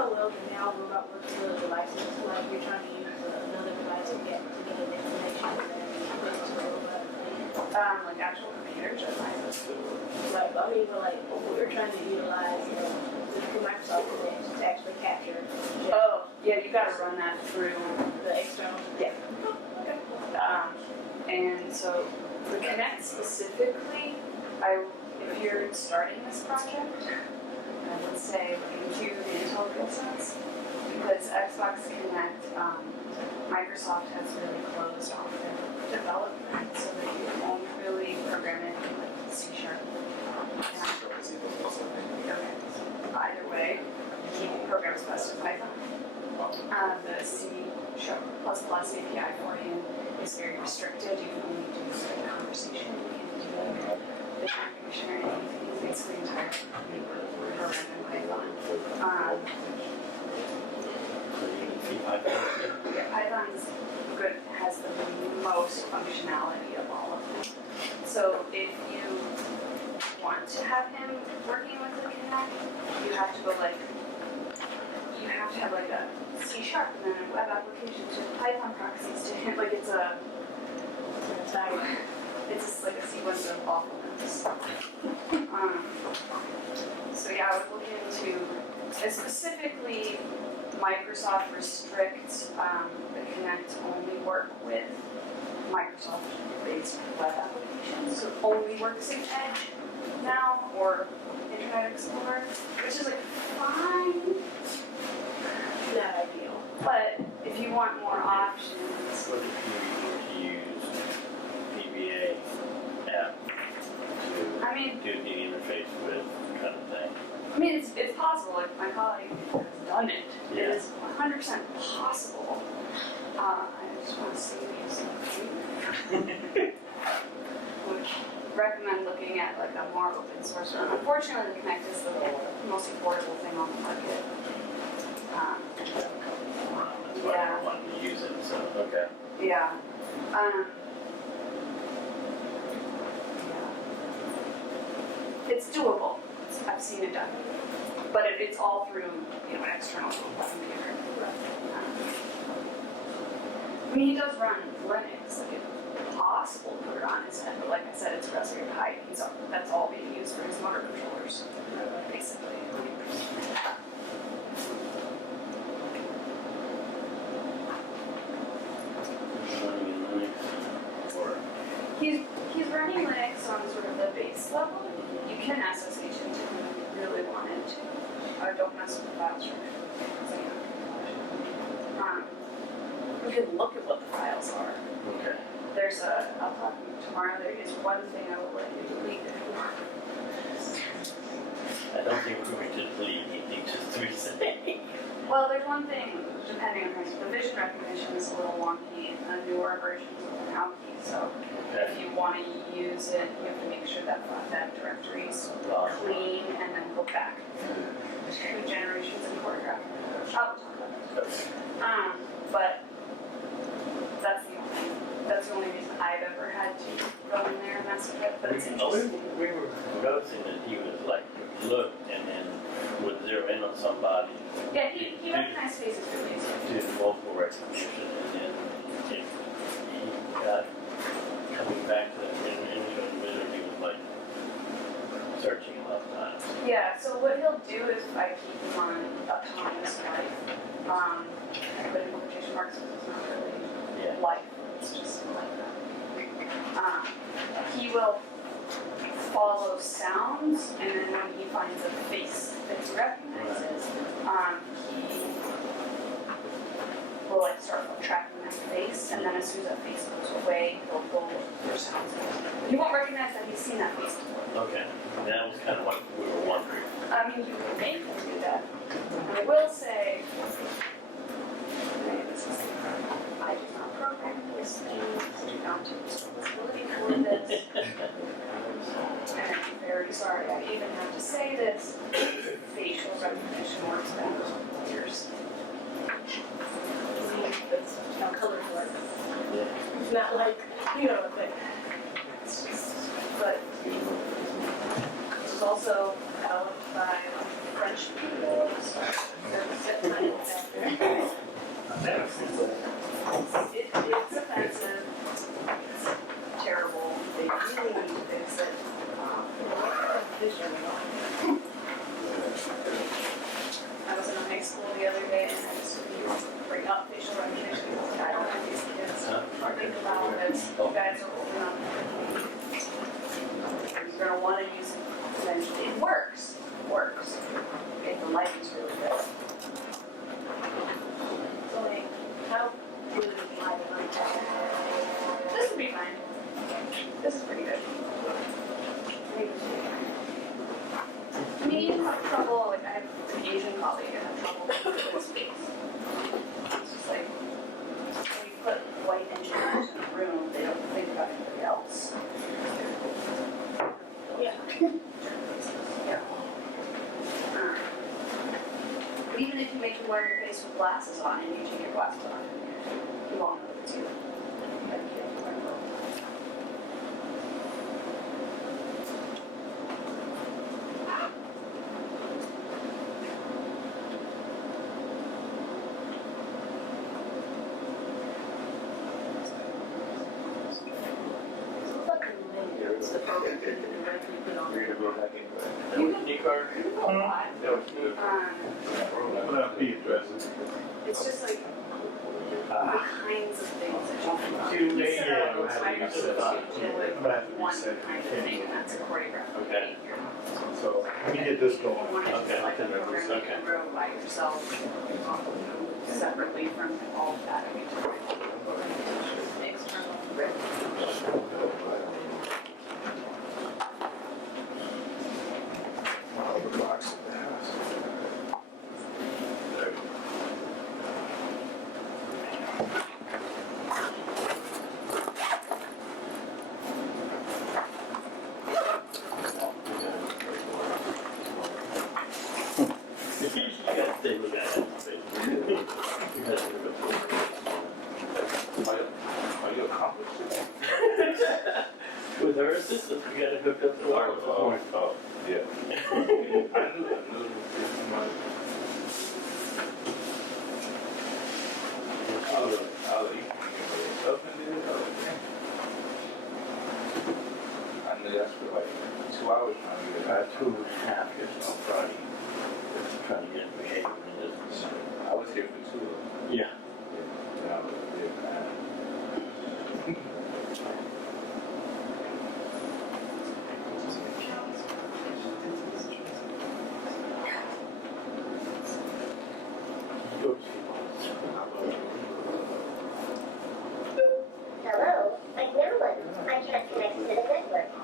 how well the now robot works with the devices. Like you're trying to use another device to get information and then you put it to the robot. Like actual computers or like, Like, I mean, but like, we're trying to utilize the Microsoft Connect to actually capture oh, yeah, you gotta run that through, the external. yeah. Okay. And so the Connect specifically, if you're starting this project, I would say look into the Intel DualSense, because Xbox Connect, Microsoft has really closed off their development so that you can only really program it in like C#. Okay. Either way, you can program best in Python. The C# API for him is very restricted. You can only do like conversation. You can't do like vision recognition or anything. It's basically entire program in Python. Yeah, Python's good, has the most functionality of all of them. So if you want to have him working with the Connect, you have to go like, you have to have like a C# and then a web application to Python proxies to him. Like it's just like a sequence of awfulness. So yeah, I would look into, specifically Microsoft restricts the Connect to only work with Microsoft-based web applications. So it only works in Edge now or Internet Explorer, which is like fine, Not ideal. but if you want more options, So if you use VBA app to I mean, do the interface with kind of thing. I mean, it's possible. Like my colleague has done it. It Yeah. is 100% possible. I just want to see something. Would recommend looking at like a more open source one. Unfortunately, the Connect is the most affordable thing on the market. That's why I wanted to use it, so, okay. Yeah. It's doable. I've seen it done, but it's all through an external computer. I mean, he does run Linux. Like it's possible to put it on his head, but like I said, it's Raspberry Pi. That's all being used for his motor controllers, basically. Running in Linux, or, He's running Linux on sort of the base level. You can SSH into him if you really wanted to. Don't mess with the file structure. You can look at what the files are. okay. I'll talk to you tomorrow, there is one thing I will let you delete if you want. I don't think we're going to delete anything just to be safe. Well, there's one thing, depending on the vision recognition is a little wonky in the newer versions of the Alki, so if you want to use it, you have to make sure that that directory is clean and then go back 2 generations in choreograph. I'll talk about that. But that's the only reason I've ever had to go in there and mess with it, but it's interesting. We were noticing that he was like, look, and then would zero in on somebody. Yeah, he recognized faces really easily. Did multiple recognition, and then he got coming back to the initial wizard, he was like searching a lot of times. Yeah, so what he'll do is if I keep him on autonomous life, I put in quotation marks because it's not really life, it's just like that. He will follow sounds, and then when he finds a face that he recognizes, he will like start tracking that face, and then as soon as that face goes away, he'll go for sounds. He won't recognize that he's seen that face before. Okay, that was kind of what we were wondering. I mean, you can make him do that. I will say, I do not program this, and I do not take responsibility for this. And I'm very sorry I even have to say this. Facial recognition works better than yours. It's how colors work. Yeah. It's not like, but this is also developed by French people. So there's even have trouble, like I have an Asian colleague, I have trouble with space. It's just like, when you put white engineers in a room, they don't think about anybody else. Yeah. Yeah. But even if you make them wear your face with glasses on and you take your glasses off, you won't know it's you. Like, you don't remember. It's like a menu, it's the program that you directly put on. We're gonna go back in. That was Nick Carter. You can go live. That was good. What up, P addresses? It's just like the Ah. kinds of things that you can do. Two, You eight, set yeah, up I'm those happy times you said to that. deal with I'm happy you one said kind of thing, and that's a choreographed Okay. behavior. So, let me get this You going. want to Okay, just like a okay, program you okay. can grow by yourself, separately from all of that. I mean, external. All the blocks in the house. You gotta stay with that. You gotta stay with Are you accomplished? that. With her assistant, we gotta hook up the wireless. Oh, yeah. I knew. I'll eat. Open it up. I knew that's for like 2 hours trying to get it. About 2.5 years on Friday. Trying to get behavior in this. I was here for 2. Yeah. Yeah, I was there. Hello, I'm Marilyn. I can't connect to the network. Oh,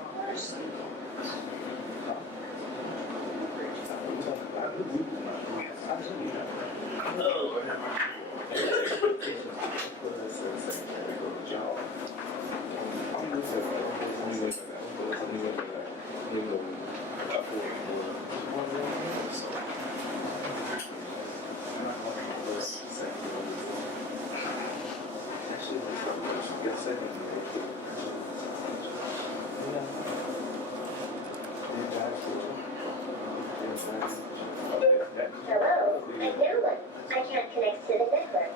Hello, I'm Marilyn. I can't connect to the network.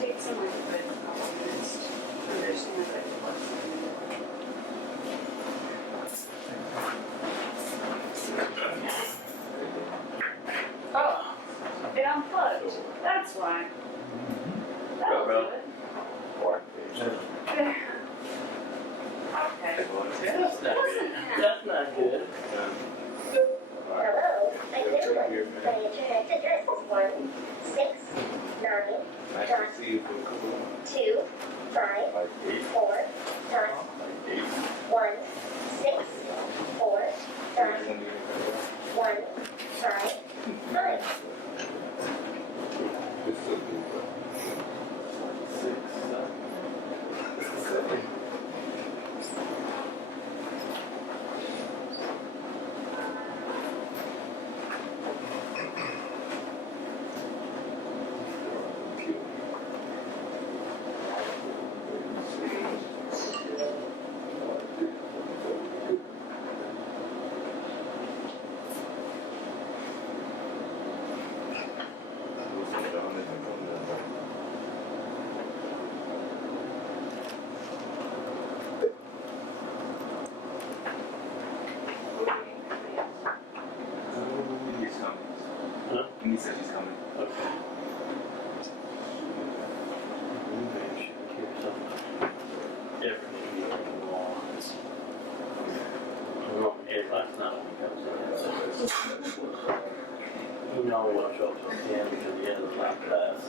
Take some like a good couple minutes to understand that it works. Oh, it unplugged. That's why. That'll do it. Okay. that's not good. That's not good. Hello, I'm Marilyn. My internet address is 169 I can see you for a couple of 254 like 8, dot like 8. 164 dot 155. It's so good. 6, 7. He's coming. Huh? He said he's coming. Okay. Maybe should hear something. Everything on the wall. Well, last night when he comes in, so. You know we don't show up till 10 because the end of the last class.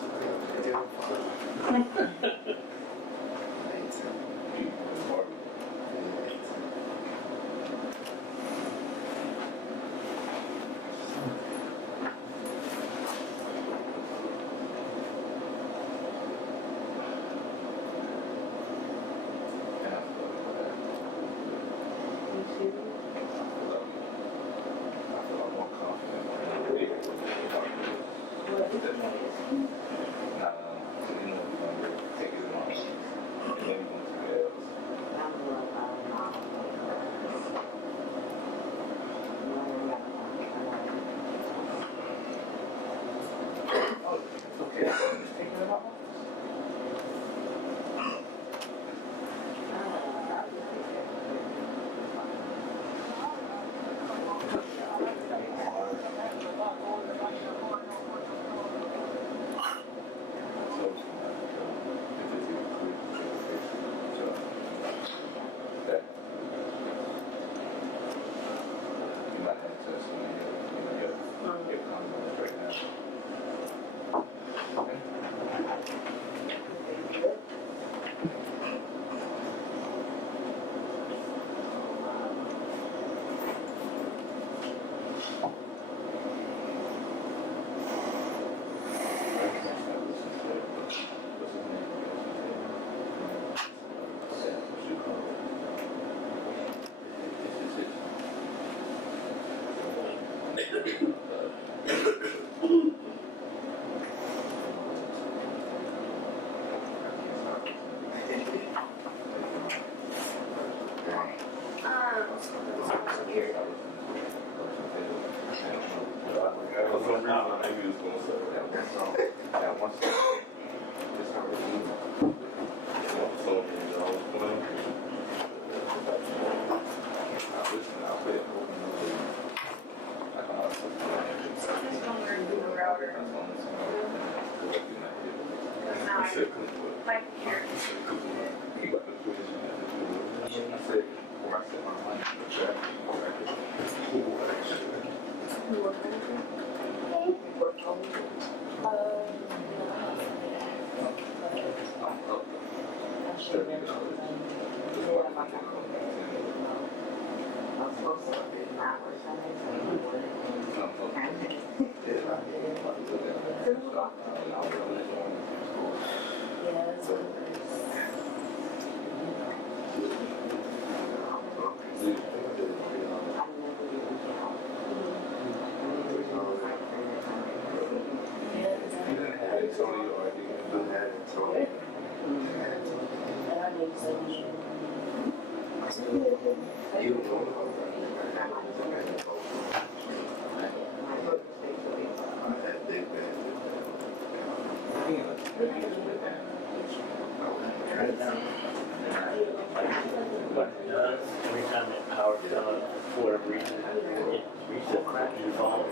Every time that power comes on, for whatever reason, it resets the default.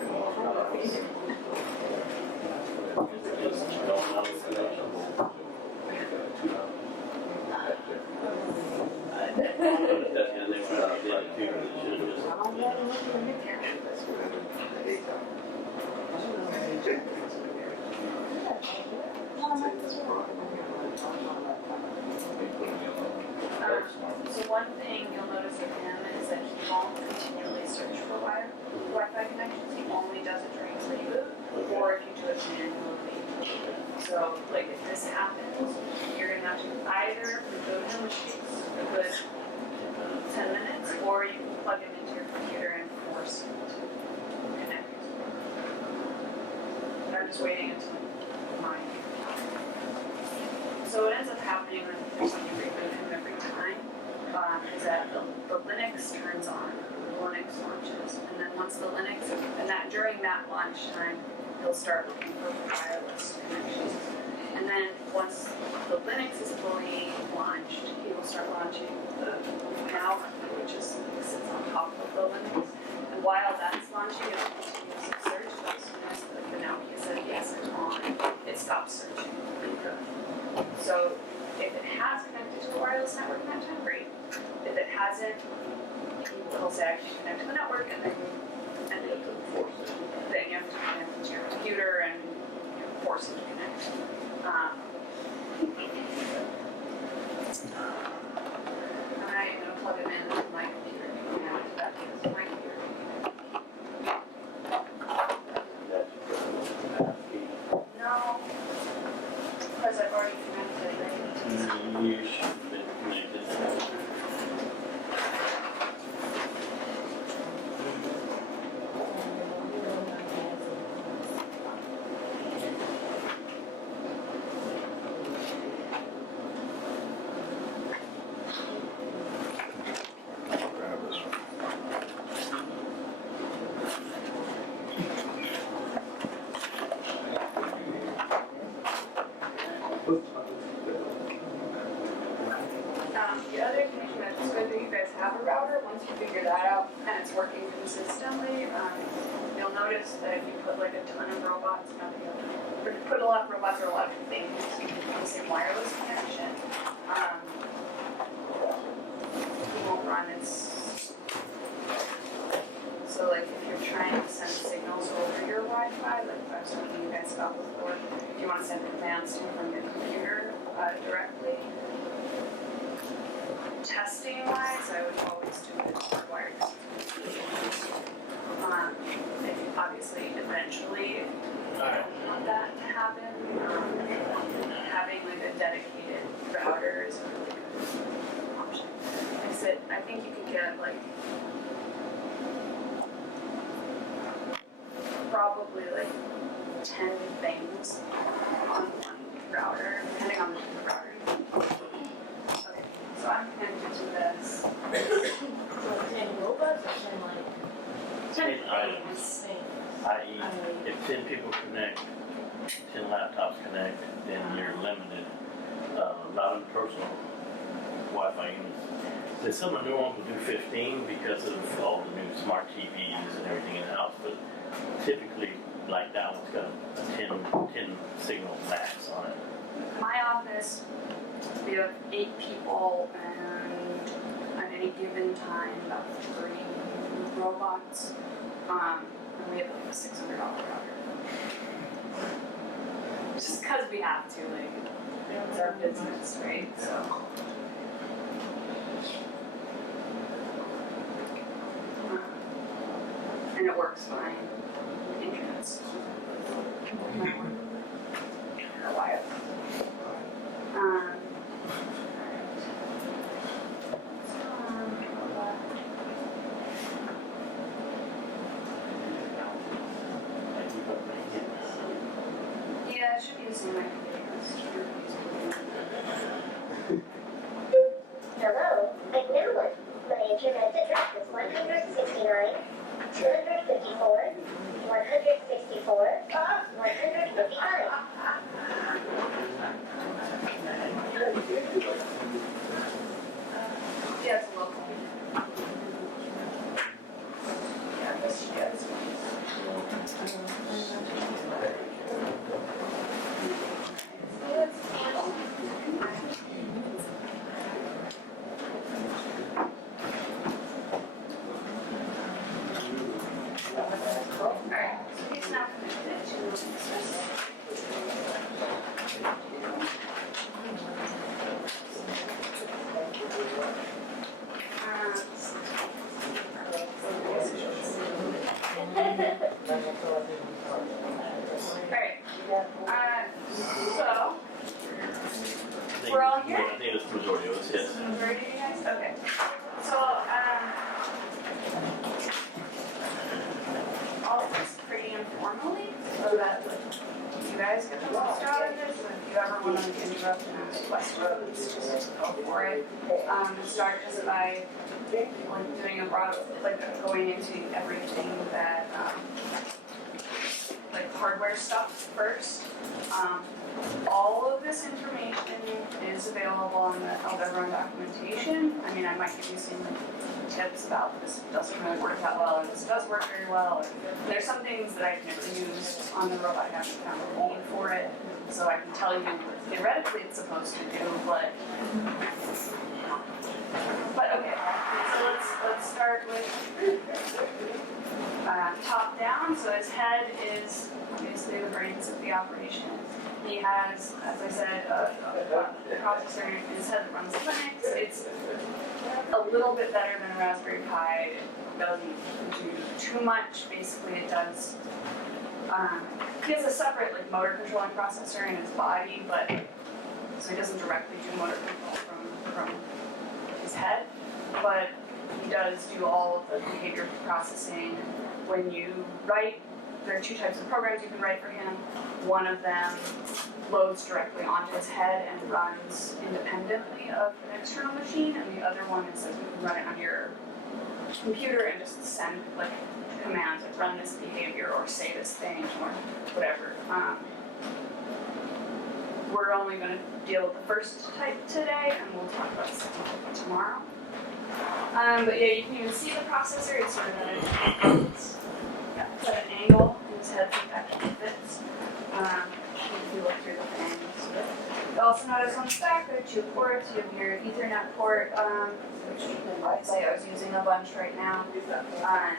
Just going out with connections. But that's the other thing when I did it too, it should have just. So one thing you'll notice with him is that he won't continually search for Wi-Fi connections. He only does it during reboot or if you do it manually. So like if this happens, you're gonna have to either reboot him, which takes a good 10 minutes, or you can plug him into your computer and force him to connect. And I'm just waiting until mine. So what ends up happening when you reboot him every time is that the Linux turns on, the Linux launches, and then once the Linux, and that during that launch time, he'll start looking for wireless connections. And then once the Linux is fully launched, he will start launching the now, which is sits on top of the Linux. And while that's launching, it will continue to search, but as soon as the now said yes is on, it stops searching. So if it has connected to a wireless network in that time, great. If it hasn't, he'll say I can connect to the network, and then you have to connect to your computer and force it to connect. I'm going to plug it in with my computer. That is my computer. No, because I've already connected it. You should have been connected. once you figure that out and it's working consistently, you'll notice that if you put like a ton of robots, or put a lot of robots or a lot of things on the same wireless connection, it won't run as. So like if you're trying to send signals over your Wi-Fi, like I was talking to you guys about before, if you want to send commands to from your computer directly, testing wise, I would always do it hardwired. Obviously, eventually, if you don't want that to happen, having like a dedicated router is a really good option. I think you could get like probably like 10 things on one router, depending on the router. Okay, so I'm connected to this. Like 10 robots or 10 like? 10 items. Things. I.e., if 10 people connect, 10 laptops connect, then you're limited. A lot of personal Wi-Fi units. There's some of the new ones will do 15 because of all the new smart TVs and everything in the house, but typically, like that one's got a 10 signal max on it. My office, we have 8 people and at any given time, about 30 robots. And we have like a $600 router. Just because we have to, like, it's our business, right? So. And it works fine. Internet's might work for a while. Yeah, it should be the same way. Hello, acknowledge. My internet address is 169, 254, 164, 155. Yeah, it's local. Yeah, this you guys. Alright, so he's now connected to Alright, so, we're all here? I think it's the majority of us, yes. Majority of you guys? Okay. So, all this pretty informally, so that you guys get the most out of this, and if you ever want to interrupt and ask questions, just go for it. Start just by like doing a broad, like going into everything that, like hardware stuff first. All of this information is available on the Aldebaran documentation. I mean, I might give you some tips about this doesn't really work that well, and this does work very well. There's some things that I've never used on the robot. I haven't found a need for it, so I can tell you what theoretically it's supposed to do, but okay. So let's start with top down. So his head is obviously the brains of the operation. He has, as I said, a processor in his head that runs Linux. It's a little bit better than a Raspberry Pi. It doesn't do too much. Basically, it does. He has a separate like motor controlling processor in his body, but so he doesn't directly do motor control from his head. But he does do all of the behavior processing. When you write, there are 2 types of programs you can write for him. One of them loads directly onto his head and runs independently of an external machine, and the other one is that you can run it on your computer and just send like commands like run this behavior or say this thing or whatever. We're only going to deal with the first type today, and we'll talk about the second type tomorrow. But yeah, you can even see the processor. It's sort of at an angle, and his head actually fits. If you look through the thing. You also notice on the back there are 2 ports. You have your Ethernet port, which I'd say I was using a bunch right now.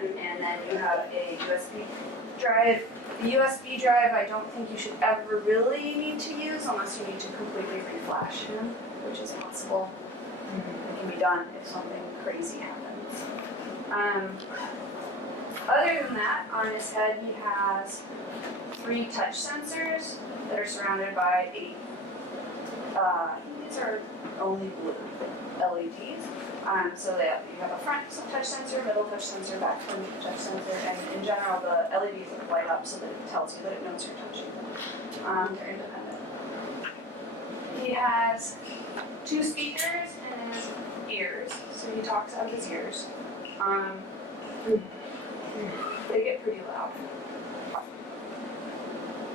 And then you have a USB drive. The USB drive I don't think you should ever really need to use unless you need to completely reflash him, which is possible. It can be done if something crazy happens. Other than that, on his head he has 3 touch sensors that are surrounded by 8. These are only blue LEDs. So that you have a front touch sensor, middle touch sensor, back touch sensor, and in general the LEDs light up so that it tells you that it knows you're touching them. They're independent. He has 2 speakers in his ears, so he talks out of his ears. They get pretty loud.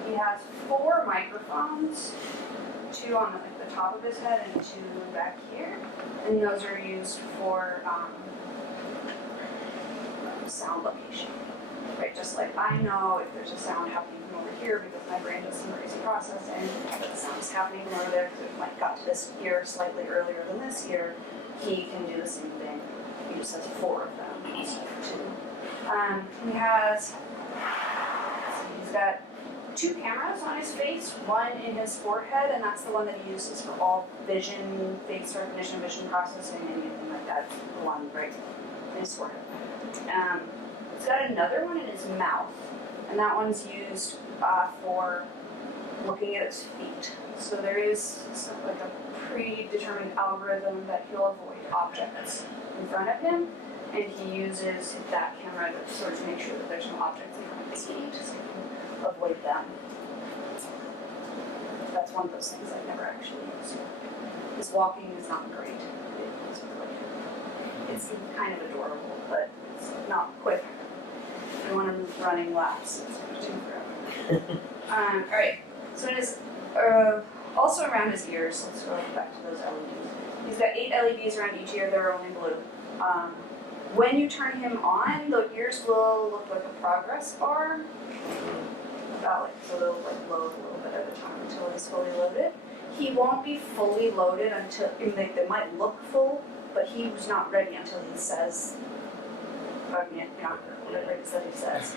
He has 4 microphones, 2 on the top of his head and 2 back here, and those are used for sound location. Right, just like I know if there's a sound happening from over here because my brain does some crazy processing, but the sound is happening from over there because it might got to this ear slightly earlier than this ear, he can do the same thing. He just has 4 of them instead of 2. He's got 2 cameras on his face, one in his forehead, and that's the one that he uses for all vision, face recognition, vision processing, anything like that. The one right in his forehead. He's got another one in his mouth, and that one's used for looking at its feet. So there is like a predetermined algorithm that he'll avoid objects in front of him, and he uses that camera to sort of make sure that there's no objects in front of his feet, so he can avoid them. That's one of those things I've never actually used. His walking is not great. It's kind of adorable, but it's not quick. If you want to move running laps, it's going to take forever. Alright, so it is also around his ears. Let's go back to those LEDs. He's got 8 LEDs around each ear that are only blue. When you turn him on, the ears will look like a progress bar. So they'll like load a little bit at a time until it's fully loaded. He won't be fully loaded until, they might look full, but he was not ready until he says, whatever it is that he says.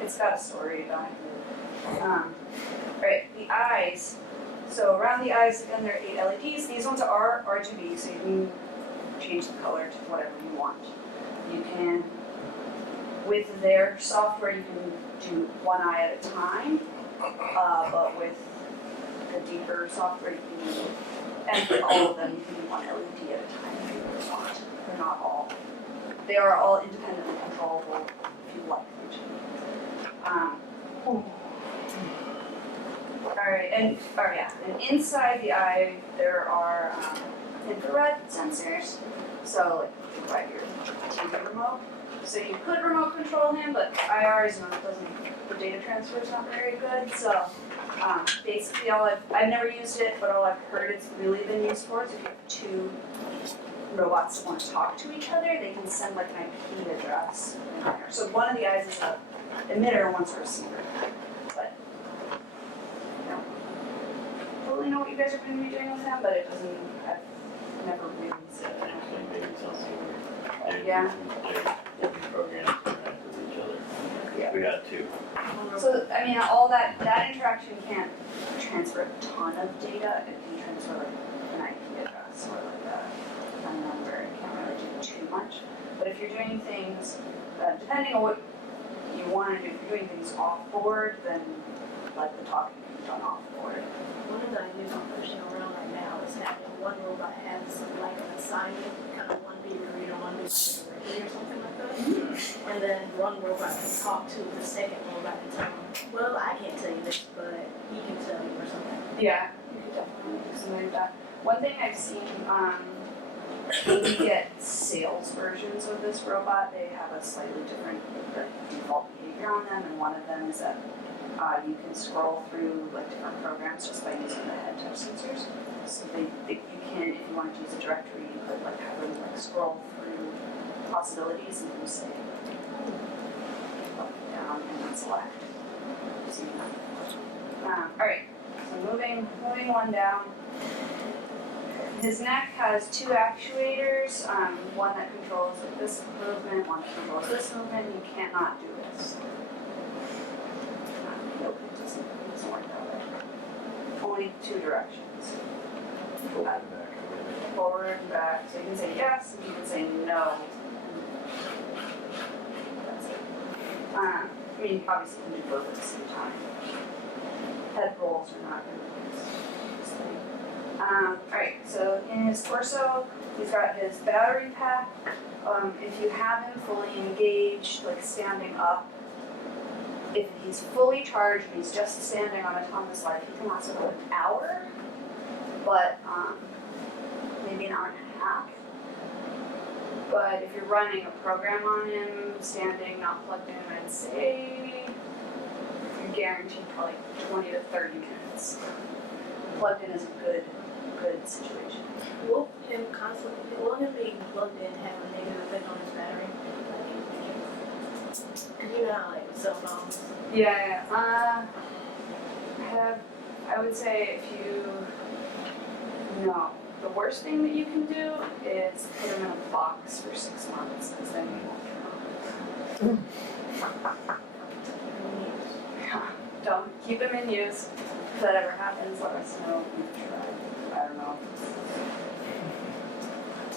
It's got a story behind it. Alright, the eyes. So around the eyes, again, there are 8 LEDs. These ones are RGB, so you can change the color to whatever you want. You can, with their software, you can do one eye at a time, but with the deeper software, you can do, and with all of them, you can do one LED at a time if you really want. They're not all. They are all independently controllable if you like them to. Alright, and inside the eye there are infrared sensors. So like right your TV remote. So you could remote control him, but IR is not the data transfer is not very good. So basically I've never used it, but all I've heard it's really been used for is if you have 2 robots that want to talk to each other, they can send like an IP address. So one of the eyes is a emitter, one's a receiver. But I don't totally know what you guys are going to be doing with them, but it doesn't. I've never really used it. Actually, maybe something where Yeah. they're programs interact with each other. Yeah. We got 2. So I mean, all that interaction can't transfer a ton of data. It can transfer like an IP address or like a number. It can't really do too much. But if you're doing things, depending on what you want to do, if you're doing things off board, then like the talking can be done off board. One of the ideas I'm pushing around right now is having one robot have something like an assignment, kind of one be a reader, one be like a directory or something like that. And then one robot can talk to the second robot and tell them, well, I can't tell you this, but he can tell you or something. Yeah, you could definitely do something like that. One thing I've seen, when you get sales versions of this robot, they have a slightly different default behavior on them, and one of them is that You can scroll through like different programs just by using the head touch sensors. So you can, if you wanted to use a directory, you could like have them like scroll through possibilities and you say up, down, and then select. So you know. All right. So moving one down. His neck has two actuators, one that controls this movement, one that controls this movement. You cannot do this. Nope, it doesn't work that way. Only two directions. Forward and back. So you can say yes, and you can say no. That's it. I mean, obviously you can do both at the same time. Head rolls are not going to do this. Alright, so in his torso, he's got his battery pack. If you have him fully engaged, like standing up, if he's fully charged and he's just standing on autonomous life, he can last about an hour, but maybe an hour and a half. But if you're running a program on him, standing, not plugged in, I'd say you're guaranteed probably 20 to 30 minutes. Plugged in is a good situation. Will him being plugged in have a negative effect on his battery? You know how like cell phones. Yeah. I would say if you no, the worst thing that you can do is put them in a box for 6 months because then you won't turn on. Don't keep them in use. If that ever happens, let us know. We've tried. I don't know.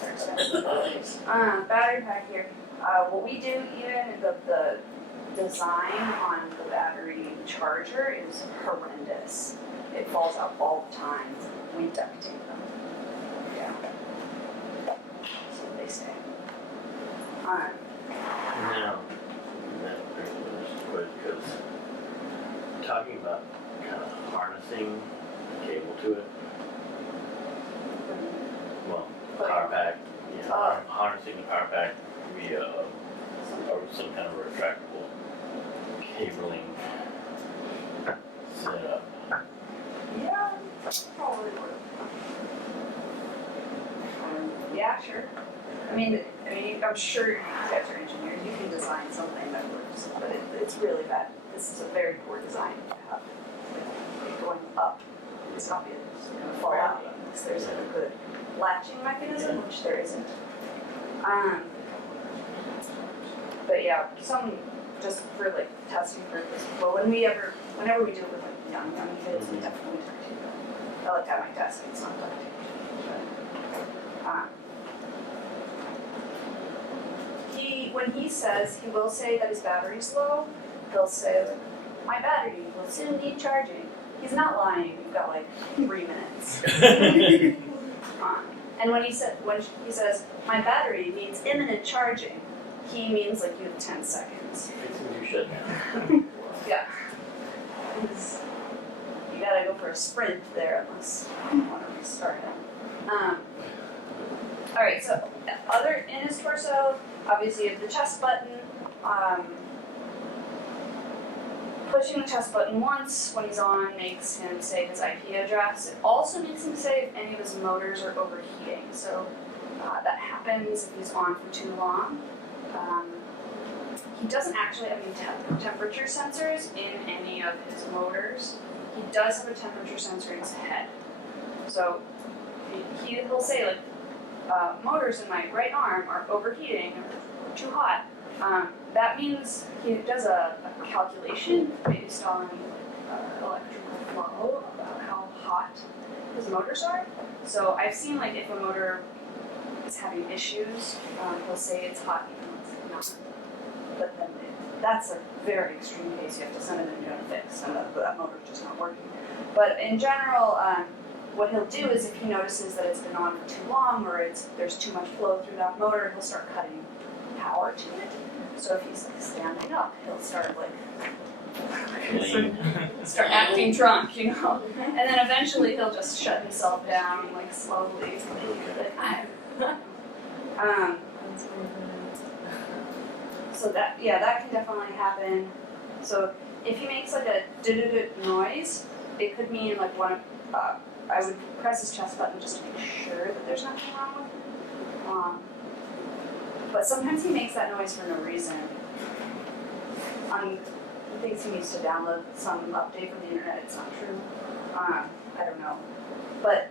They're expensive. Battery pack here. What we do, even the design on the battery charger is horrendous. It falls out all the time. We duct tape them. Yeah. So they stay. Now, that brings me to this quick, because talking about kind of harnessing the cable to it, well, power pack, you know, harnessing the power pack via or some kind of retractable cabling setup. Yeah, probably would. Yeah, sure. I mean, I'm sure you guys are engineers. You can design something that works, but it's really bad. This is a very poor design to have it going up. It's not going to fall out unless there's a good latching mechanism, which there isn't. But yeah, some just for like testing purposes. Well, whenever we do it with like young kids, we definitely duct tape them. I like to have my desk. It's not duct tape. When he says, he will say that his battery's low. He'll say, like, my battery will soon need charging. He's not lying. We've got like 3 minutes. And when he says, my battery needs imminent charging, he means like you have 10 seconds. You should now. Yeah. You gotta go for a sprint there unless you want to restart it. Alright, so other in his torso, obviously you have the chest button. Pushing the chest button once when he's on makes him say his IP address. It also makes him say if any of his motors are overheating. So that happens if he's on for too long. He doesn't actually have any temperature sensors in any of his motors. He does have a temperature sensor in his head. So he'll say like, motors in my right arm are overheating or too hot. That means he does a calculation based on electrical flow about how hot his motors are. So I've seen like if a motor is having issues, he'll say it's hot even when it's not. But then that's a very extreme case. You have to send it in and fix, and that motor's just not working. But in general, what he'll do is if he notices that it's been on for too long or there's too much flow through that motor, he'll start cutting power to it. So if he's like standing up, he'll start start acting drunk, you know. And then eventually he'll just shut himself down like slowly. So that can definitely happen. So if he makes like a do-do-do noise, it could mean like I would press his chest button just to make sure that there's nothing wrong with him. But sometimes he makes that noise for no reason. He thinks he needs to download some update from the internet. It's not true. I don't know. But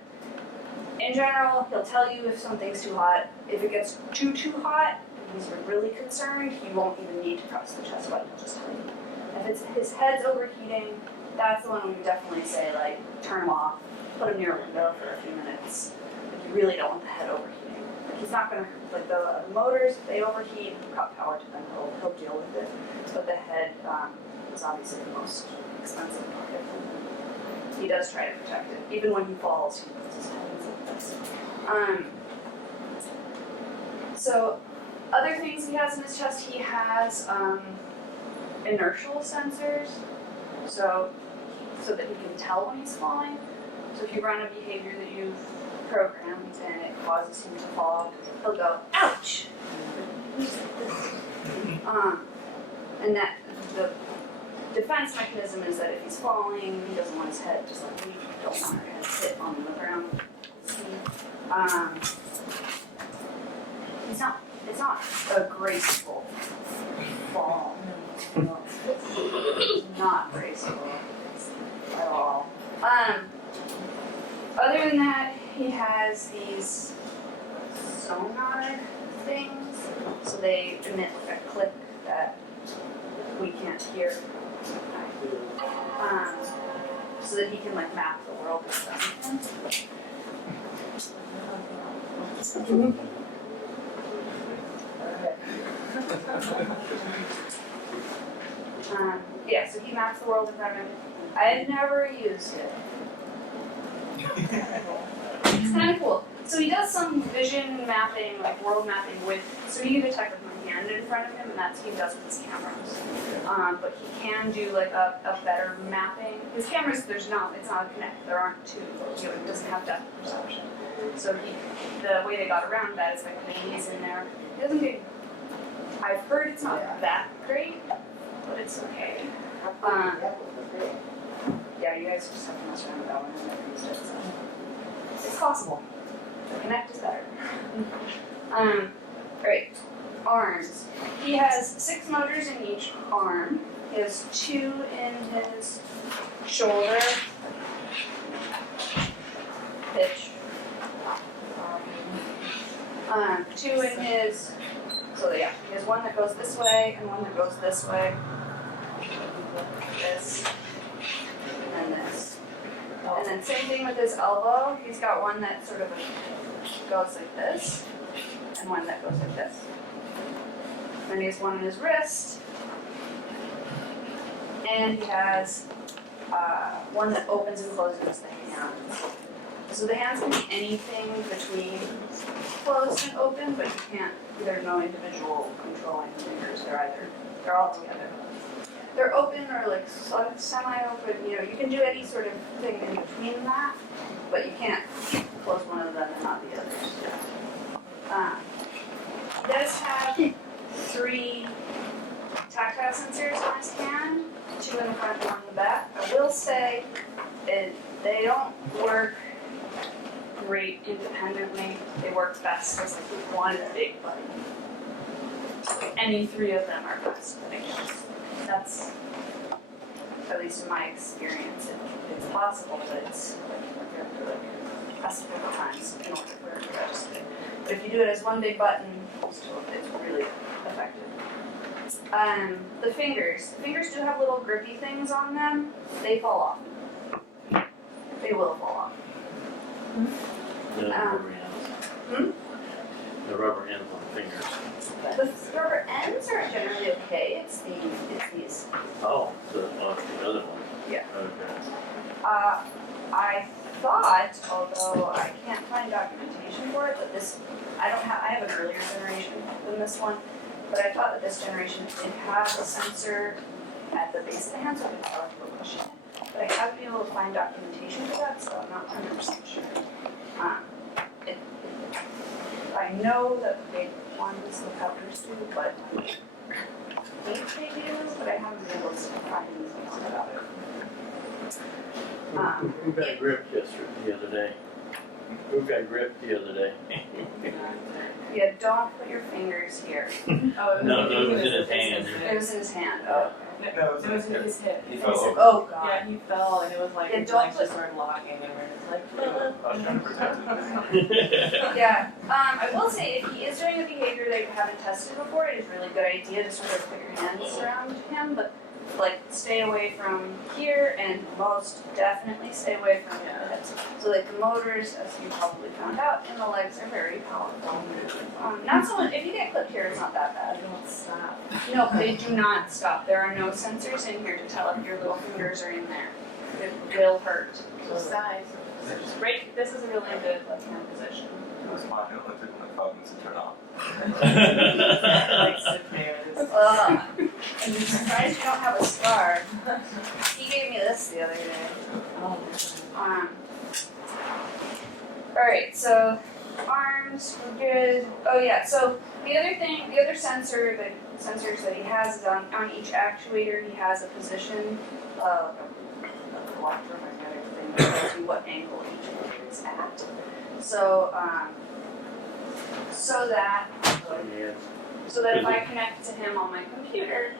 in general, he'll tell you if something's too hot. If it gets too hot, he's really concerned, he won't even need to press the chest button, he'll just tell you. If it's his head's overheating, that's the one we would definitely say, like, turn him off, put him near a window for a few minutes. Like, you really don't want the head overheating. Like, he's not gonna, like, the motors, if they overheat, cut power to them, he'll deal with it. But the head is obviously the most expensive part of it. He does try to protect it. Even when he falls, he puts his head in this. So, other things he has in his chest, he has inertial sensors, so that he can tell when he's falling. So if you run a behavior that you've programmed and it causes him to fall, he'll go, ouch! And that the defense mechanism is that if he's falling, he doesn't want his head, just like we don't want our head to hit on the ground. It's not a graceful fall. It's not graceful at all. Other than that, he has these sonar things, so they emit like a click that we can't hear. So that he can like map the world and stuff. Yeah, so he maps the world in front of him. I've never used it. It's kind of cool. So he does some vision mapping, like world mapping with, so he can detect with my hand in front of him, and that's what he does with his cameras. But he can do like a better mapping. His cameras, it's not a Kinect, there aren't two, it doesn't have depth perception. So the way they got around that is by putting these in there. It doesn't do, I've heard it's not that great, but it's okay. Yeah, you guys just have to mess around with that one and never used it, so. It's possible. The Kinect is better. Alright, arms. He has 6 motors in each arm. He has 2 in his shoulder. Pitch. 2 in his, so yeah, he has one that goes this way and one that goes this way. This. And this. And then same thing with his elbow. He's got one that sort of goes like this, and one that goes like this. Then he has one in his wrist, and he has one that opens and closes the hands. So the hands can be anything between closed and open, but you can't, there's no individual controlling fingers. They're all together. They're open or like semi-open, you can do any sort of thing in between that, but you can't close one of them and not the others. He does have 3 tactile sensors on his hand, 2 in the front and 1 in the back. I will say they don't work great independently. They work best as like one big button. Any 3 of them are best, I guess. That's, at least in my experience, it's possible, but it's has to be a times in order for it to register. But if you do it as one big button, it's really effective. The fingers do have little grippy things on them. They fall off. They will fall off. The rubber ends. The rubber ends on the fingers. The rubber ends are generally okay. It's these. Oh, the other one. Yeah. Okay. I thought, although I can't find documentation for it, but I have an earlier generation than this one, but I thought that this generation did have a sensor at the base of the hand, so I could power for pushing it. But I haven't been able to find documentation for that, so I'm not 100% sure. I know that the big ones, the covers do, but I think they do, but I haven't been able to find these Who got gripped the other day? Who got gripped the other day? Yeah, don't put your fingers here. Oh, No, it was in his hand. It was in his hand, oh. No, It was in his hip. He fell over. Oh, God. Yeah, he fell and it was like Yeah, his don't legs just started locking and we're just like, I was trying to protect it. Yeah, I will say if he is doing a behavior that you haven't tested before, it is a really good idea to sort of put your hands around him, but like stay away from here and most definitely stay away from the hips. So like the motors, as you probably found out, and the legs are very powerful. Not so much, if you get clipped here, it's not that bad. I don't stop. No, they do not stop. There are no sensors in here to tell if your little fingers are in there. It will hurt. So size. Right, this is a really good left hand position. It was mine, it only took like 5 minutes to turn off. like sit there. This, I'm surprised you don't have a scar. He gave me this the other day. oh, Alright, so arms, we're good. Oh yeah, so the other sensor, the sensors that he has is on each actuator, he has a position, a electromagnetic thing that tells you what angle each motor is at. So, so that if I connect to him on my computer,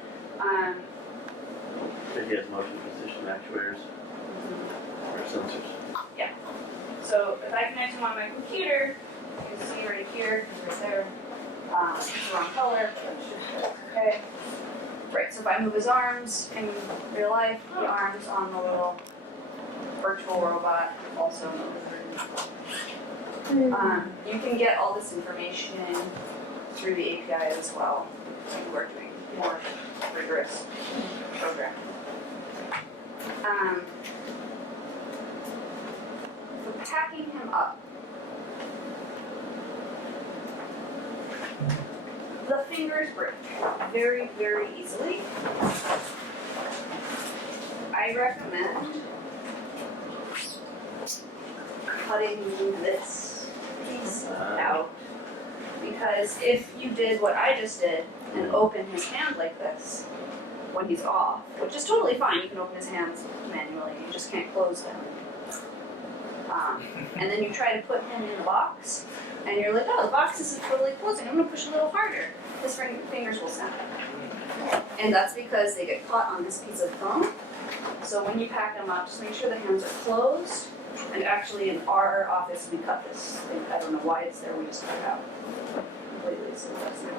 But he has motion position actuators or sensors. so if I connect him on my computer, you can see right here, right there, it's the wrong color, but it's okay. Right, so if I move his arms in real life, the arms on the little virtual robot also move. You can get all this information through the API as well, if we're doing more rigorous programming. For packing him up, the fingers break very, very easily. I recommend cutting this piece out, because if you did what I just did and open his hand like this when he's off, which is totally fine, you can open his hands manually, you just can't close them. And then you try to put him in the box, and you're like, oh, the box isn't totally closing, I'm gonna push a little harder. His fingers will snap. And that's because they get caught on this piece of foam. So when you pack them up, just make sure the hands are closed. And actually in our office, we cut this thing. I don't know why it's there, we just cut it out completely, so it doesn't,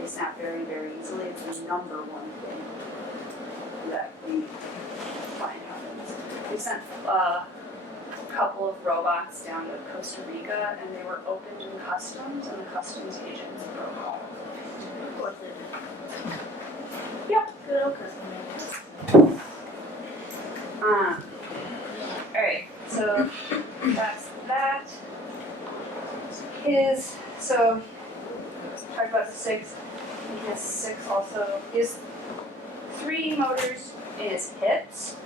they snap very, very easily. It's the number one thing that we find happens. We sent a couple of robots down to Costa Rica, and they were opened in customs, and the customs agents broke all of them. What's it? Yep. Good old custom. Alright, so that's that. So, talk about the 6. He has 6 also. He has 3 motors in his hips.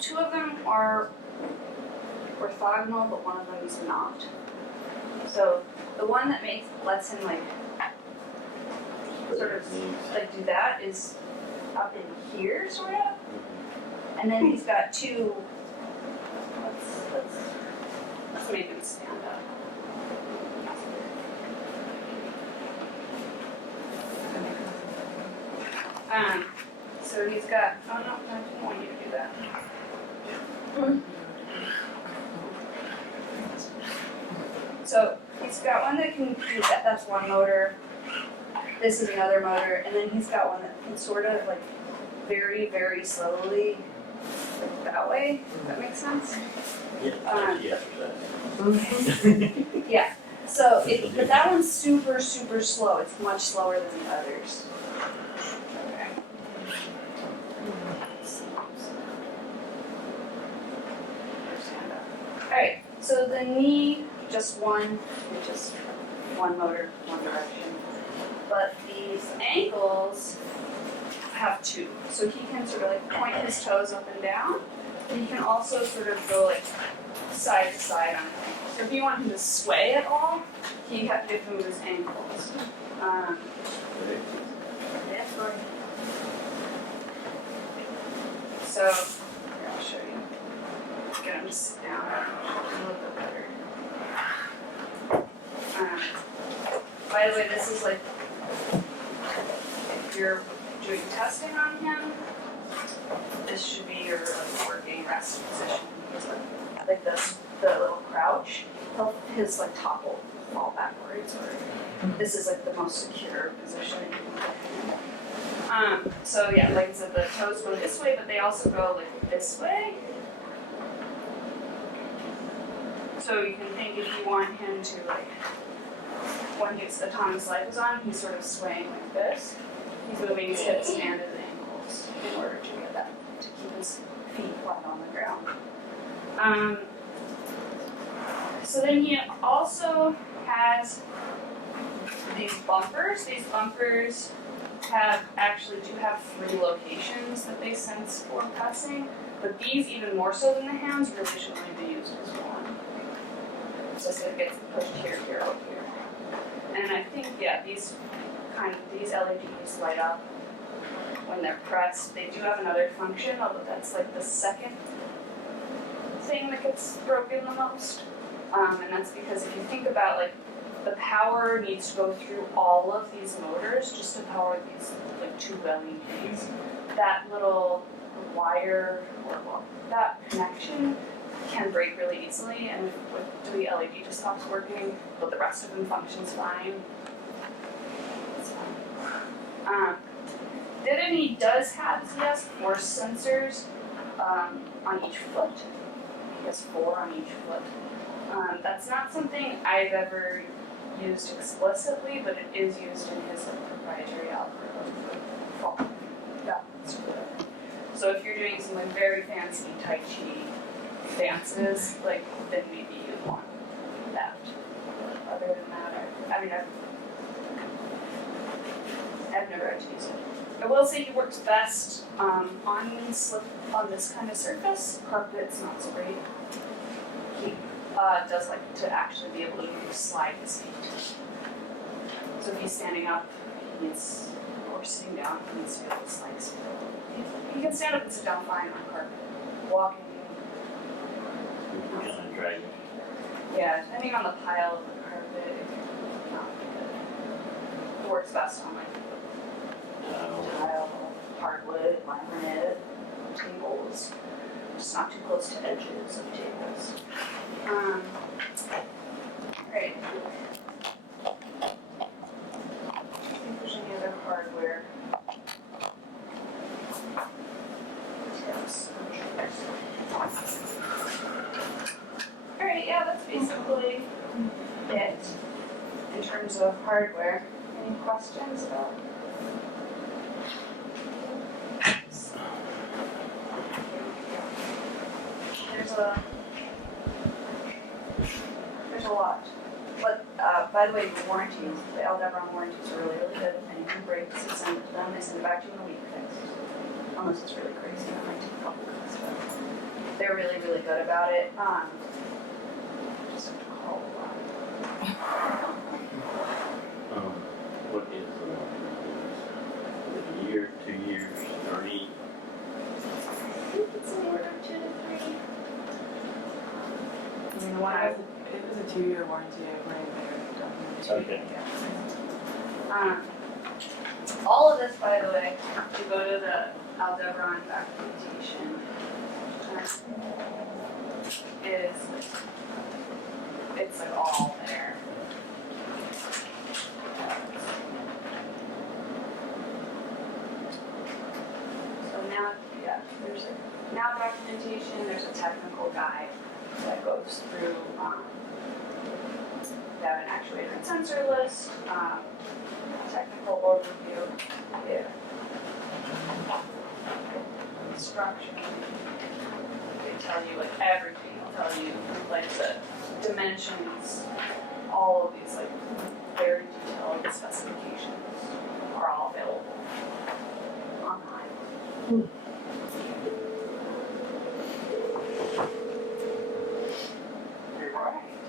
2 of them are orthogonal, but one of them is not. So, the one that lets him like sort of like do that is up in here, sort of. And then he's got 2. Let's make him stand up. So he's got. Oh no, I didn't want you to do that. So he's got one that can do that. That's one motor. This is another motor, and then he's got one that can sort of like very, very slowly, like that way. Does that make sense? Yeah, exercise. Yeah. So, but that one's super, super slow. It's much slower than the others. Okay. Alright, so the knee, just one motor, one direction. But these ankles have 2. So he can sort of like point his toes up and down. And he can also sort of go like side to side on his ankles. So if you want him to sway at all, you have to move his ankles. That's right. So, here, I'll show you. Get him to sit down, a little bit better. By the way, this is like, if you're doing testing on him, this should be your like, working rest position. He's like this, the little crouch, his like top will fall backwards, or this is like the most secure position that you can put him. So yeah, like I said, the toes go this way, but they also go like this way. So you can think if you want him to like, when his autonomous life is on, he's sort of swaying like this. He's moving his hips and his ankles in order to get that, to keep his feet flat on the ground. So then he also has these bumpers. These bumpers do have 3 locations that they sense for pressing, but these even more so than the hands really should only be used as one. So it gets pushed here, here, over here. And I think, yeah, these LEDs light up when they're pressed. They do have another function, although that's like the second thing that gets broken the most. And that's because if you think about like the power needs to go through all of these motors just to power these like 2 LEDs. That little wire or well, that connection can break really easily, and if the LED just stops working, but the rest of them functions fine. It's fine. Then he does have ZS force sensors on each foot. He has 4 on each foot. That's not something I've ever used explicitly, but it is used in his like, proprietary algorithm for fall balance or whatever. So if you're doing some like very fancy Tai Chi dances, like then maybe you'd want that. But other than that, I've never had to use it. I will say he works best on this kind of surface. Carpet's not so great. He does like to actually be able to slide his feet. So if he's standing up, or sitting down, he needs to be able to slide his feet. He can stand up and sit down fine on carpet. Walking. Kind of dragging. Yeah, depending on the pile of the carpet, not good. It works best on like tile, hardwood, laminate, tables, just not too close to edges of tables. Right. I think there's any other hardware tips. Alright, yeah, that's basically it in terms of hardware. Any questions about? There's a lot. But by the way, the warranties, the Aldebaran warranties are really, really good. If anything breaks, you send it to them, they send it back to you in a week fixed. Unless it's really crazy, that might take a couple weeks, but they're really, really good about it. Just have to call a lot. What is it a year, 2 years, 3? I think it's anywhere from 2 to 3. I mean, it was a 2-year warranty, I bring there. Okay. All of this, by the way, to go to the Aldebaran documentation, it's like all there. So now, yeah, there's a now documentation, there's a technical guide that goes through, they have an actuator and sensor list, technical overview, yeah. Instruction. They tell you like everything, they'll tell you like the dimensions, all of these like very detailed specifications are all available online.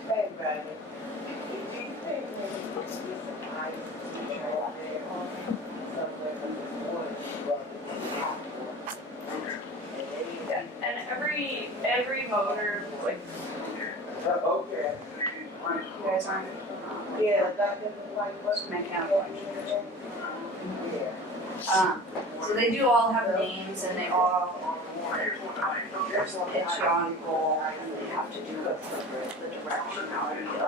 Hey, Brandon. Do you think maybe we should get some eyes teacher out there? Somewhere from the woods, but it's after. And they So they do all have names and they all pitch on goal and they have to do the directionality of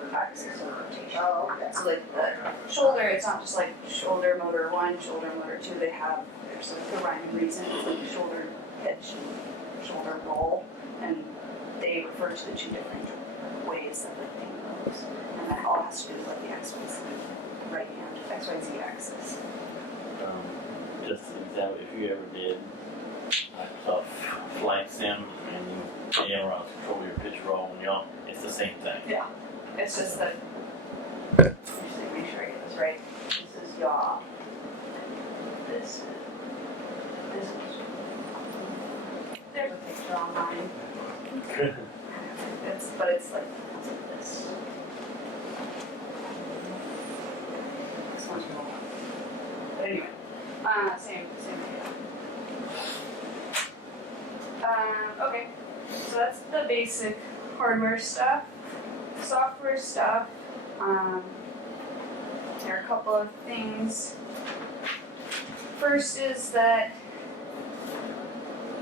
the axis of rotation. Oh, okay. So like the shoulder, it's not just like shoulder motor 1, shoulder motor 2, they have, there's like the rhyme and reason, it's like shoulder pitch and shoulder roll, and they refer to the two different ways that the thing goes. And that all has to do with like the XYZ right hand, XYZ axis. Just an example, if you ever did Microsoft Flight Sim and you ailerons control your pitch roll and y'all, it's the same thing. It's just that, just to make sure I get this right, this is yaw. This is, there's a picture online. But it's like this. This one's more. But anyway, same idea. Okay, so that's the basic hardware stuff. Software stuff, there are a couple of things. First is that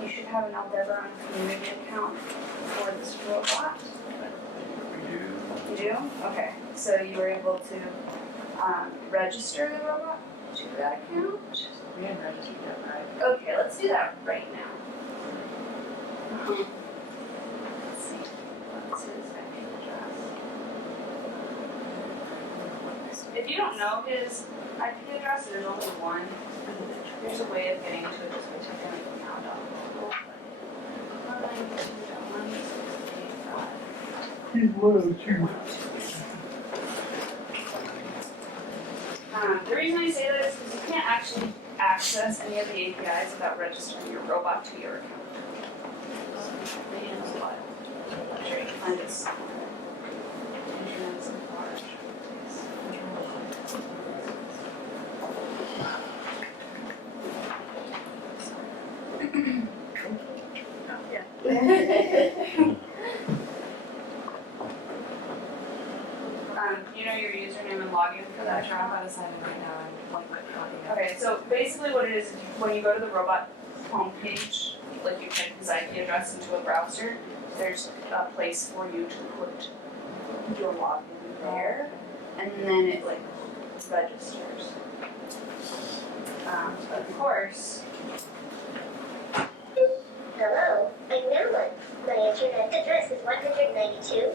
you should have an Aldebaran community account for this robot. You do? Okay, so you were able to register the robot to that account? We hadn't registered yet, right? Okay, let's do that right now. Let's see, what's his IP address? If you don't know his IP address, there's only one. There's a way of getting to it just by checking it now. The reason I say that is because you can't actually access any of the APIs without registering your robot to your account. I'm sure you can find it somewhere. Internet's large. You know your username and login for that I'm account? about to sign in right now and like what county. Okay, so basically what it is when you go to the robot homepage, like you type his IP address into a browser, there's a place for you to put your login there, and then it like registers. Of course, Hello, I'm Nolan. My internet address is 192,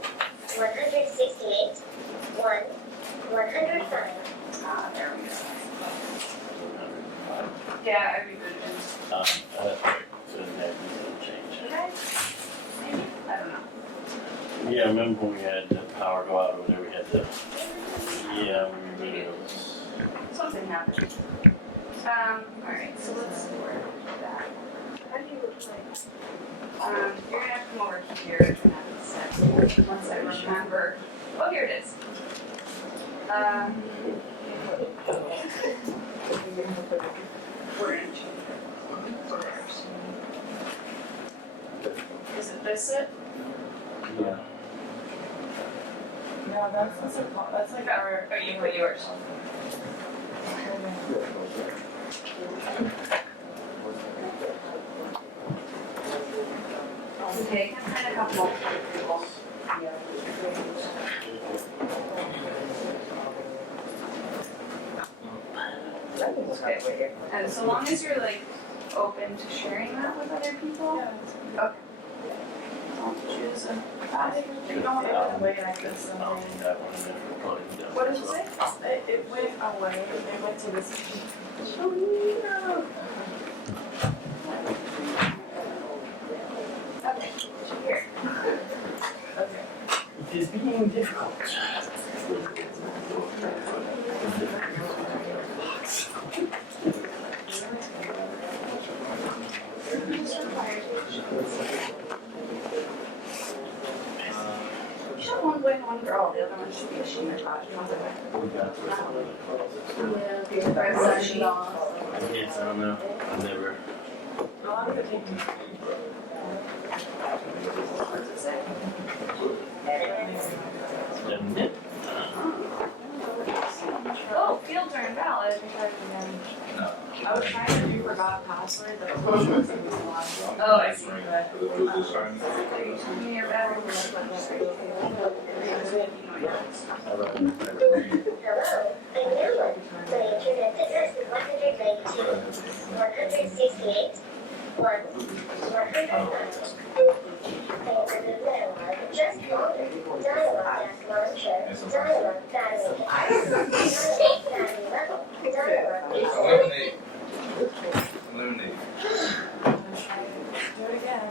168, 105. there we go. Yeah, I rebooted him. That's right, so that doesn't change. Did I? Maybe? I don't know. Yeah, I remember when we had the power go out over there, we had the, yeah, we remember those. Something happened. Alright, so let's work that. How do you like? You're gonna have to come over here and have it set once I remember. Oh, here it is. We're gonna change it. So there's. Is it this it? Yeah. No, that's like our. Oh, you put yours. Okay, can I find a couple more people? Okay, and so long as you're like open to sharing that with other people, Yeah. I'll choose a. You don't have to wait like this. I don't think that one, then we'll probably do that. What does it say? It went away. It went to this. Oh no. Okay, here. Okay. It is being difficult. You should have one boy and one girl, the other one should be a she and a Raj. We got this one in the closet. Or is she? Yes, I don't know, I never, How long does it take? What does it say? done it. Oh, field journal. are invalid because No. I was trying to do forgot password, but Oh, I see. For the dual assignment. Tell me your battery was Hello, a new one. The internet address is 192, 168, 100. Just longer. Dialogue launcher. Dialogue battery. Battery level. Dialogue Eliminate. Eliminate. Do it again.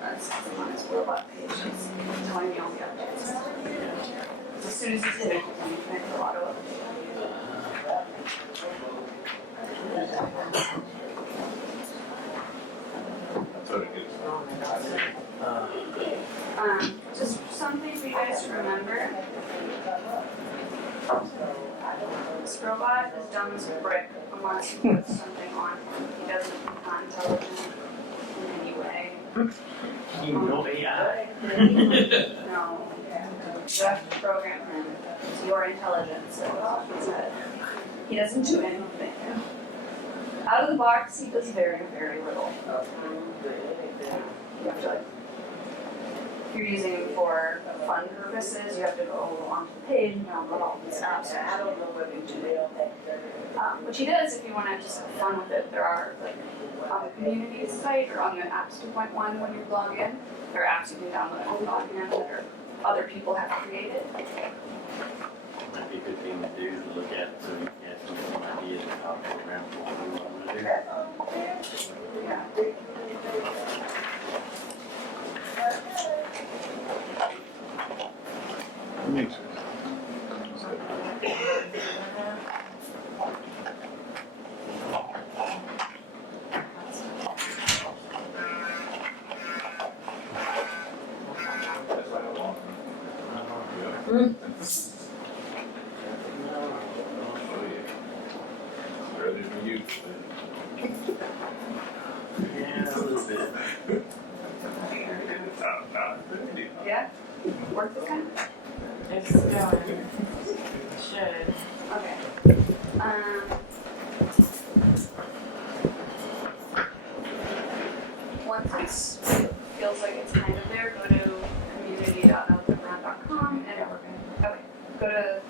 That's because I'm on his robot page, it's telling me all the updates. As soon as he's hit it, I'm trying to auto update. That's what it is. Just something for you guys to remember. This robot is dumb as a brick unless you put something on him. He doesn't become intelligent in any way. No AI. No. You have to program him. It's your intelligence that goes off his head. He doesn't do anything. Out of the box, he does very, very little. You have to like, if you're using it for fun purposes, you have to go onto the page and download all these apps. I don't know what they do. Which he does if you want to just have fun with it. There are like on the community site or on the apps 2.1 when you log in, there are apps you can download and log in that are other people have created. Might be a good thing to do to look at so you can have some ideas of how to program what we want to do. Yeah. Makes sense. That's like a long. Yeah. Oh, yeah. Earlier than you. Yeah, a little bit. Yeah? Work this time? It's going. Should. Okay. Once it's feels like it's kind of there, go to community.eldebrown.com and okay, go to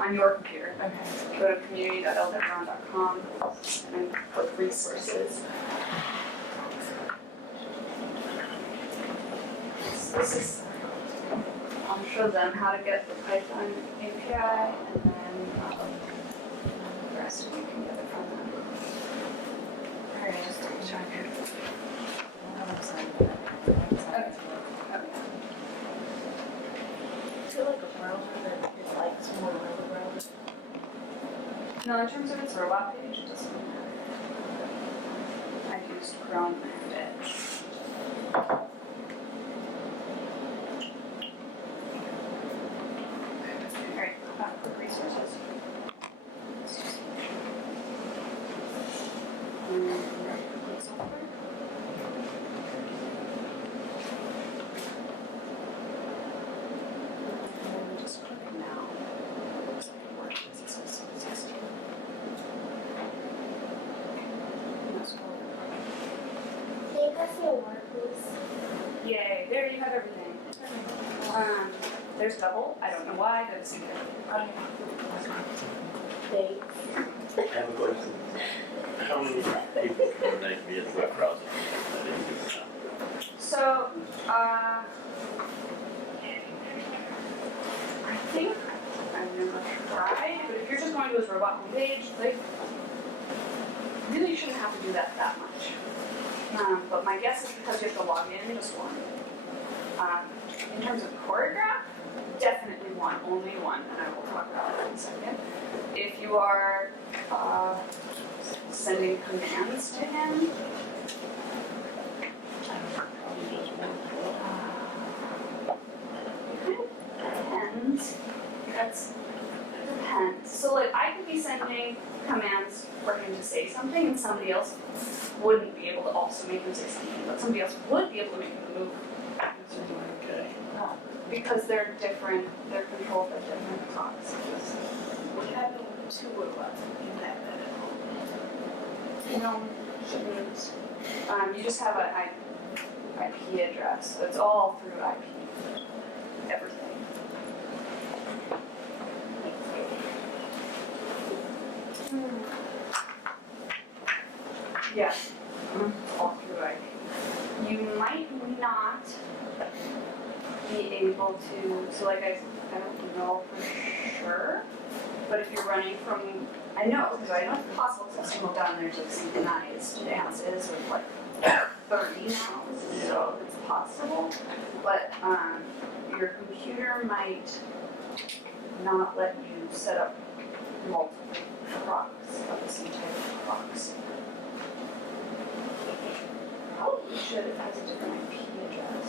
on your computer. Okay. Go to community.eldebrown.com and then click resources. So this is I'll show them how to get the Python API and then the rest of you can get it from them. Alright, just double check it. I feel like a browser that is like some more of a browser. No, in terms of its robot page, it doesn't matter. I've used Chrome and Edge. Alright, quick resources. Quick software. And just click now. Looks like it works. It says success. That's cool. Can you pass me a water, please? Yay, there you have everything. There's double, I don't know why, but it's secret. Thanks. I have a question. How many people can connect via the web browser? So, I think I've never tried, but if you're just going to his robot homepage, like, really shouldn't have to do that much. But my guess is because you have to log in, just one. In terms of choreograph, definitely one, only one, and I will talk about it in a second. If you are sending commands to him, Probably just one. depends. Depends. So like I could be sending commands for him to say something and somebody else wouldn't be able to also make him say something, but somebody else would be able to make him move. Okay. Because they're different, they're controlled by different processes. What happened two robots impact that at all. No, shouldn't. You just have an IP address, so it's all through IP. Everything. Yeah, all through IP. You might not be able to, so like I don't know for sure, but if you're running from, I know, because I know it's possible, because I look down there's like synchronized dances with like 30 now, so it's possible, but your computer might not let you set up multiple procs of the same type of procs. Probably should if it has a different IP address.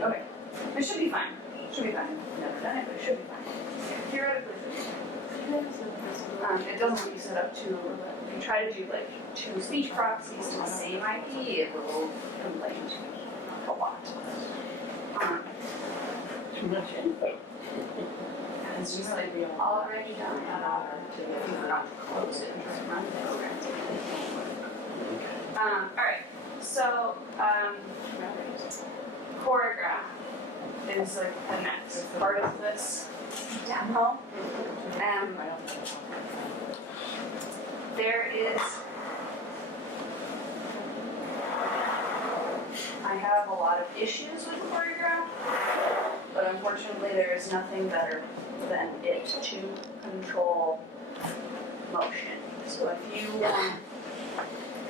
Okay, it should be fine. Should be fine. Never done it, but it should be fine. Theoretically, it should be fine. It doesn't let you set up two. If you try to do like two speech proxies to the same IP, it will complain a lot. Too much info. And it's just like already done an hour to if you forgot to close it and just run the program. Alright, so Choreograph is like the next part of this demo. There is, I have a lot of issues with Choreograph, but unfortunately there is nothing better than it to control motion. So if you want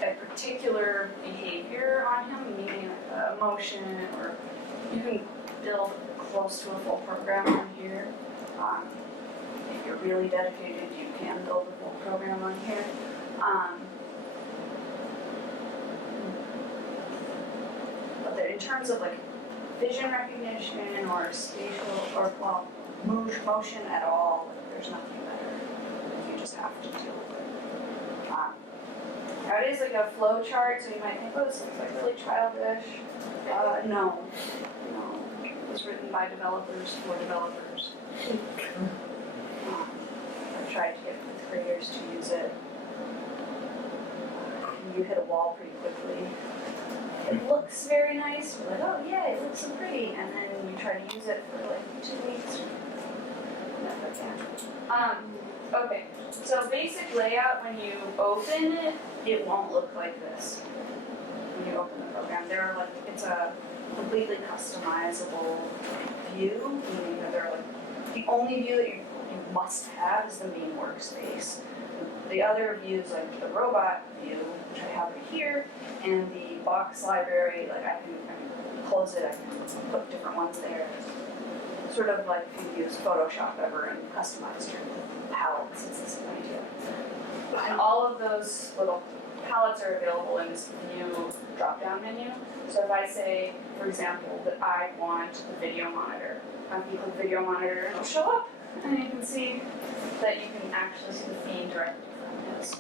a particular behavior on him, meaning like a motion, or you can build close to a full program on here. If you're really dedicated, you can build a full program on here. But in terms of like vision recognition or spatial or motion at all, like, there's nothing better. You just have to deal with it. Now it is like a flow chart, so you might think, oh, this looks like really childish. No. It was written by developers for developers. I've tried to get fifth graders to use it. You hit a wall pretty quickly. It looks very nice. You're like, oh yeah, it looks so pretty. And then you try to use it for like 2 weeks. Never again. Okay, so basic layout, when you open it, it won't look like this. When you open the program, it's a completely customizable view, meaning that they're like, the only view that you must have is the main workspace. The other views, like the robot view, which I have right here, and the box library, like I can close it, I can put different ones there. Sort of like if you use Photoshop ever and customized your palettes, it's the same idea. And all of those little palettes are available in this new drop-down menu. So if I say, for example, that I want the video monitor, you click video monitor and it'll show up, and you can see that you can actually see the feed directly from his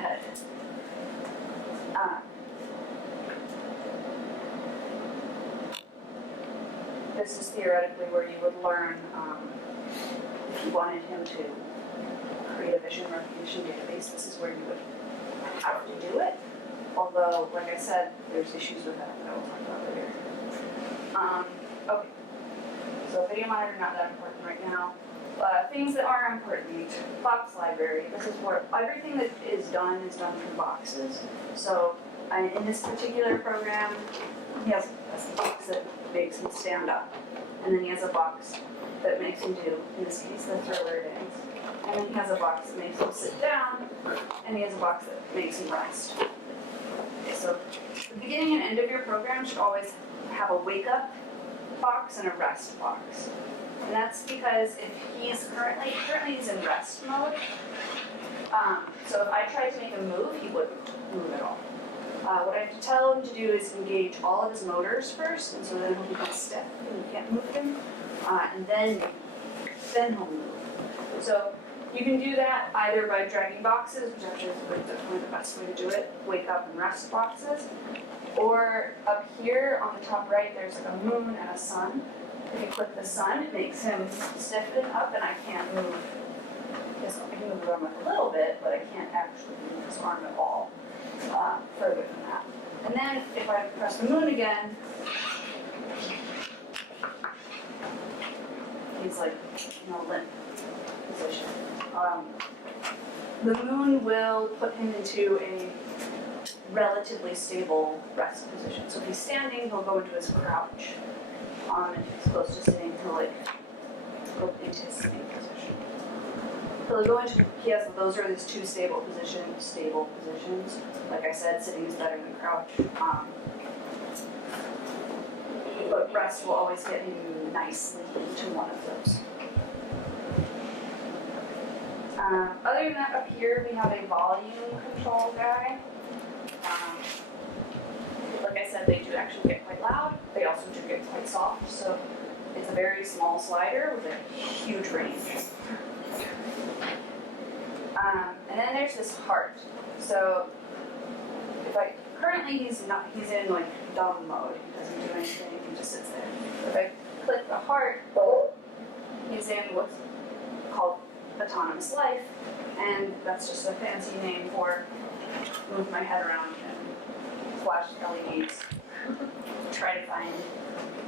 head. This is theoretically where you would learn if you wanted him to create a vision recognition database, this is where you would have to do it. Although, like I said, there's issues with that I will talk about later. Okay, so video monitor, not that important right now. Things that are important, box library. This is where everything that is done through boxes. So in this particular program, he has a box that makes him stand up. And then he has a box that makes him do, in this case, the thriller dance. And then he has a box that makes him sit down, and he has a box that makes him rest. Okay, so the beginning and end of your program should always have a wake up box and a rest box. And that's because if he's currently he's in rest mode. So if I tried to make him move, he wouldn't move at all. What I have to tell him to do is engage all of his motors first, and so then he'll become stiff and you can't move him, and then he'll move. So you can do that either by dragging boxes, which actually is definitely the best way to do it, wake up and rest boxes, or up here on the top right there's like a moon and a sun, if you click the sun, it makes him stiffen up and I can't move I can move his arm like a little bit, but I can't actually move his arm at all, further than that. And then if I press the moon again, he's like, limp position. The moon will put him into a relatively stable rest position. So if he's standing, he'll go into his crouch. And if he's close to sitting, he'll go into his sitting position. He'll go into, those are his two stable positions. Like I said, sitting is better than crouch. But rest will always get him nicely into one of those. Other than that, up here we have a volume control guy. Like I said, they do actually get quite loud. They also do get quite soft. So it's a very small slider with a huge range. And then there's this heart. So currently he's in like dumb mode. He doesn't do anything. He just sits there. If I click the heart, he's in what's called autonomous life, and that's just a fancy name for move my head around and flash LEDs. Try to find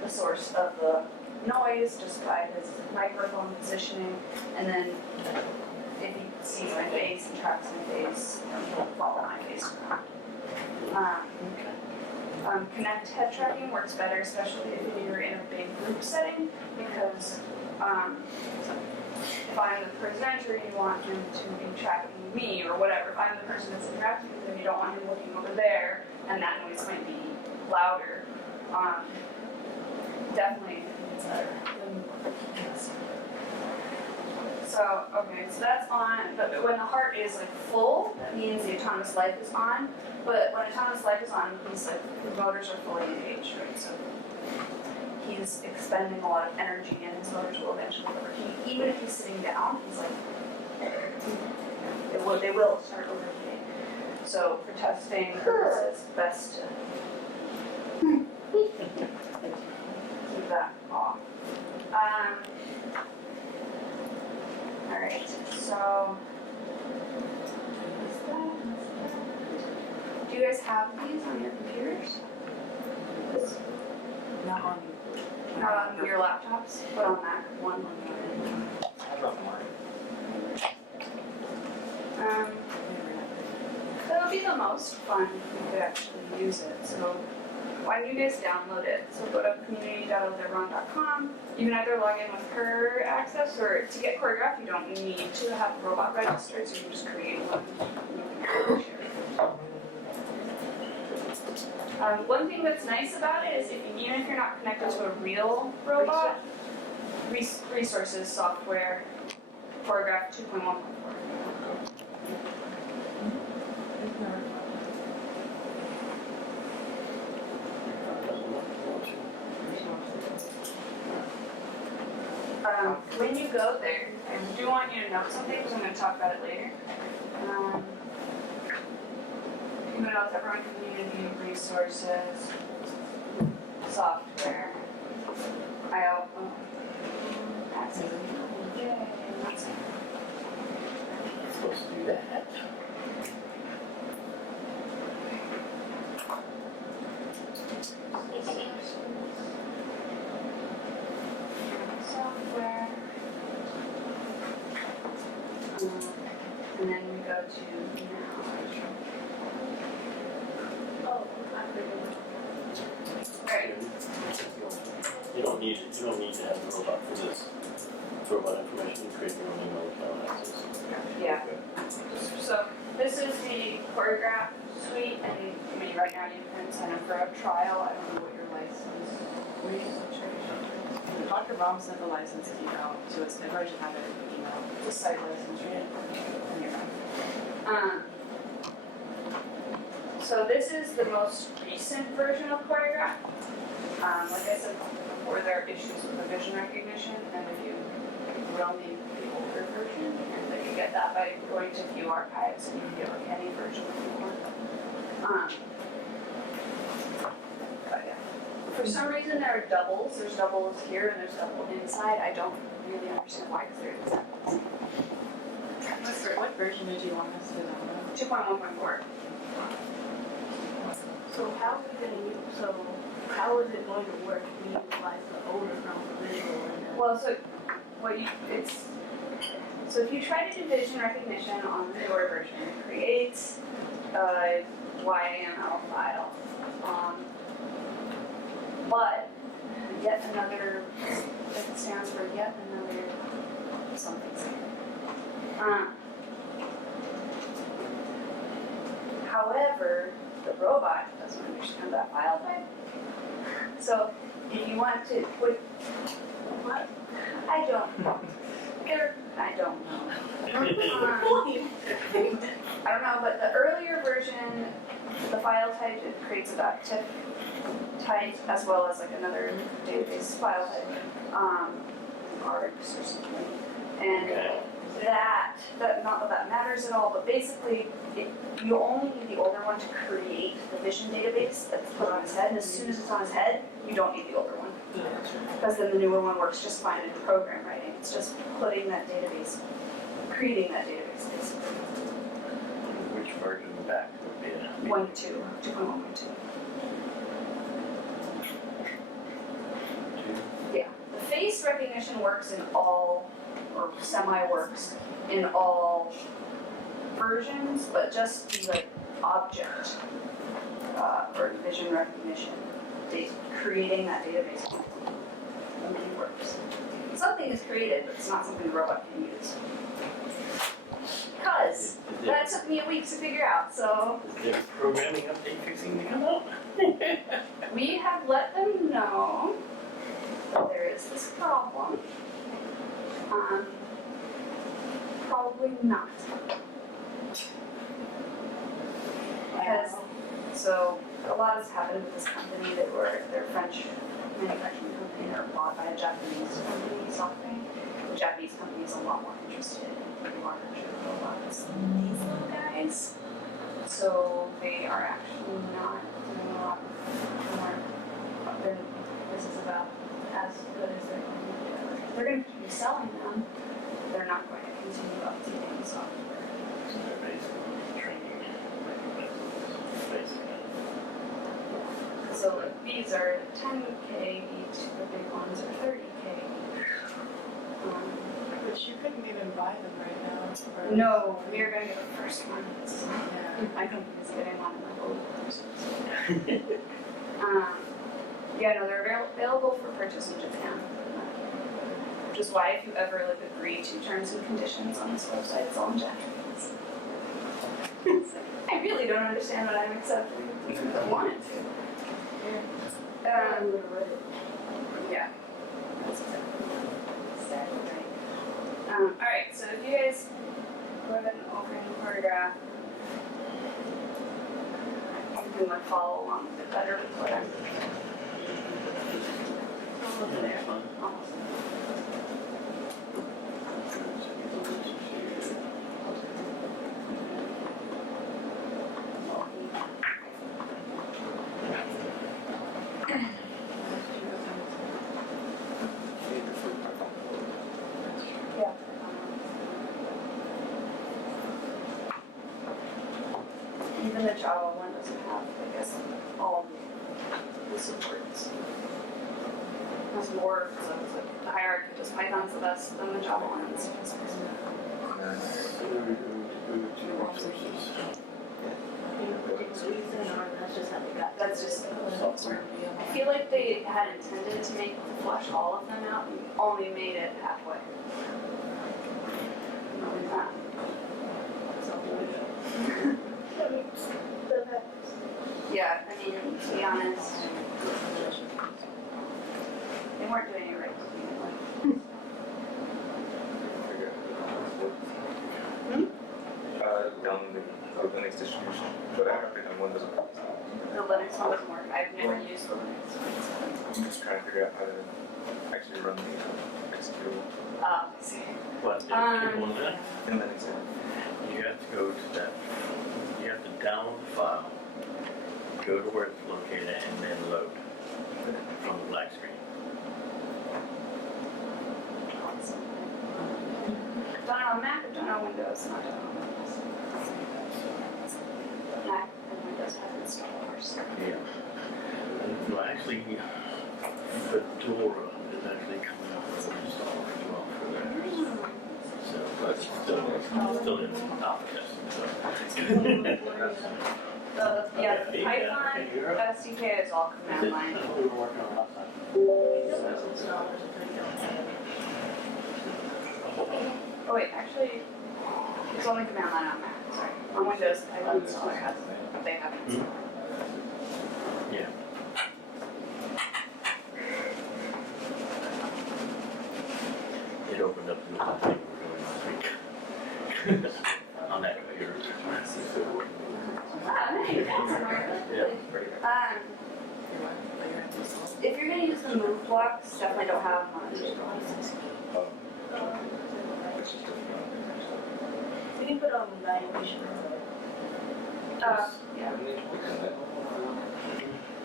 the source of the noise just by his microphone positioning, and then if he sees my face and tracks my face, he'll follow my face around. Connect head tracking works better, especially if you're in a big group setting, because if I'm the presenter, you want him to be tracking me or whatever. If I'm the person that's interacting with him, you don't want him looking over there, and that noise might be louder. Definitely, it's better than this. So, okay, so that's on, but when the heart is like full, that means the autonomous life is on. But when autonomous life is on, he's like, his motors are fully engaged, right? So he's expending a lot of energy and his motors will eventually overheat. Even if he's sitting down, he's like, they will start overheating. So for testing purposes, it's best to keep that off. Alright, so do you guys have these on your computers? Not on Not on your laptops, but on Mac? One. That'll be the most fun if you could actually use it. So why don't you guys download it? So go to community.otherrun.com. You can either log in with her access, or to get Choreograph, you don't need to have a robot registered, so you can just create one. One thing that's nice about it is even if you're not connected to a real robot, resources, software, Choreograph 2.1.4. When you go there, I do want you to note something because I'm going to talk about it later. You know, everyone community resources, software, IO, access. Yay, that's it. Supposed to do that. Software. And then we go to Oh, I figured. Alright, You don't need to have a robot for this. Robot information, you create your own email account access. yeah. So this is the Choreograph suite, and I mean, right now you can sign up for a trial. I don't know what your license is. Dr. Baum sent the license key out to us. Everyone should have it in the email. The site license, right? So this is the most recent version of Choreograph. Like I said before, there are issues with the vision recognition, and if you will need the older version, and then you get that by going to View Archives, and you can get like any version if you want. But yeah, For some reason, there are doubles. There's doubles here and there's double inside. I don't really understand why, because they're exactly the same. What version did you want us to download? 2.1.4. So how is it going to work if we utilize the older from visual and then? Well, so if you try to do vision recognition on the newer version, it creates a YAML file. But yet another, it stands for yet another something. However, the robot doesn't understand that file type. So if you want to put, what? I don't know. I don't know, but the earlier version, the file type, it creates a .tiff type as well as like another database file type, args or something. And Okay. that not that that matters at all, but basically you only need the older one to create the vision database that's put on his head, and as soon as it's on his head, you don't need the older one. Because then the newer one works just fine in program writing. It's just putting that database, creating that database basically. Which version back would be a? 2.1.2. Yeah, the face recognition works in all, or semi-works in all versions, but just the like object or vision recognition, creating that database only works. Something is created, but it's not something the robot can use. Because that took me a week to figure out, so Is there a programming update fixing to come out? we have let them know that there is this problem. Probably not. Because, so a lot has happened with this company. They're a French manufacturing company. They're bought by a Japanese company, SoftBank. The Japanese company is a lot more interested in larger robots than these little guys. So they are actually not doing a lot more than this is about as good as they're going to do. They're going to continue selling them. They're not going to continue updating the software. So they're basically training, basically. So these are 10K each, the big ones are 30K each. But you couldn't even buy them right now. or- No, we are going to get the first one. So Yeah. my company is getting one in the whole course. Yeah, no, they're available for purchase in Japan. Which is why if you ever like agree to terms and conditions on this website, it's all in Japanese. It's like, I really don't understand what I'm accepting. I want it to. I would have read it. Yeah. That's exactly right. Alright, so if you guys go ahead and open Choreograph, you can like follow along a bit better with what I'm Almost there. almost. Yeah. Even the Java one doesn't have, I guess, all the supports. It has more, so it's like the hierarchy, just Python's the best, then the Java one is just. That's just how they got. That's just, I feel like they had intended to flush all of them out and only made it halfway. Yeah, I mean, to be honest, they weren't doing it right to begin with. Downloading the Linux distribution, but I have it on Windows. The Linux one doesn't work. I've never used the Linux one. I'm just trying to figure out how to actually run the executable I see. But if you want that, in Linux. Yeah. you have to go to that, you have to download the file, go to where it's located, and then load. Mac, I've done on Windows, not done on Windows. Mac and Windows have installers. Yeah. Well, actually, Fedora is actually coming up with an installer as well for theirs. So, but still in alpha testing, The Python SDK is all Is command it? line. That's what we were working on last time. Oh wait, actually, it's only command line on Mac, sorry. On Windows, Python installer has, they have it. Yeah. It opened up the thing we were doing last week. On that computer. Ah, nice. Yeah. If you're gonna use the move blocks, definitely don't have them on it. We can put valuation. Yeah.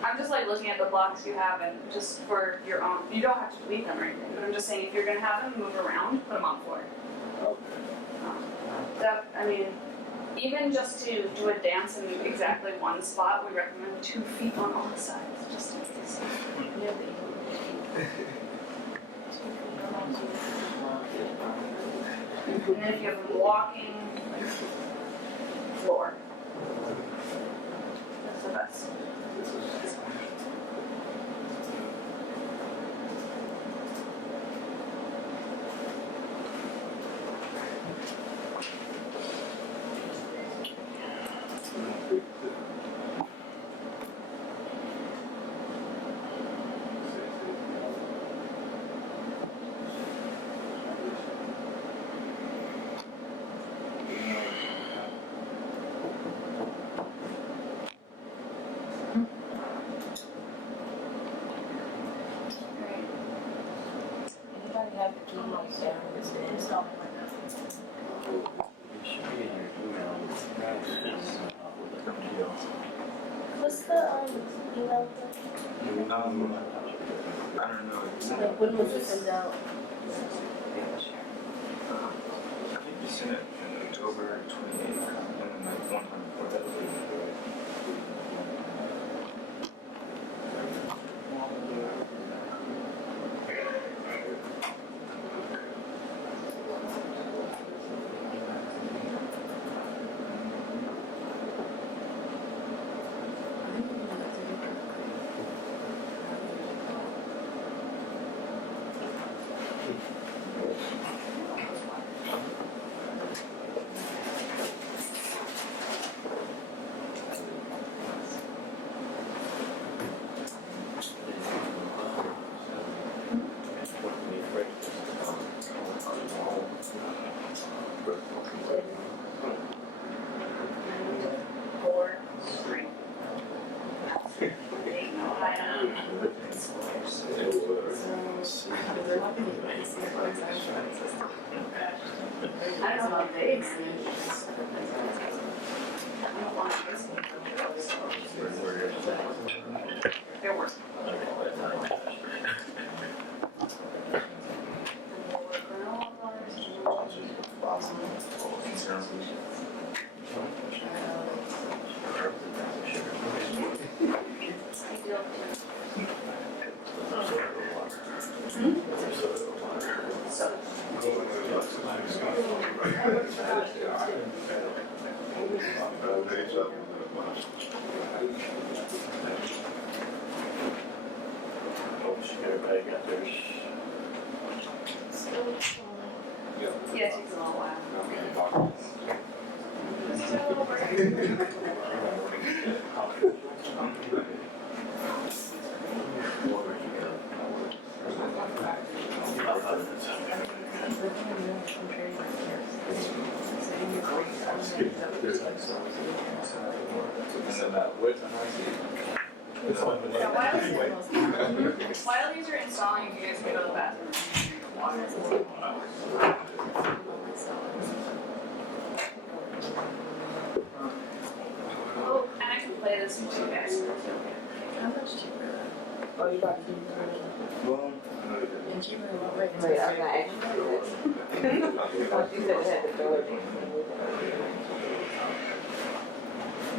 I'm just like looking at the blocks you have and just for your own, you don't have to delete them or anything, but I'm just saying if you're gonna have them move around, put them on floor. That, I mean, even just to do a dance in exactly one spot, we recommend 2 feet on all sides, just in case. And then if you have them walking, floor. That's the best. Anybody have the key down this installment right now? It should be in your email. It's with a deal. What's the email? I don't know. Like, when was it sent out? I think you sent it in October 28th, and then like 104. Floor, screen. No item. I don't know about they. They're worse. Everybody got theirs. Yeah, it takes a little while. Yeah, while these are installing, you guys can go to the bathroom. Oh, and I can play this with you guys. How much cheaper? Oh, you got to do that. Well, And cheaper than what way? Wait, I'm gonna actually do this. Once you said it had the door.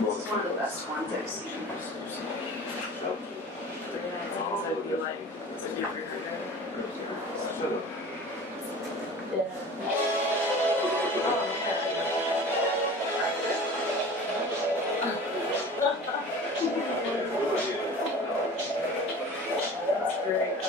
This is one of the best ones I've seen. That's great.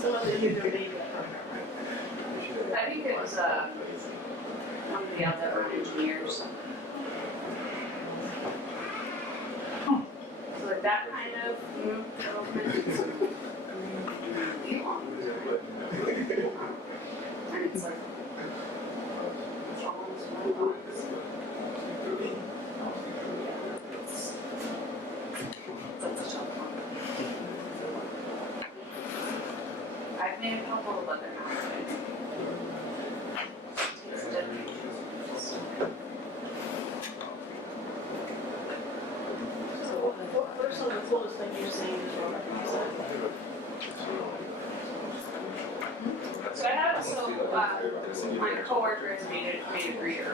So what did you do? I think it was one of the Aldebaran engineers. So like that kind of development. And it's like it's almost 1 box. That's a tough one. I've made a couple of other ones, I think. It's definitely So what are some of the coolest things you've seen as well? So I have, my coworker has made a greeter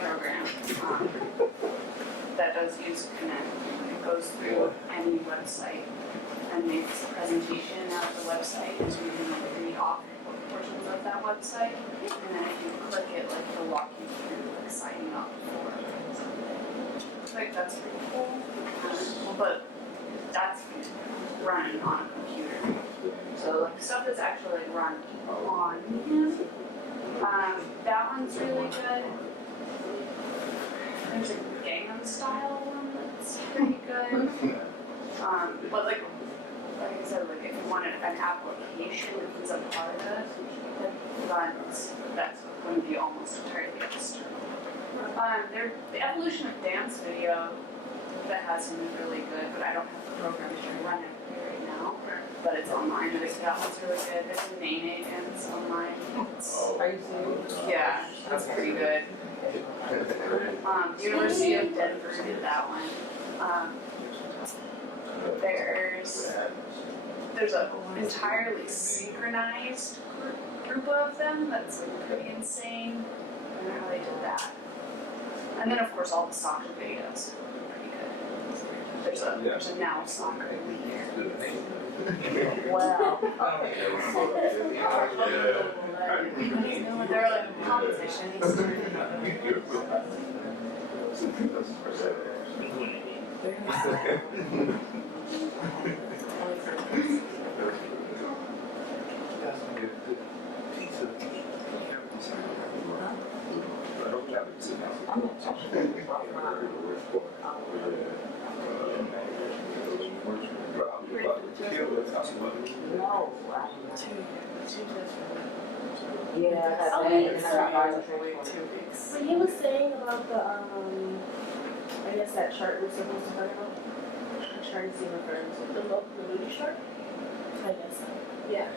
program, that does use Connect. It goes through any website and makes a presentation of the website, and so you can like read off portions of that website, and then if you click it, like it'll walk you through like signing up for something. Like that's pretty cool, but that's running on a computer. So like stuff that's actually like run on him. That one's really good. There's a Gangnam Style one that's pretty good. But like I said, like if you wanted an application that's a part of it, that runs, that's going to be almost entirely external. The evolution of dance video that has some really good, but I don't have the program to run it right now. But it's online. That one's really good. There's a Nene dance online. Are you serious? Yeah, that's pretty good. The University of Denver did that one. There's an entirely synchronized group of them that's like pretty insane. I don't know how they did that. And then of course all the soccer videos are pretty good. There's a now soccer in here. Wow. They're like competitions. No. Yeah, I got that, and I got arbitration. When he was saying about the, I guess that chart we're supposed to talk about, I'm trying to see what referring to, the movie chart? I guess so. Yeah.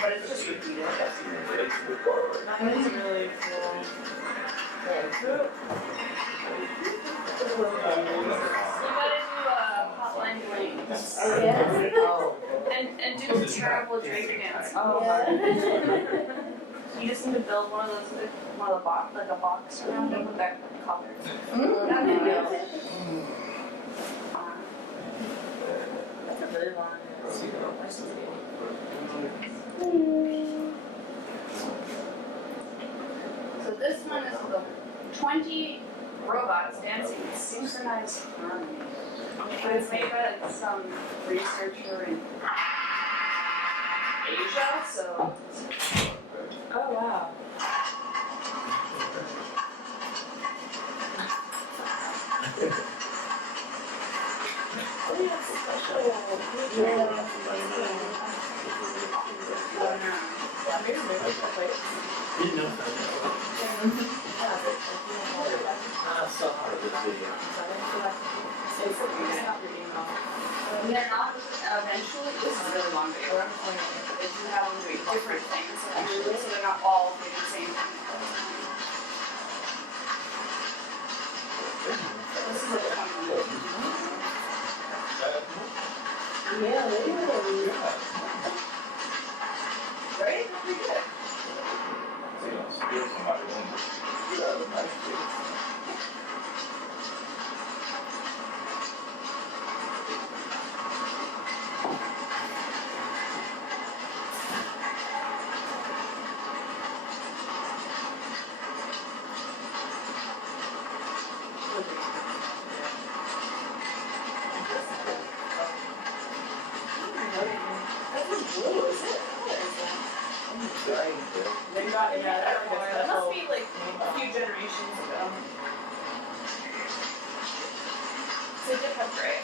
But it's just repeated. That is really cool. Oh, yeah? Oh. And do the terrible Drake dance. Oh, You just need to build one of those, like a box around it with that color. That's a really long. So this one is the 20 robots dancing in synchronized harmony. It was made by some researcher in Asia, so Oh, wow. You know, I saw part of this video. they're not eventually, this is a really long video, if you have them doing different things, so they're not all doing the same thing. This is like a fun one. Yeah, really. Right? Pretty good. They got, yeah, that's like a It special. must be like a few generations ago. So it did have gray.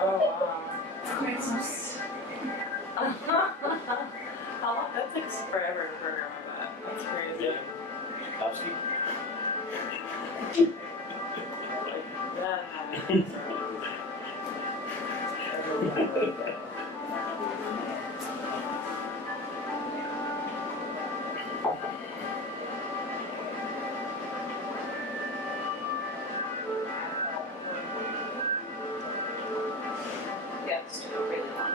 Oh, wow. Makes no sense. How long? That takes forever to program that. That's crazy. Yeah. Topsy? Yeah, it's still really long.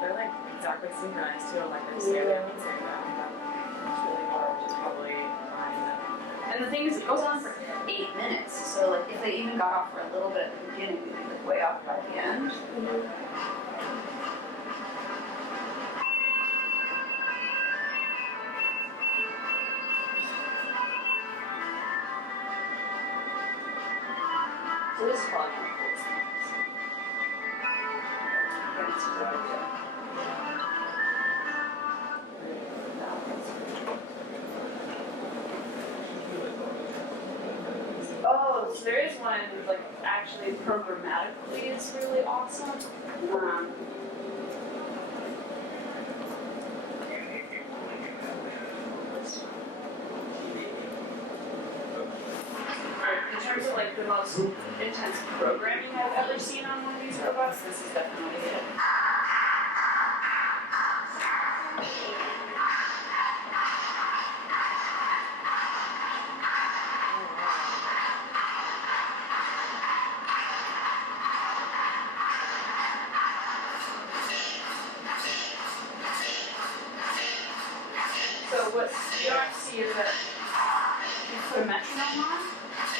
They're like exactly synchronized too, like they're standing and saying that. It's really hard, which is probably fine. And the thing is, it goes on for 8 minutes. So like, if they even got off for a little bit at the beginning, they'd be like way off by the end. So this is probably one of the coolest things. Yeah, it's really good. Oh, so there is one like actually programmatically it's really awesome. In terms of like the most intense programming I've ever seen on one of these robots, this is definitely it. So what you don't see is that you put a metronome on,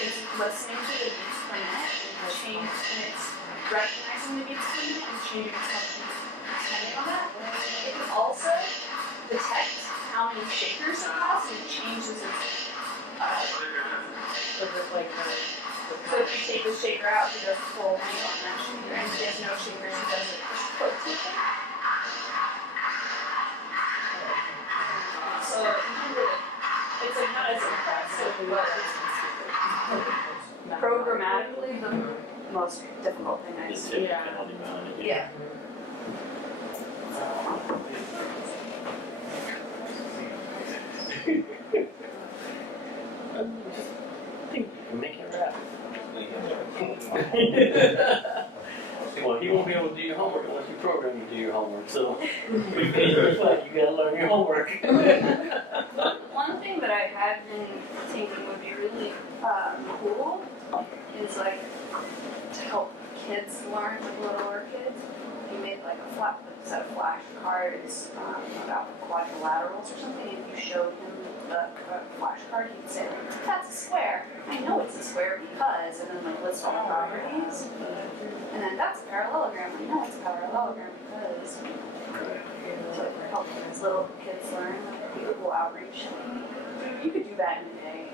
it's listening to the beats per minute, and it's recognizing the beats per minute and changing itself depending on that. It can also detect how many shakers it has and it changes its So there's like so if you take the shaker out, it does the full length on that shaker, and if there's no shakers, it does it close to it. So it's like not as impressive, but it's programmatically the most difficult thing I It's see. technicality behind it. Yeah. I think you can make it rap. Well, he won't be able to do your homework unless you program him to do your homework, so it's like you gotta learn your homework. One thing that I had been thinking would be really cool is like to help kids learn, like littler kids. You made like a set of flashcards about quadrilaterals or something, and you showed him the flashcard, he'd say, that's a square. I know it's a square because, and then like list all the properties. And then that's a parallelogram. I know it's a parallelogram because. So it helps these little kids learn, like beautiful outreach. You could do that in a day.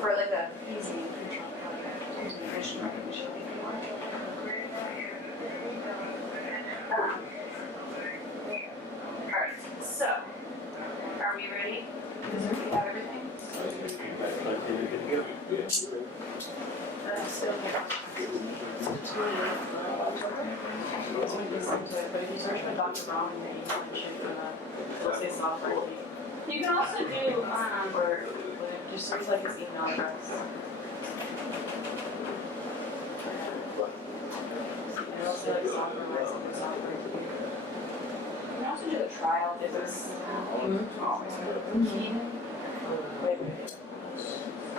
For like a easy mission recognition. Alright, so, are we ready? Does everybody have everything? Still but if you search for Dr. Brown in the email, you should it'll say software. You can also do, Or just search like his email address. And also like software license, software. you can also do a trial business. Keenan? Wait.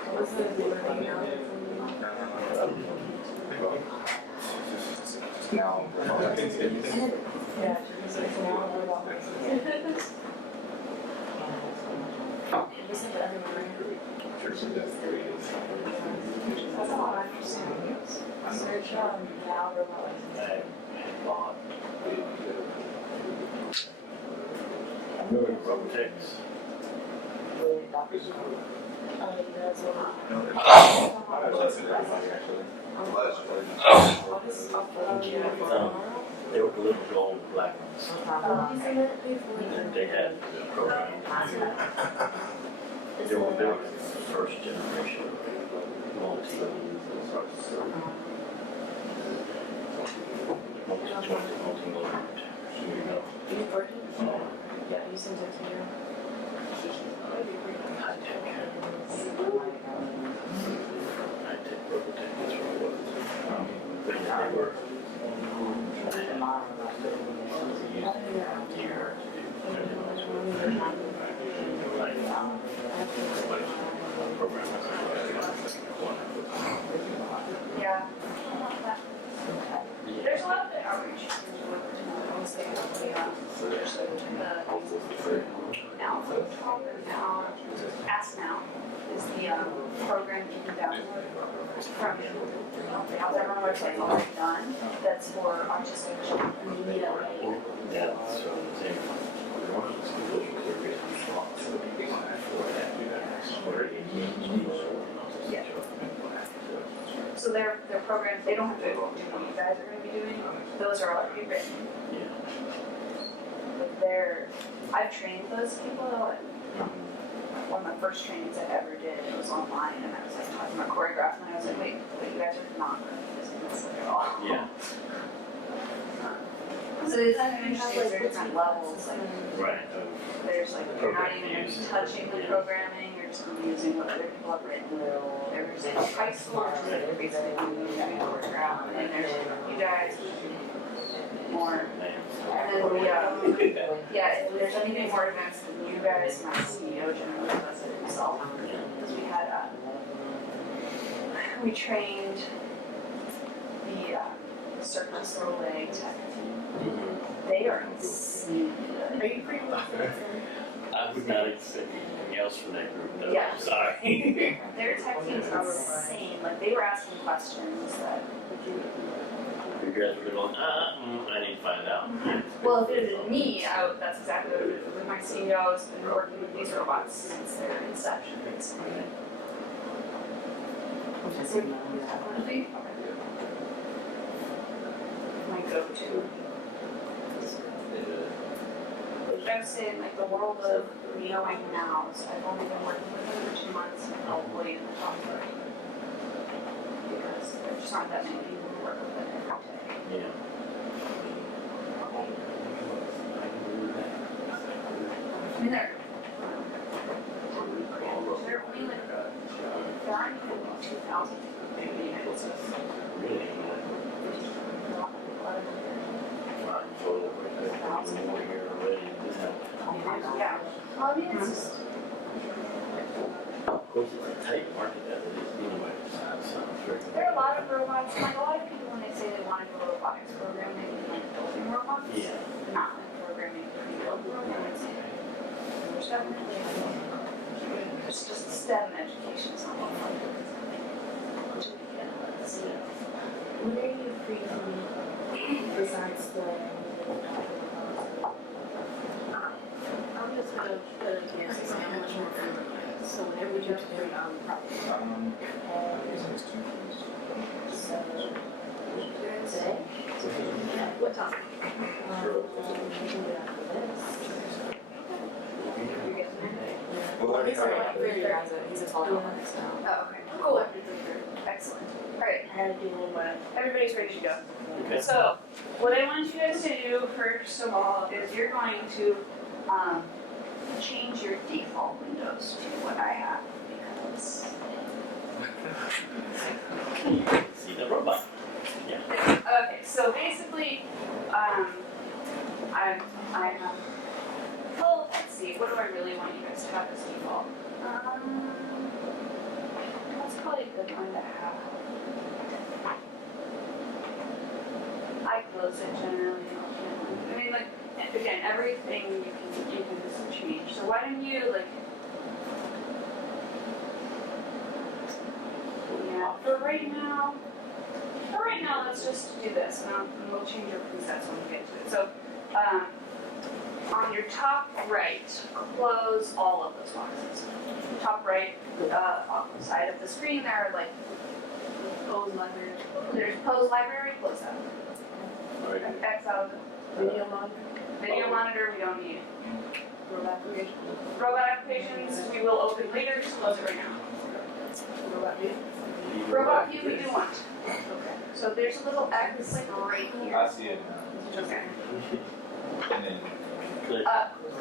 What was the email? Just now. Yeah, it's now. Listen to everyone, right? That's all I understand. Search now remote licensing. Robotics. That's what They were the little gold black ones. And they had the program. They were the first generation multi-joint. Yeah, you sent it to you. High-tech. High-tech Robotech, that's what it was. But yeah, they were. Yeah. There's a lot of outreach. Now, Ask Now is the program you can download from our website already done. That's for autistic children. Yeah, so they Yeah. So their programs, they don't have to do what you guys are going to be doing. Those are already written. Like I've trained those people. And one of the first trainings I ever did, it was online, and I was like talking about choreograph, and I was like, wait, you guys are not going to do this in this at all. Yeah. So it's kind of interesting, there are different levels, like Right. there's like, you're not even touching the programming, you're just using what other people have written. There's like high school, which is like basically choreograph, and then there's you guys, more. And then if there's anything more advanced than you guys, my CEO generally does it himself. Because we trained the Cirque du Soleil tech team. They are insane good. Are you free with I would not expect anything else from that group, though. Yeah. I'm sorry. Their tech team's insane. Like they were asking questions that. You guys were going, I need to find out. Well, if it had been me, that's exactly what it would have been. My CEO has been working with these robots since their inception, basically. My go-to. I would say in like the world of knowing now, so I've only been working with them for 2 months, and hopefully in the top 30. Because there just aren't that many people who work with it every day. Yeah. I mean, they're only like market as it is anyway, so it's very. There are a lot of robots, like a lot of people when they say they want to do a robotics program, they mean like building robots. Yeah. Not like programming to build robots. There's definitely, there's just STEM education, it's not one fun. Until we get, let's see. When are you free to meet besides the? I'm just gonna put it here, so I'm much more familiar. So whenever you have free, I'm probably. Today? Yeah, what time? You're getting it? Well, He's a tall robotics now. Oh, okay. Cool. Excellent. Alright, I had to do one, but everybody's ready to go. Okay. So, what I want you guys to do first of all is you're going to change your default windows to what I have because See the robot. okay, so basically I have, well, let's see, what do I really want you guys to have as default? That's probably a good one to have. I close it generally. I mean, like, again, everything you can just change. So why don't you like? Yeah. For right now, let's just do this, and we'll change your presets when we get to it. So, on your top right, close all of those boxes. Top right, on the side of the screen, there are like pose library, there's pose library. Close that. Alright. X out of video monitor, video monitor. We don't need. robot creation, Robot applications, we will open later, just close it right now. robot view. Robot view, we do want. Okay. So there's a little X like right here. I see it Okay. now. And then, Click.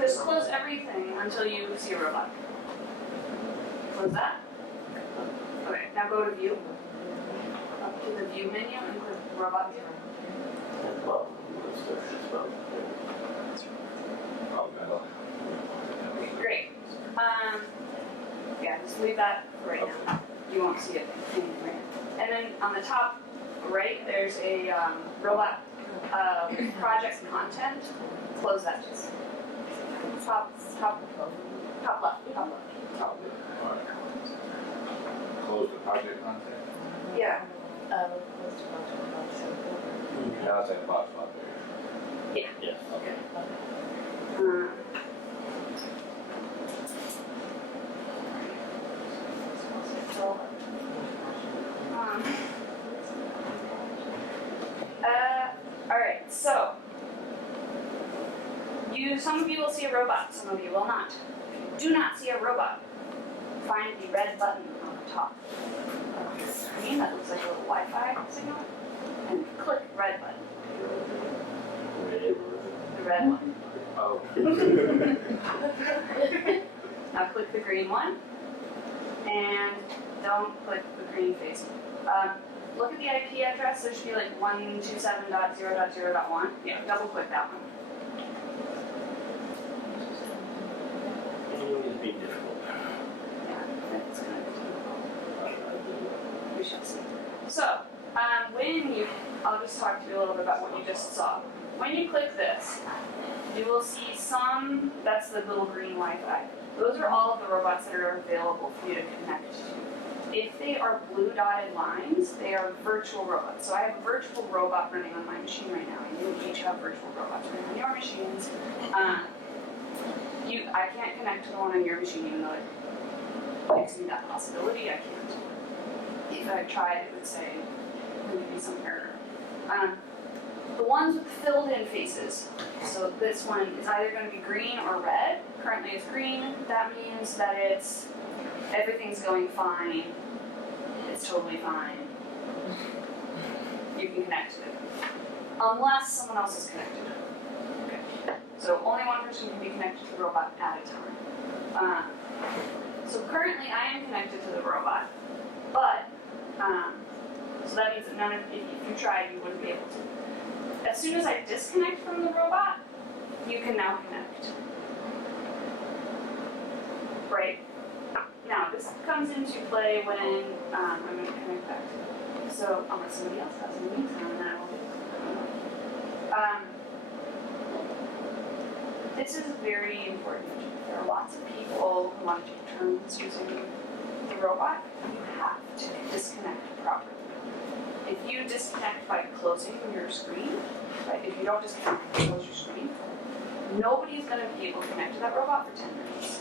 Just close everything until you see a robot. Close that. Okay, now go to view. Up to the view menu and click robot view. Well, let's search this one. oh, metal. Great. Yeah, just leave that for right now. You won't see it anywhere. And then on the top right, there's a robot project content. Close that just. Top left. Alright. Close the project content. Yeah. Now it's like a box out there. Yes. Okay. Alright, so some of you will see a robot, some of you will not. If you do not see a robot, find the red button on the top of your screen that looks like a little Wi-Fi signal, and click red button, the red one. Oh. Now click the green one, and don't click the green face. Look at the IP address, there should be like 127.0.0.1. Yeah, double click that one. It'd be difficult. Yeah, it's gonna be difficult. We shall see. So, I'll just talk to you a little bit about what you just saw. When you click this, you will see that's the little green Wi-Fi. Those are all of the robots that are available for you to connect to. If they are blue dotted lines, they are virtual robots. So I have a virtual robot running on my machine right now, and you each have virtual robots running on your machines. I can't connect to the one on your machine, even though it gives me that possibility. I can't. If I tried, it would say there would be some error. The ones with filled in faces. So this one is either going to be green or red. Currently it's green. That means that everything's going fine. It's totally fine. You can connect to it. Unless someone else is connected. Okay. So only one person can be connected to the robot at a time. So currently I am connected to the robot, but so that means that if you tried, you wouldn't be able to. As soon as I disconnect from the robot, you can now connect. Right. Now, this comes into play when, I'm gonna connect back to it. So unless somebody else has any needs on that, this is very important. There are lots of people who want to take turns using the robot. You have to disconnect properly. If you disconnect by closing your screen, right, if you don't disconnect by close your screen, nobody's going to be able to connect to that robot for 10 minutes.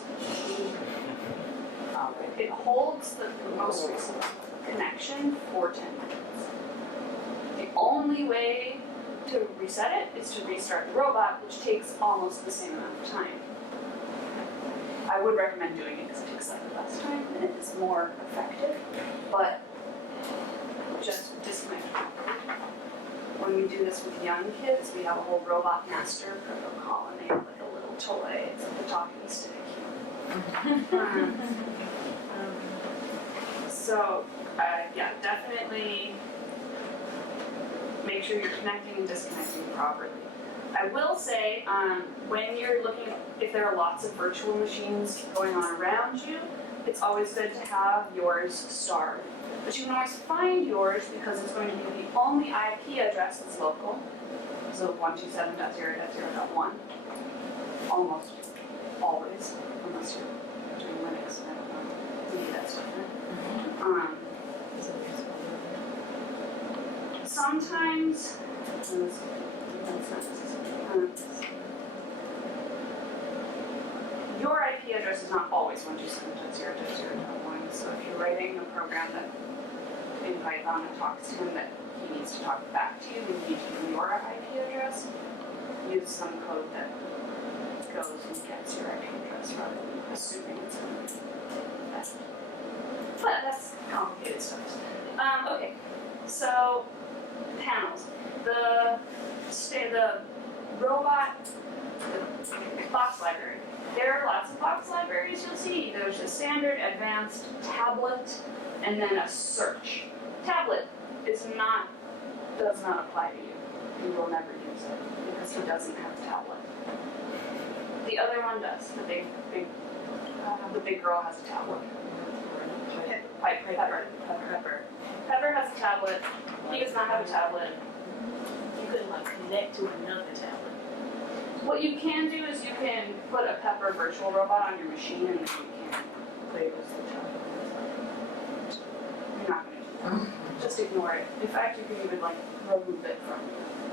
It holds the most recent connection for 10 minutes. The only way to reset it is to restart the robot, which takes almost the same amount of time. I would recommend doing it because it takes slightly less time and it is more effective, but just disconnect. When we do this with young kids, we have a whole robot master protocol, and they have like a little toy. It's like a talking stick. So, yeah, definitely make sure you're connecting and disconnecting properly. I will say, when you're looking, if there are lots of virtual machines going on around you, it's always good to have yours starred. But you can always find yours because it's going to be the only IP address that's local. So 127.0.0.1. Almost always, unless you're doing Linux. I don't know. Maybe that's different. Sometimes, your IP address is not always 127.0.0.1. So if you're writing a program that in Python and talks to him that he needs to talk back to you, you need to give your IP address. Use some code that goes and gets your IP address rather than assuming it's going to be that. But that's complicated stuff. Okay, so panels. The robot, the box library. There are lots of box libraries you'll see. There's a standard, advanced, tablet, and then a search. Tablet does not apply to you. You will never use it because he doesn't have a tablet. The other one does. The big girl has a tablet. Pepper has a tablet. He does not have a tablet. You couldn't like connect to another tablet. What you can do is you can put a Pepper virtual robot on your machine and then you can play with the tablet. You're not going to do that. Just ignore it. In fact, you can even like remove it from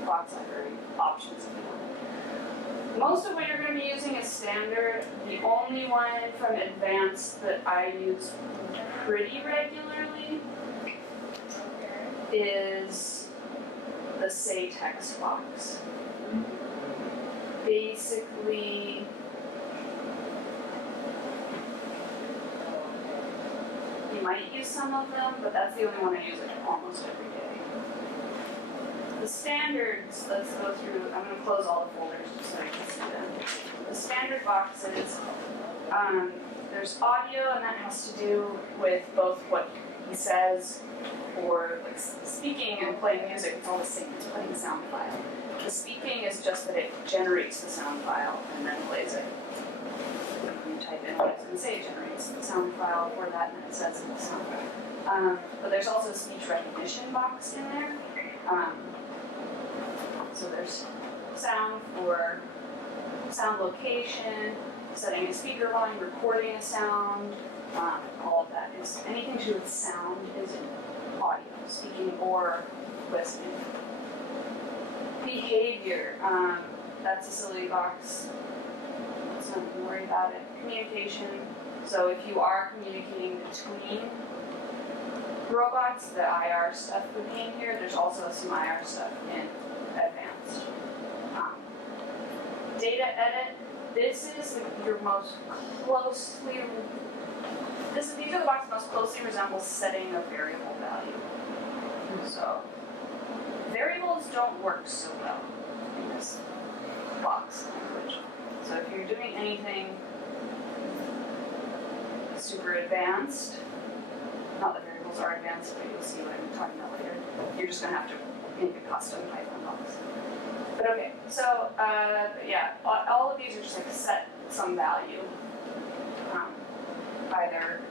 box library options if you want. Most of what you're going to be using is standard. The only one from advanced that I use pretty regularly is the Say text box. Basically, you might use some of them, but that's the only one I use like almost every day. The standards, let's go through, I'm going to close all the folders just so I can see them. The standard boxes, there's audio, and that has to do with both what he says or like speaking and playing music. It's all the same, it's playing a sound file. The speaking is just that it generates the sound file and then plays it. You type in what it's going to say, it generates the sound file for that, and it says in the sound file. But there's also a speech recognition box in there. So there's sound for sound location, setting a speaker volume, recording a sound, all of that is anything to do with sound is audio, speaking or listening. Behavior, that's a silly box. So don't worry about it. Communication. So if you are communicating between robots, the IR stuff would be in here. There's also some IR stuff in advanced. Data edit. This is your most closely. These are the boxes most closely resemble setting a variable value. So variables don't work so well in this box language. So if you're doing anything super advanced, not that variables are advanced, but you'll see what I'm talking about later, you're just going to have to make a custom Python box. But okay, so yeah, all of these are just like set some value. Either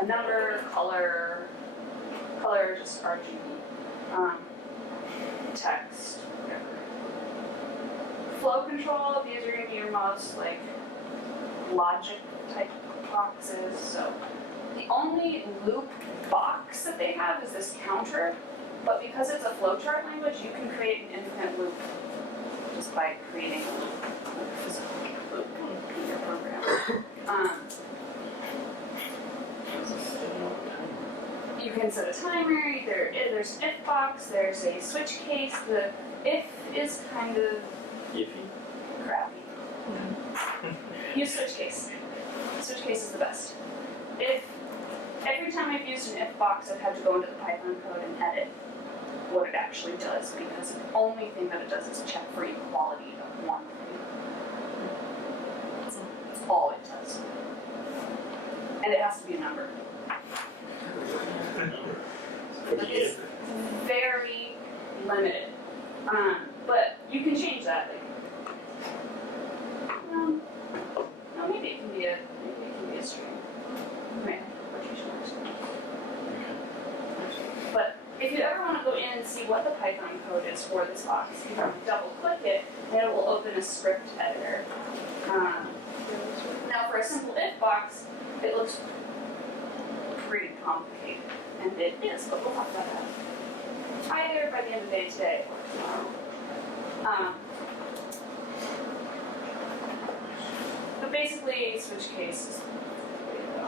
a number, color just RGB, text, whatever. Flow control, these are gonna be your most like logic type boxes. So the only loop box that they have is this counter, but because it's a flowchart language, you can create an infinite loop just by creating a loop, like a physical loop in your program. You can set a timer, there's an if box, there's a switch case. The if is kind of Iffy. crappy. Use switch case. Switch case is the best. If every time I've used an if box, I've had to go into the Python code and edit what it actually does, because the only thing that it does is check for equality of one thing. That's all it does. And it has to be a number. It's very limited. But you can change that. Like, no, maybe it can be a string. Right, quotation marks. But if you ever want to go in and see what the Python code is for this box, you can double click it, and it will open a script editor. Now, for a simple if box, it looks pretty complicated, and it is, but we'll talk about that either by the end of the day today or tomorrow. But basically, switch case is the way to go.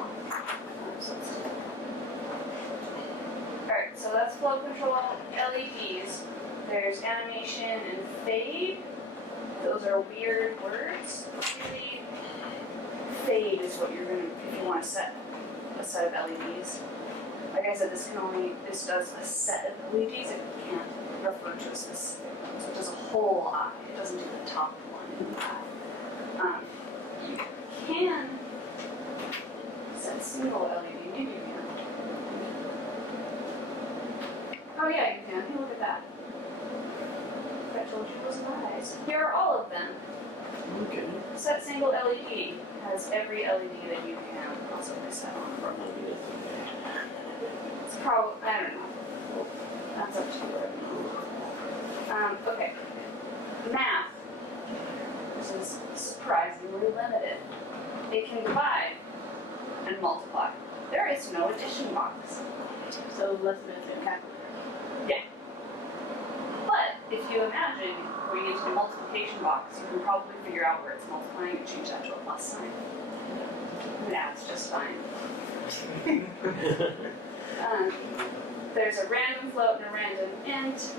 Alright, so that's flow control, LEDs. There's animation and fade. Those are weird words. Really, fade is what you're gonna, if you want to set a set of LEDs. Like I said, this does a set of LEDs, it can't refer to a specific one. So it does a whole lot, it doesn't do the top one in that. You can set a single LED, maybe you can. Oh yeah, you can, hey, look at that. I told you those eyes. Here are all of them. Okay. Set single LED has every LED that you can possibly set on a program. It's probably, I don't know. That's up to you. Okay. Math. This is surprisingly limited. It can divide and multiply. There is no addition box. So less than a calculator. But if you imagine going into the multiplication box, you can probably figure out where it's multiplying and change that to a plus sign. That's just fine. There's a random float and a random int.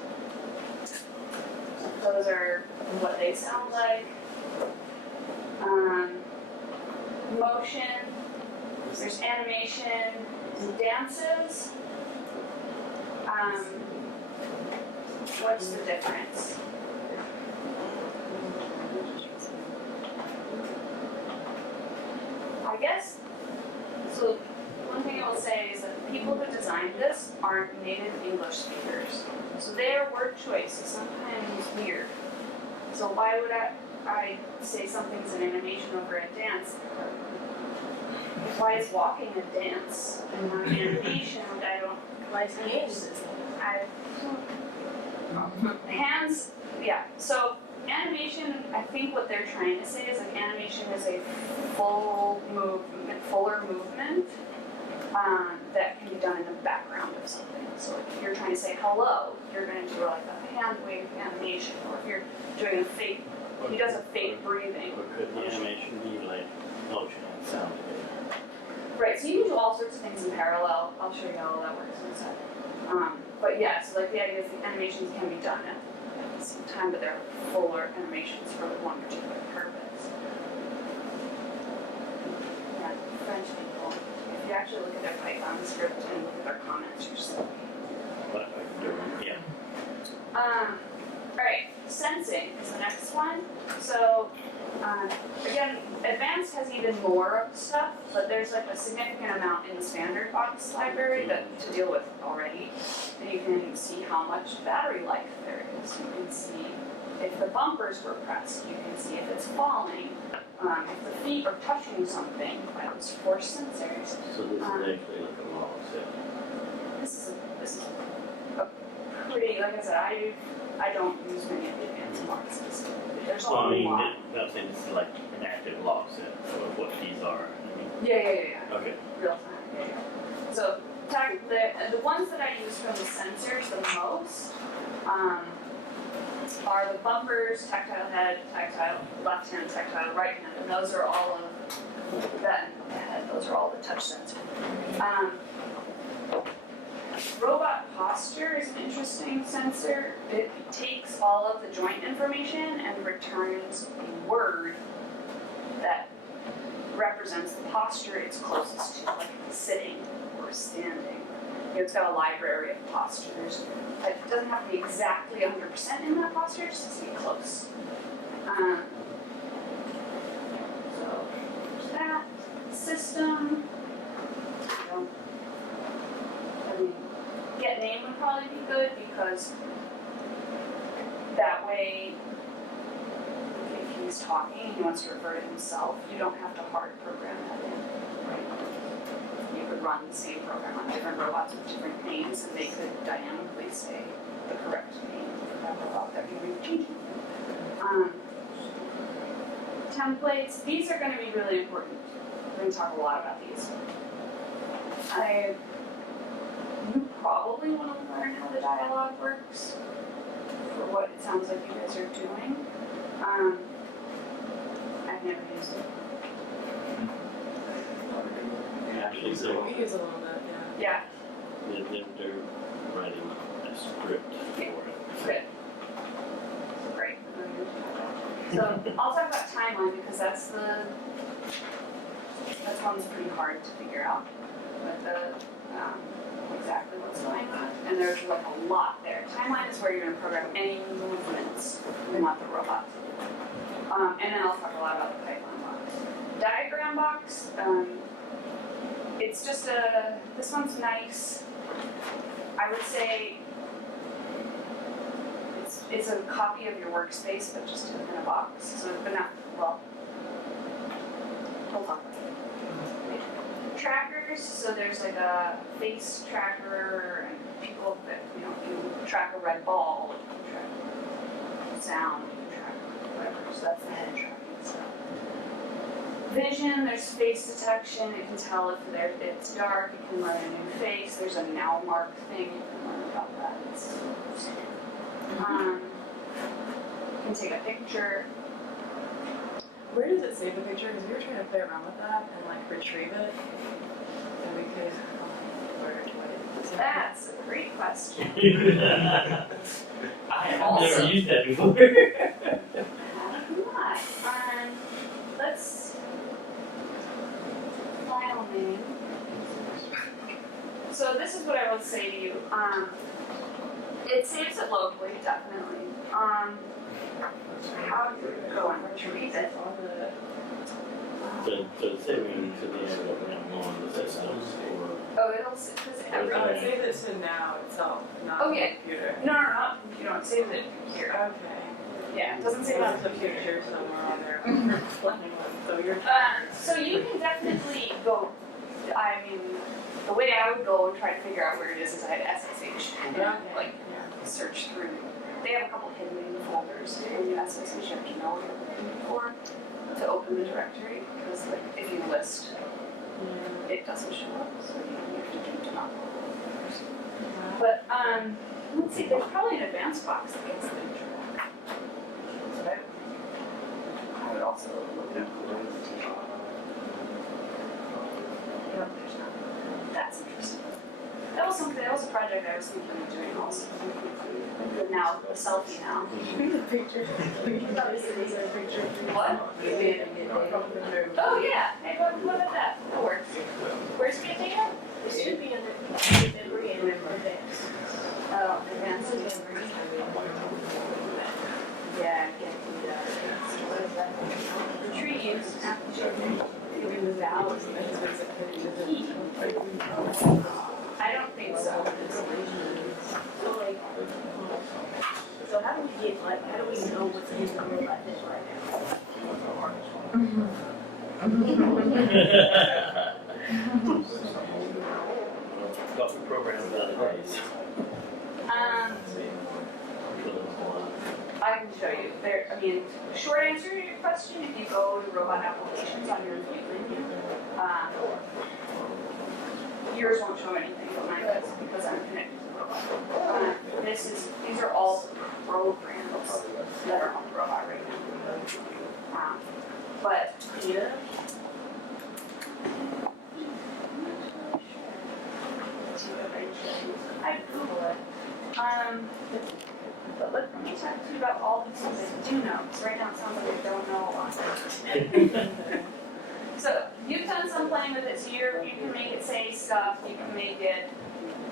Those are what they sound like. Motion. There's animation and dances. What's the difference? I guess, so one thing I will say is that the people who designed this aren't native English speakers. So their word choice is sometimes weird. So why would I say something's an animation over a dance? Why is walking a dance and not an animation? I don't. Like games. Hands, yeah. So animation, I think what they're trying to say is like animation is a fuller movement that can be done in the background of something. So like if you're trying to say hello, you're going to do like a hand wave animation, or if you're doing a fake, he does a fake breathing. Or could the animation be like motion and sound together? Right, so you can do all sorts of things in parallel. I'll show you how all that works in a sec. But yeah, so like the idea is the animations can be done at the same time, but they're fuller animations for one particular purpose. Yeah, French people, if you actually look at their Python script and look at their comments, you're just like, But I can do it, yeah. alright, sensing is the next one. So, again, advanced has even more stuff, but there's like a significant amount in the standard box library that to deal with already. And you can see how much battery life there is. You can see if the bumpers were pressed. You can see if it's falling. if the feet are touching something, like those force sensors, So this is actually like a law set. this is a pretty, like I said, I don't use many of the advanced boxes. There's a Well, I mean, lot. I'm saying this is like an active law set of what these are. I mean, Yeah. okay. Real time, yeah. So, the ones that I use from the sensors the most, are the bumpers, tactile head, tactile, left hand, tactile, right hand, and those are all of that, and the head, those are all the touch sensors. Robot posture is an interesting sensor. It takes all of the joint information and returns a word that represents the posture it's closest to, like sitting or standing. You know, it's got a library of postures. It doesn't have to be exactly 100% in that posture, it just has to be close. So there's that system. I mean, get name would probably be good because that way, if he's talking and he wants to refer to himself, you don't have to hard program that in, right? You could run the same program on different robots with different names and they could dynamically say the correct name for that robot that you're changing. Templates, these are going to be really important. We're going to talk a lot about these. You probably want to learn how the dialogue works for what it sounds like you guys are doing. I've never used it. Actually, so We use a little bit, yeah. Yeah, they're writing a script for it. good. Great. So I'll talk about timeline because that's one's pretty hard to figure out. But exactly what's going on, and there's like a lot there. Timeline is where you're going to program any movements you want the robot to do. And then I'll talk a lot about the pipeline box. Diagram box, it's just this one's nice. I would say it's a copy of your workspace, but just in a box. So, but not, well, we'll talk about it. Trackers, so there's like a face tracker and people that, you know, you track a red ball, you can track sound, you can track whatever, so that's the head tracking stuff. Vision, there's face detection, it can tell if it's dark, it can learn a new face, there's a now mark thing, you can learn about that. You can take a picture. Where does it save the picture? Because we were trying to play around with that and like retrieve it. And we could, where do I? That's a great question. I have never used that before. Not. Let's file name. So this is what I would say to you. It saves it locally, definitely. How do you go and retrieve it? So saving to the end of on the system or Oh, it'll because It everything. saves it to now itself, not Oh, the yeah. computer. No, not you don't save it here. Okay. Yeah, it doesn't save Save it it on to the the computer. future somewhere on there. Playing with. So you're. So you can definitely go. I mean, the way I would go and try to figure out where it is I'd SSH and like search through. They have a couple hidden folders in SSH. You have to know what you're looking for to open the directory because, like, if you list, it doesn't show up. So you have to do not folders. But let's see. There's probably an advanced box that gets the track. So I would also look at. No, there's not. That's interesting. That was something. That was a project I was thinking of doing also. But now the selfie now. What? Oh yeah. Hey, what about that? That works. Where's it taken? It should be in the memory and advanced. Oh, advanced memory. Yeah, I can't do that. What is that? Retrieve application. I don't think so. So like, so how do we get, like, how do we know what's in the robot right now? That's the hardest one. Got the program the other days. I can show you. There, I mean, short answer to your question, if you go to robot applications on your view menu, yours won't show anything, but mine does because I'm connected to the robot. These are all programs that are on the robot right now. But Yeah. I Google it. But let me talk to you about all the things I do know, because right now it sounds like I don't know a lot. So you've done some playing with it, so you can make it say stuff, you can make it,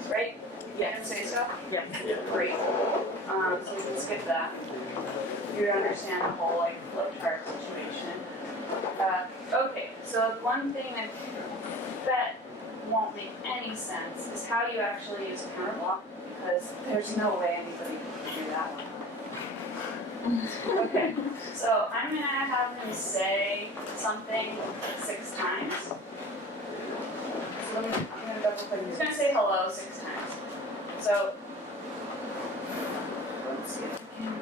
right? You can say stuff? Yeah. Great. So we can skip that. You understand the whole like flip chart situation. Okay, so one thing that won't make any sense is how you actually use a counter block, because there's no way anybody can do that. Okay, so I'm gonna have him say something 6 times. So I'm gonna double click. He's gonna say hello 6 times. So let's see if we can.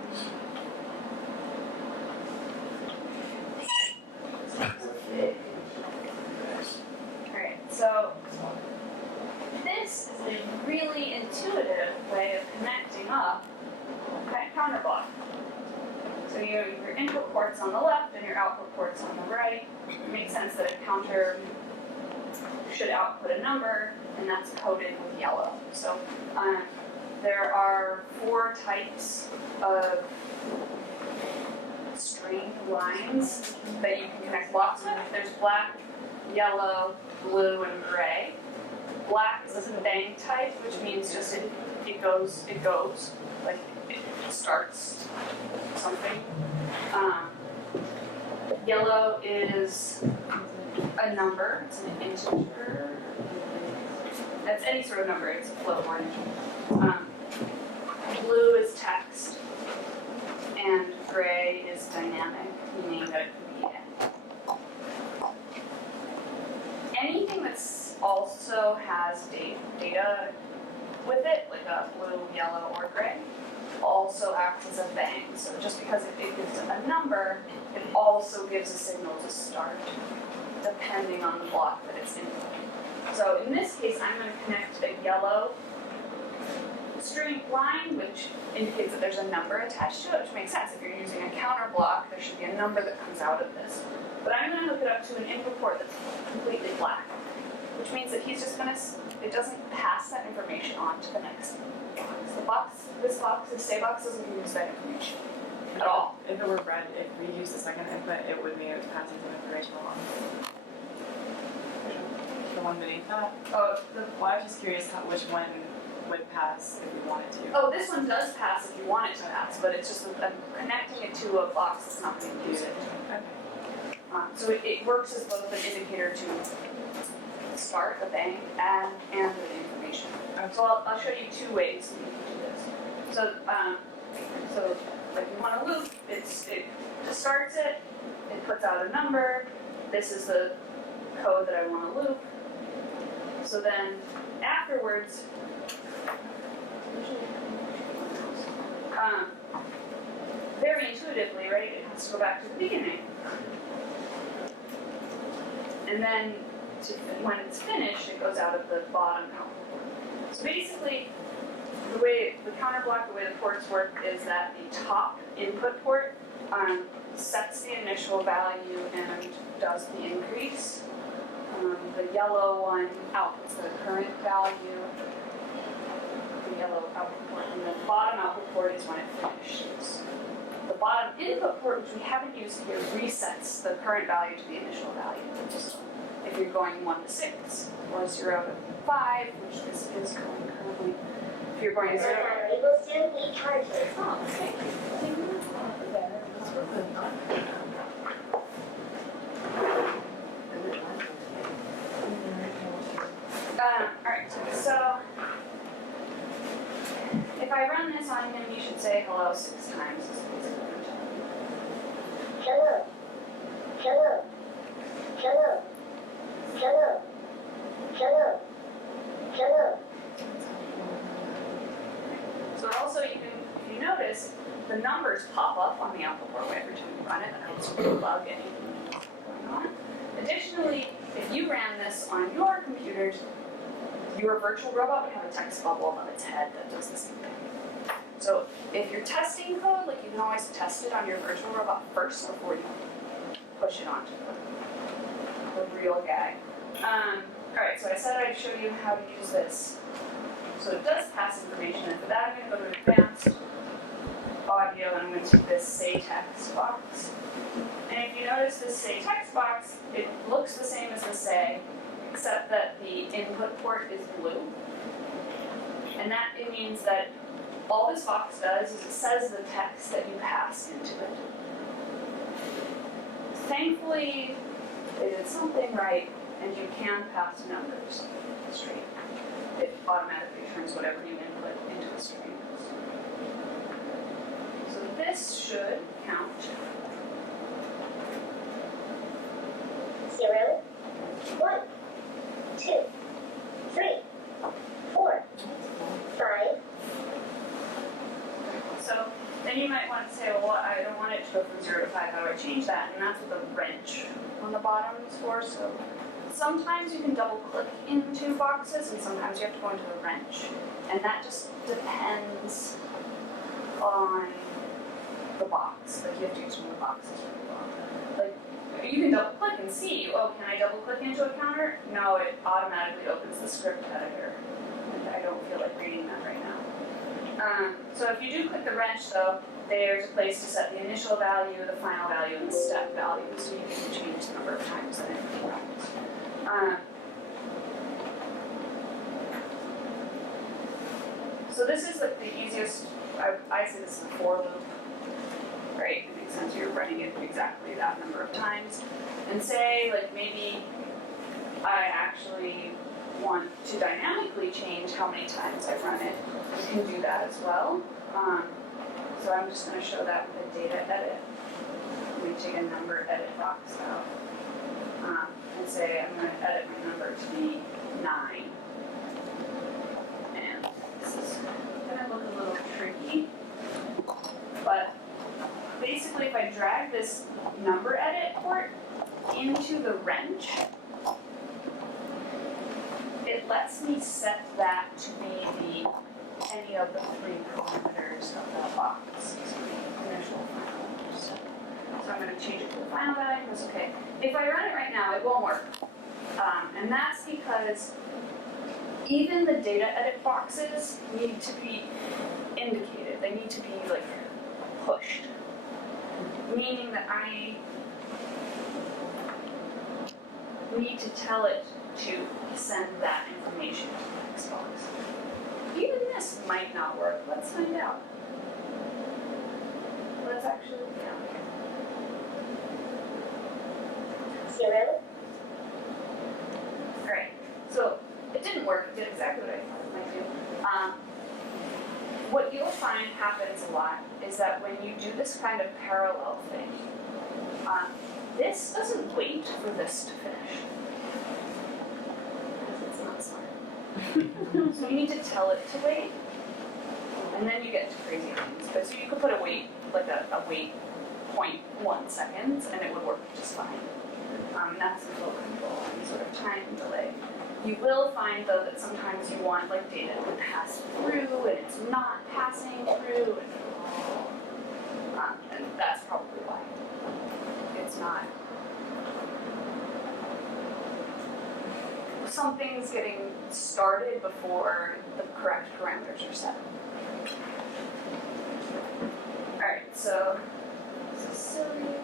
Alright, so this is a really intuitive way of connecting up that counter block. So your input port's on the left and your output port's on the right. It makes sense that a counter should output a number, and that's coded with yellow. So there are 4 types of string lines that you can connect blocks with. There's black, yellow, blue, and gray. Black is a bang type, which means just it goes, like it starts something. Yellow is a number, it's an integer. That's any sort of number, it's a float or an integer. Blue is text, and gray is dynamic, meaning that it can be anything that's also has data with it, like a blue, yellow, or gray, also acts as a bang. So just because it gives a number, it also gives a signal to start, depending on the block that it's in. So in this case, I'm going to connect a yellow string line, which indicates that there's a number attached to it, which makes sense. If you're using a counter block, there should be a number that comes out of this. But I'm going to hook it up to an input port that's completely black, which means that he's just going to, it doesn't pass that information on to the next box. This say box doesn't use that information at all. If it were red, if we use the second input, it would mean it was passing some information along. The one beneath that? Oh, Well, I was just curious which one would pass if we wanted to. oh, this one does pass if you want it to pass, but it's just that I'm connecting it to a box that's not going to use it. Okay. So it works as both an indicator to start a bang and the information. So I'll show you 2 ways that you can do this. So like you want a loop, it just starts it, it puts out a number, this is the code that I want to loop. So then afterwards, very intuitively, right, it has to go back to the beginning. And then when it's finished, it goes out of the bottom output. So basically, the way the counter block, the way the ports work is that the top input port sets the initial value and does the increase. The yellow one outputs the current value, the yellow output port, and the bottom output port is when it finishes. The bottom input port, which we haven't used here, resets the current value to the initial value. So if you're going 1 to 6, or 0 to 5, which this is going currently, if you're going 0 We will soon be charging. oh, okay. Alright, so if I run this on him, you should say hello 6 times. Hello. hello, hello, hello, hello, hello. So also you can, if you notice, the numbers pop up on the output doorway every time you run it. That helps you debug anything that's going on. Additionally, if you ran this on your computers, your virtual robot would have a text bubble above its head that does the same thing. So if you're testing code, like you can always test it on your virtual robot first before you push it onto the real guy. Alright, so I said I'd show you how to use this. So it does pass information, and for that I'm going to go to advanced audio, and I'm going to this say text box. And if you notice this say text box, it looks the same as the say, except that the input port is blue. And that it means that all this box does is it says the text that you pass into it. Thankfully, they did something right, and you can pass numbers straight. It automatically turns whatever you input into a string. So this should count 0, 1, 2, 3, 4, 5. So then you might want to say, well, I don't want it to go from 0 to 5. How do I change that? And that's what the wrench on the bottom is for. So sometimes you can double click into boxes, and sometimes you have to go into the wrench. And that just depends on the box. Like you have to use one of the boxes really well. Like you can double click and see, oh, can I double click into a counter? No, it automatically opens the script editor. And I don't feel like reading that right now. So if you do click the wrench though, there's a place to set the initial value, the final value, and the step value, so you can change the number of times that it runs. So this is like the easiest, I say this is a for loop, right? It makes sense, you're running it exactly that number of times. And say, like maybe I actually want to dynamically change how many times I run it. You can do that as well. So I'm just going to show that with a data edit. Let me take a number edit box out. And say I'm going to edit my number to be 9. And this is going to look a little tricky. But basically if I drag this number edit port into the wrench, it lets me set that to be any of the 3 parameters of that box. So the initial final values. So I'm going to change it to the final value. That's okay. If I run it right now, it won't work. And that's because even the data edit boxes need to be indicated. They need to be like pushed. Meaning that I need to tell it to send that information to the next box. Even this might not work. Let's find out. Let's actually look down here. 0, Alright, so it didn't work. It did exactly what I thought it might do. What you'll find happens a lot is that when you do this kind of parallel thing, this doesn't wait for this to finish. It's not smart. So you need to tell it to wait, and then you get into crazy things. But so you could put a wait, like a wait 0.1 seconds, and it would work just fine. And that's the flow control, any sort of time delay. You will find though that sometimes you want like data to pass through, and it's not passing through, and that's probably why it's not. Something's getting started before the correct parameters are set. Alright, so this is silly.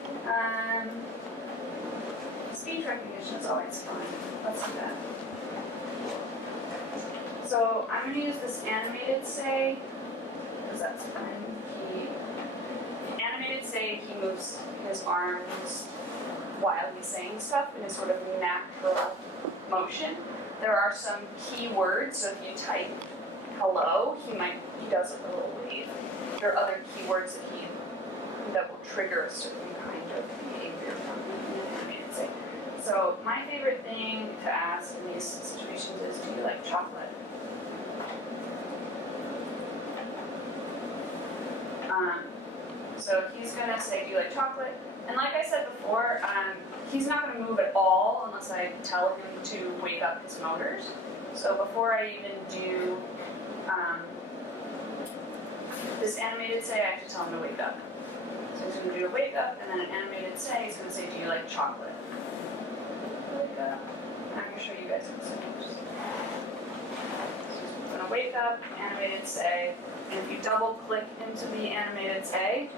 Speech recognition is always fun. Let's do that. So I'm going to use this animated say, because that's when animated say, he moves his arms while he's saying stuff in a sort of natural motion. There are some key words, so if you type hello, he does a little wave. There are other keywords that will trigger a certain kind of behavior from him. So my favorite thing to ask in these situations is, do you like chocolate? So he's gonna say, do you like chocolate? And like I said before, he's not gonna move at all unless I tell him to wake up his motors. So before I even do this animated say, I have to tell him to wake up. So he's gonna do a wake up, and then an animated say, he's gonna say, do you like chocolate? Wake up. I'm gonna show you guys what this is. So I'm gonna wake up, animated say, and if you double click into the animated say,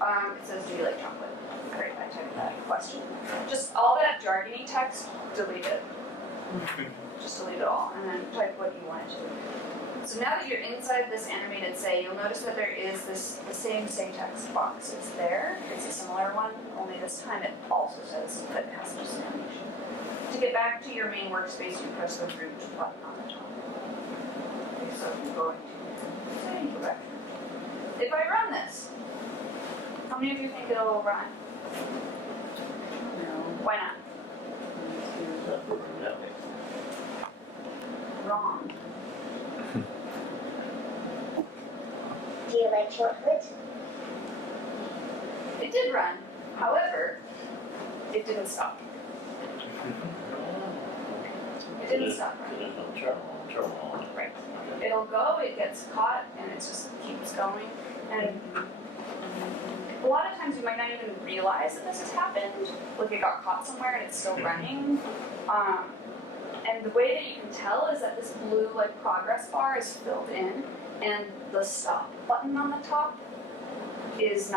it says, do you like chocolate? Great, I typed that question. Just all that jargony text, delete it. Just delete it all, and then type what you want it to. So now that you're inside this animated say, you'll notice that there is the same say text box. It's there, it's a similar one, only this time it also says that it has just animation. To get back to your main workspace, you press the root button on the top. Okay, so I'm going to say, go back. If I run this, how many of you think it'll run? No. Why not? That's what we're doing. Wrong. Do you like chocolate? It did run. However, it didn't stop. It didn't stop running. There's no terminal on it. Right. It'll go, it gets caught, and it just keeps going. And a lot of times you might not even realize that this has happened. Like it got caught somewhere and it's still running. And the way that you can tell is that this blue like progress bar is filled in, and the stop button on the top is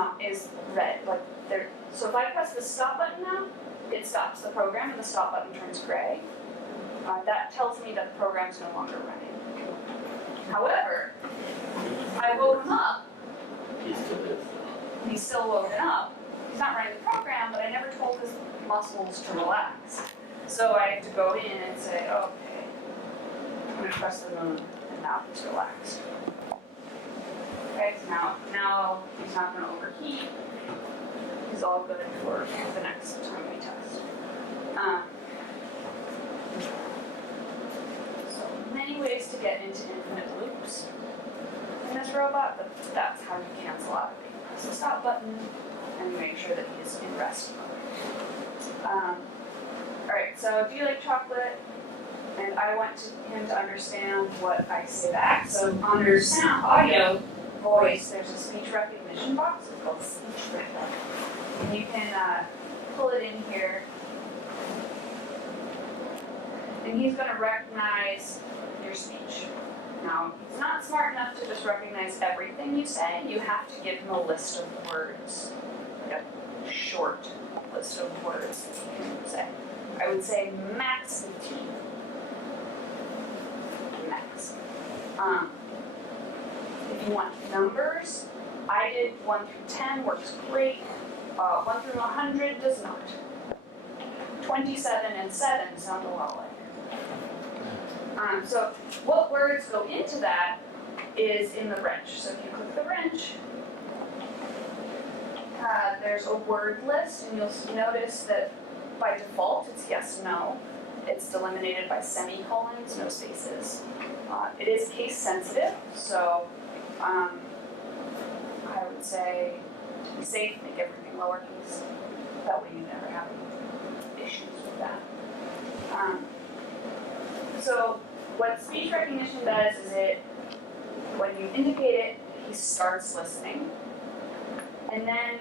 red. Like there. So if I press the stop button now, it stops the program, and the stop button turns gray. That tells me that the program's no longer running. However, I woke him up. He still is. He's still woken up. He's not running the program, but I never told his muscles to relax. So I have to go in and say, okay, I'm gonna press the moon, and now he's relaxed. Okay, so now he's not gonna overheat. He's all good for the next time we test. So many ways to get into infinite loops in this robot, but that's how you cancel out. You press the stop button, and you make sure that he's in rest mode. Alright, so do you like chocolate? And I want him to understand what I say back. So under sound, audio, voice, there's a speech recognition box. It's called speech recognition. And you can pull it in here. And he's going to recognize your speech. Now, he's not smart enough to just recognize everything you say. You have to give him a list of words, like a short list of words that you can say. I would say max 15. Max. If you want numbers, I did 1 through 10, works great. 1 through 100 does not. 27 and 7 sound a lot like. So what words go into that is in the wrench. So if you click the wrench, there's a word list, and you'll notice that by default it's yes, no. It's delimited by semicolons, no spaces. It is case sensitive, so I would say to be safe, make everything lowercase. That way you never have any issues with that. So what speech recognition does is when you indicate it, he starts listening. And then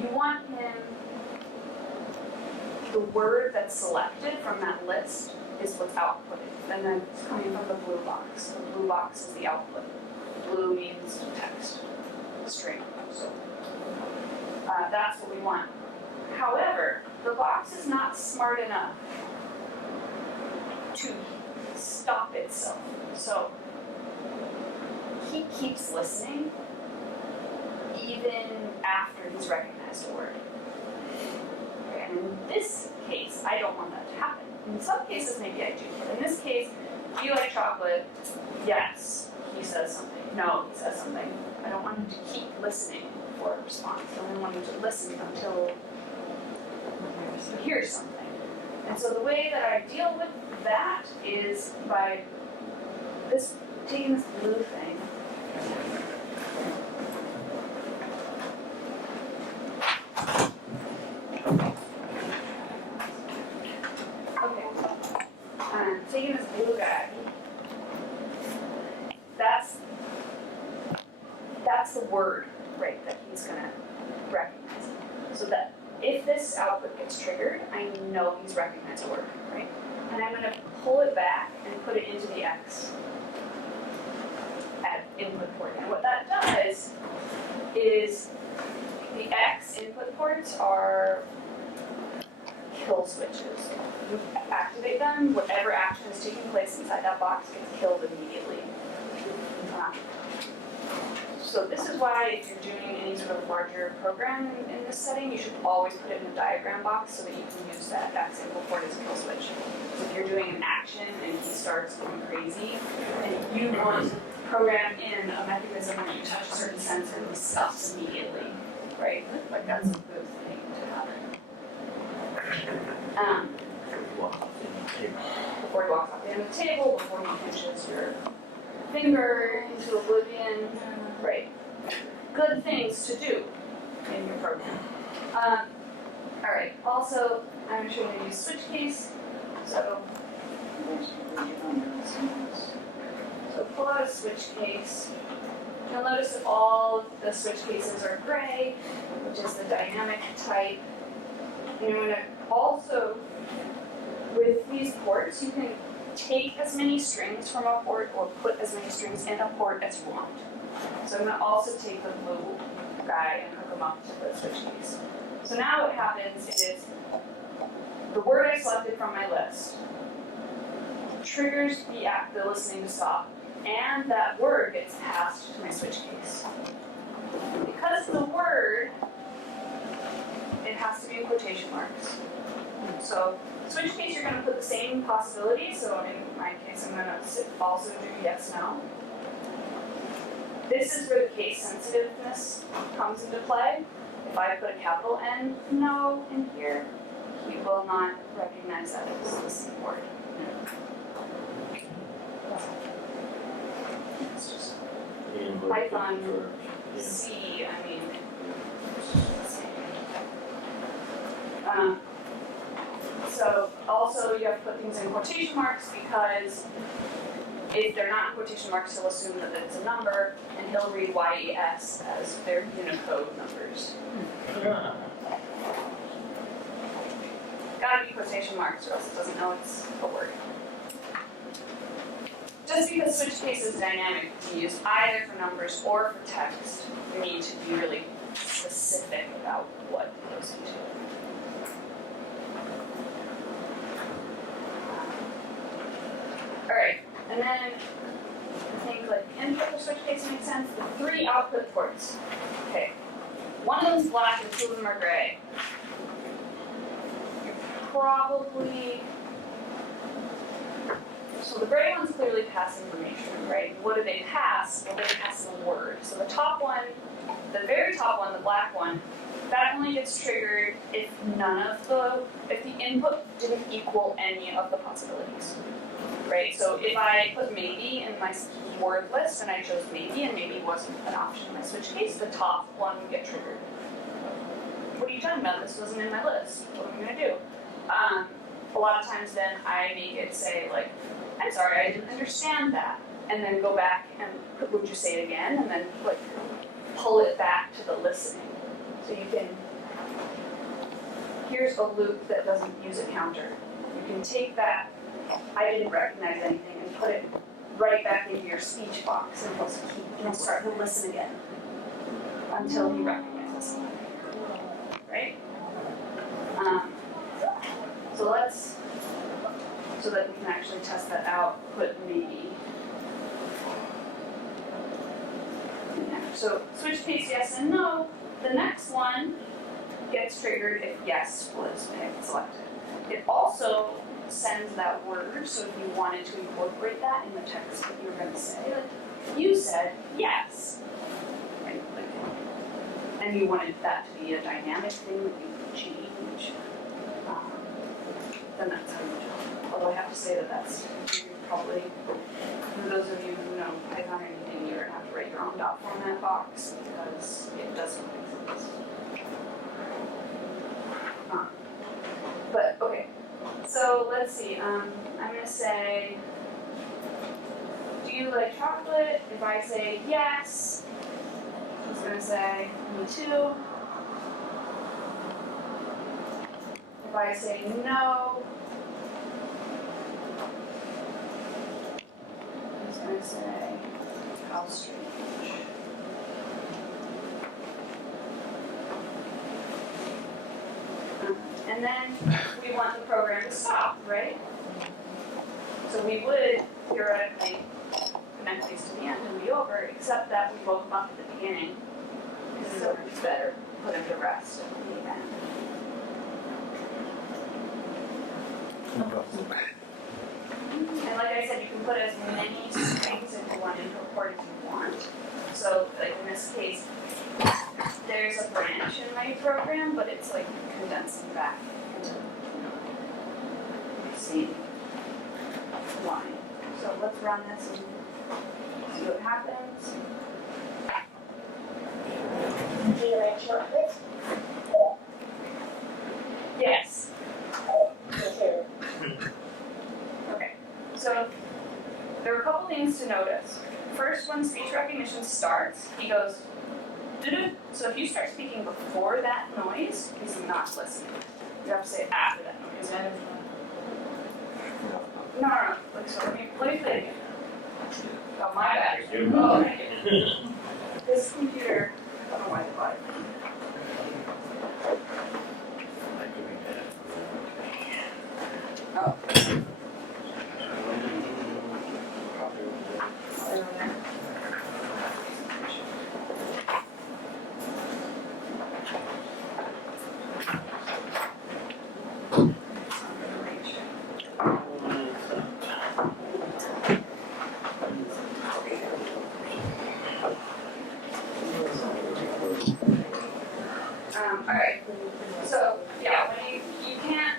you want him, the word that's selected from that list is what's outputted. And then it's coming from the blue box. The blue box is the output. Blue means text, string. So that's what we want. However, the box is not smart enough to stop itself. So he keeps listening even after he's recognized a word. Okay, and in this case, I don't want that to happen. In some cases, maybe I do. But in this case, do you like chocolate? Yes. He says something. No, he says something. I don't want him to keep listening for a response. I only want him to listen until here's something. And so the way that I deal with that is by taking this blue thing. Okay, taking this blue guy. That's the word, right, that he's gonna recognize. So that if this output gets triggered, I know he's recognized a word, right? And I'm gonna pull it back and put it into the X at input port. And what that does is the X input ports are kill switches. You activate them, whatever action is taking place inside that box gets killed immediately. So this is why if you're doing any sort of larger program in this setting, you should always put it in a diagram box so that you can use that X input port as a kill switch. So if you're doing an action and he starts going crazy, and you want to program in a mechanism where you touch a certain sensor and he stops immediately, right? Like that's a good thing to happen. Before he walks off the end of the table, before he pinches your finger into oblivion, right? Good things to do in your program. All right. Also, I'm going to show you how to use switch case. So pull out a switch case. You'll notice that all of the switch cases are gray, which is the dynamic type. And you're going to also, with these ports, you can take as many strings from a port or put as many strings in a port as you want. So I'm going to also take the blue guy and hook him up to the switch case. So now what happens is the word I selected from my list triggers the listening to stop, and that word gets passed to my switch case. Because the word, it has to be in quotation marks. So switch case, you're going to put the same possibility. So in my case, I'm going to also do yes, no. This is where the case sensitiveness comes into play. If I put a capital N no in here, he will not recognize that as the same word. It's just Python C, I mean, so also you have to put things in quotation marks because if they're not in quotation marks, he'll assume that it's a number, and he'll read YES as their Unicode numbers. Gotta be quotation marks, or else it doesn't know it's a word. Just because switch case is dynamic, it can be used either for numbers or for text. You need to be really specific about what it goes into. All right. And then I think like input for switch case makes sense. The 3 output ports. Okay. One of them is black and 2 of them are gray. You're probably, so the gray ones clearly pass information, right? What do they pass? Well, they pass a word. So the top one, the very top one, the black one, that only gets triggered if if the input didn't equal any of the possibilities. Right, so if I put maybe in my word list and I chose maybe and maybe wasn't an option in my switch case, the top one would get triggered. What are you talking about? This wasn't in my list. What am I going to do? A lot of times then I make it say like, I'm sorry, I didn't understand that. And then go back and would you say it again? And then like pull it back to the listening. So you can, here's a loop that doesn't use a counter. You can take that I didn't recognize anything and put it right back into your speech box and he'll start to listen again until he recognizes something. Right? So that we can actually test that out, put maybe in there. So switch case yes and no. The next one gets triggered if yes was selected. It also sends that word, so if you wanted to incorporate that in the text that you were going to say, like you said yes, right? Like, and you wanted that to be a dynamic thing that you could change. then that's how you do. Although I have to say that that's probably, for those of you who know Python or anything, you're gonna have to write your own dot format box because it doesn't make sense. But, okay, so let's see, I'm gonna say, do you like chocolate? If I say yes, it's gonna say me too. If I say no, it's gonna say how strange. And then we want the program to stop, right? So we would theoretically connect these to the end and be over, except that we woke them up at the beginning. So it's better put them to rest at the end. And like I said, you can put as many strings into one input port as you want. So like in this case, there's a branch in my program, but it's like condensing back into the same line. So let's run this and see what happens. Do you like chocolate? Yes. Me too. Okay. So there are a couple things to notice. First, when speech recognition starts, he goes, doo-doo. So if you start speaking before that noise, he's not listening. You have to say after that noise. No. Like, so let me play it again. Oh, my bad. Oh, okay. This computer, I don't know why they bought it. Oh. Alright, so yeah, when you can't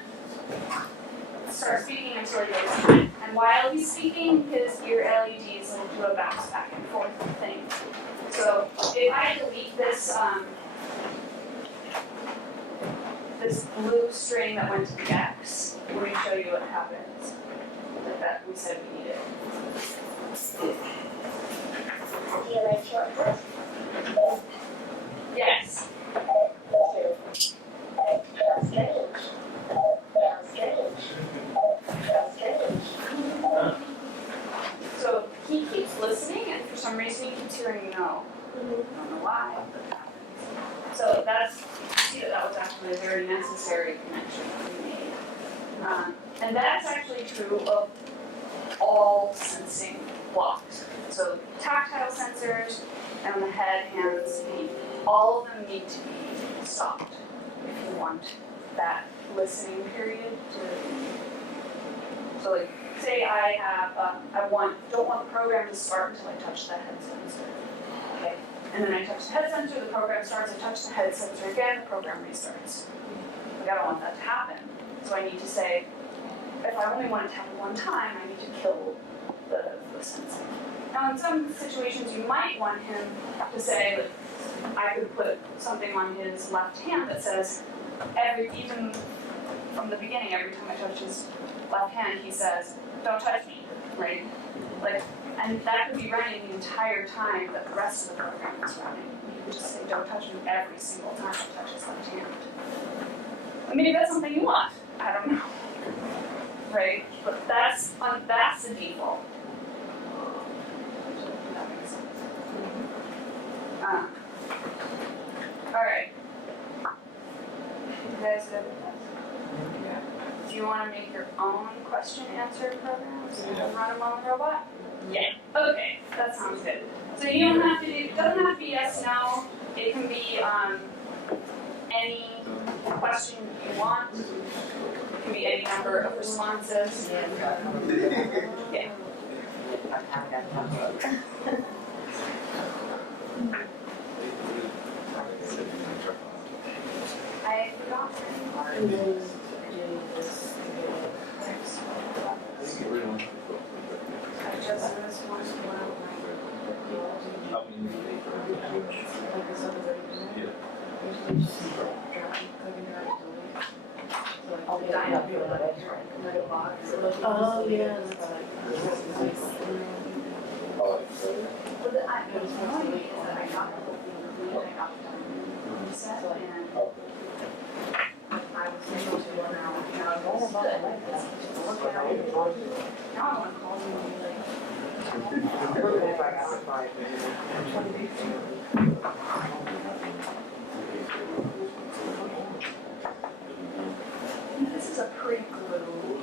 start speaking until he goes, and while he's speaking, his ear LEDs will do a bounce back and forth thing. So if I delete this this blue string that went to the X, let me show you what happens. Like that we said we needed. Do you like chocolate? Yes. Me too. How strange. How strange. How strange. So he keeps listening, and for some reason he keeps hearing no. I don't know why, but that happens. So that's, you see that was actually a very necessary connection that we made. And that's actually true of all sensing blocks. So tactile sensors and the head, hands, feet, all of them need to be stopped if you want that listening period to. So like, say I have, don't want the program to start until I touch the head sensor. Okay, and then I touch the head sensor, the program starts. I touch the head sensor again, the program restarts. Like, I don't want that to happen. So I need to say, if I only want it to happen one time, I need to kill the sensing. Now, in some situations, you might want him to say, like, I could put something on his left hand that says, even from the beginning, every time I touch his left hand, he says, don't touch me, right? Like, and that could be running the entire time that the rest of the program is running. You could just say, don't touch me every single time I touch his left hand. And maybe that's something you want. I don't know. Right? But that's the default. That makes sense. Alright. You guys good with that? Do you want to make your own question answer programs and run them on the robot? Yeah. Okay, that sounds good. So you don't have to do, it doesn't have to be yes, no. It can be any question you want. It can be any number of responses. Yeah. I forgot. And then do this. Like the stuff is everything. Yeah. Usually just driving, cooking, driving, delete. So like I'll the be down dino to people do like it. like a box. So they'll just Oh, delete yeah, it. that's But But the, I, it was the supposed to annoying delete is that I got the whole thing deleted, I got the reset, So, like, and I was able to run out, and I was good. Look at it. Now I wanna call you and be like, this is a pretty glue.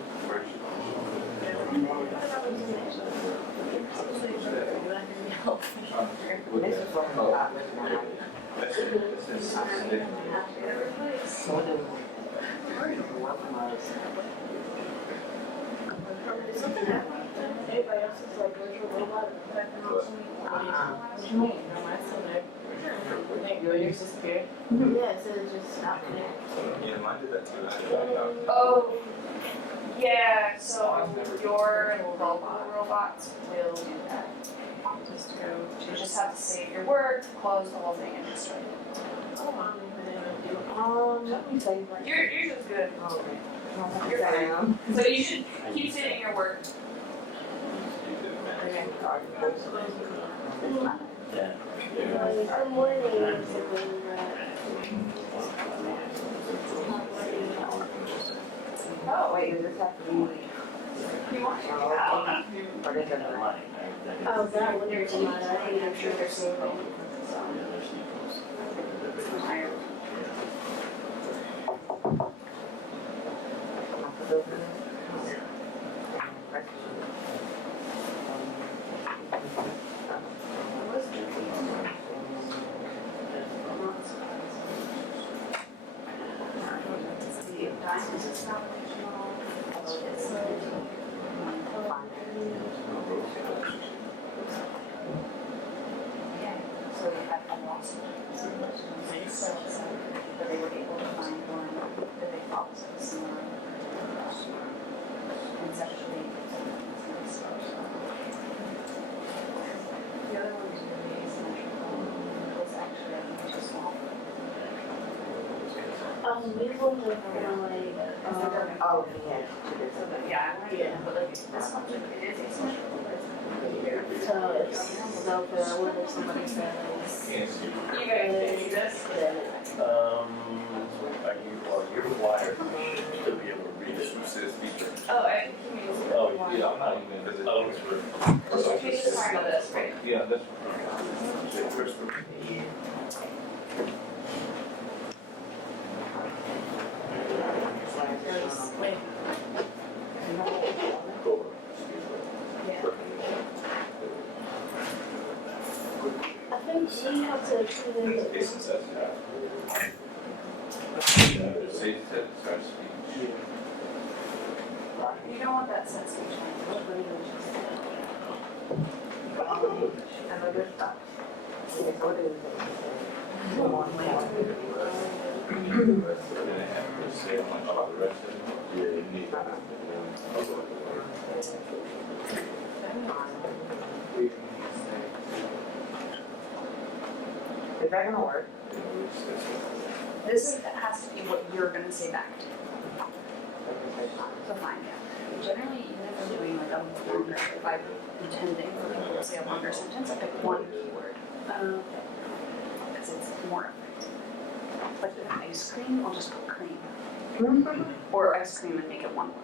Something happened. Anybody else's like virtual robot affecting us? what you mean? No, mine's still there. Thank you, yours disappeared. Yeah, it says just stop connecting. Yeah, mine did that too. I had to back out. Oh, yeah, so your local robots will do that. Just go. You just have to save your work, close the whole thing and just start. Let me say. Yours is good. You're fine. So you should keep saving your work. Okay. Yeah. Good morning. Oh, Wait, does this have to be, you want to? or does it not? Oh, that one is not, I think I'm sure there's some. So they had a lawsuit. So they were able to find one that they thought was similar. Conceptually. The other one was really asymmetrical. It was actually, I think, too small. These ones are kind of like, Oh, yeah, So, but yeah, I wanted to, but like, this one, it is asymmetrical, but it's so it's, so for what if somebody says, You guys see this? Are you're wired, you should still be able to read it. Oh, I think he means. Oh, Yeah, I'm not even gonna visit. Oh, We just talking about this, right? Yeah, that's. Wait. I think she had to put in the. Jason says, Say it starts speaking. You don't want that set speech and other stuff. Okay, so what is Then I have to say, I'm like, oh, the rest of it. Yeah, you need. Is that gonna work? This has to be what you're gonna say back to. So fine, yeah. Generally, even if I'm doing like a longer, if I'm intending for people to say a longer sentence, I pick one keyword. Because it's more effective. Like with ice cream, I'll just put cream. Or ice cream and make it one word.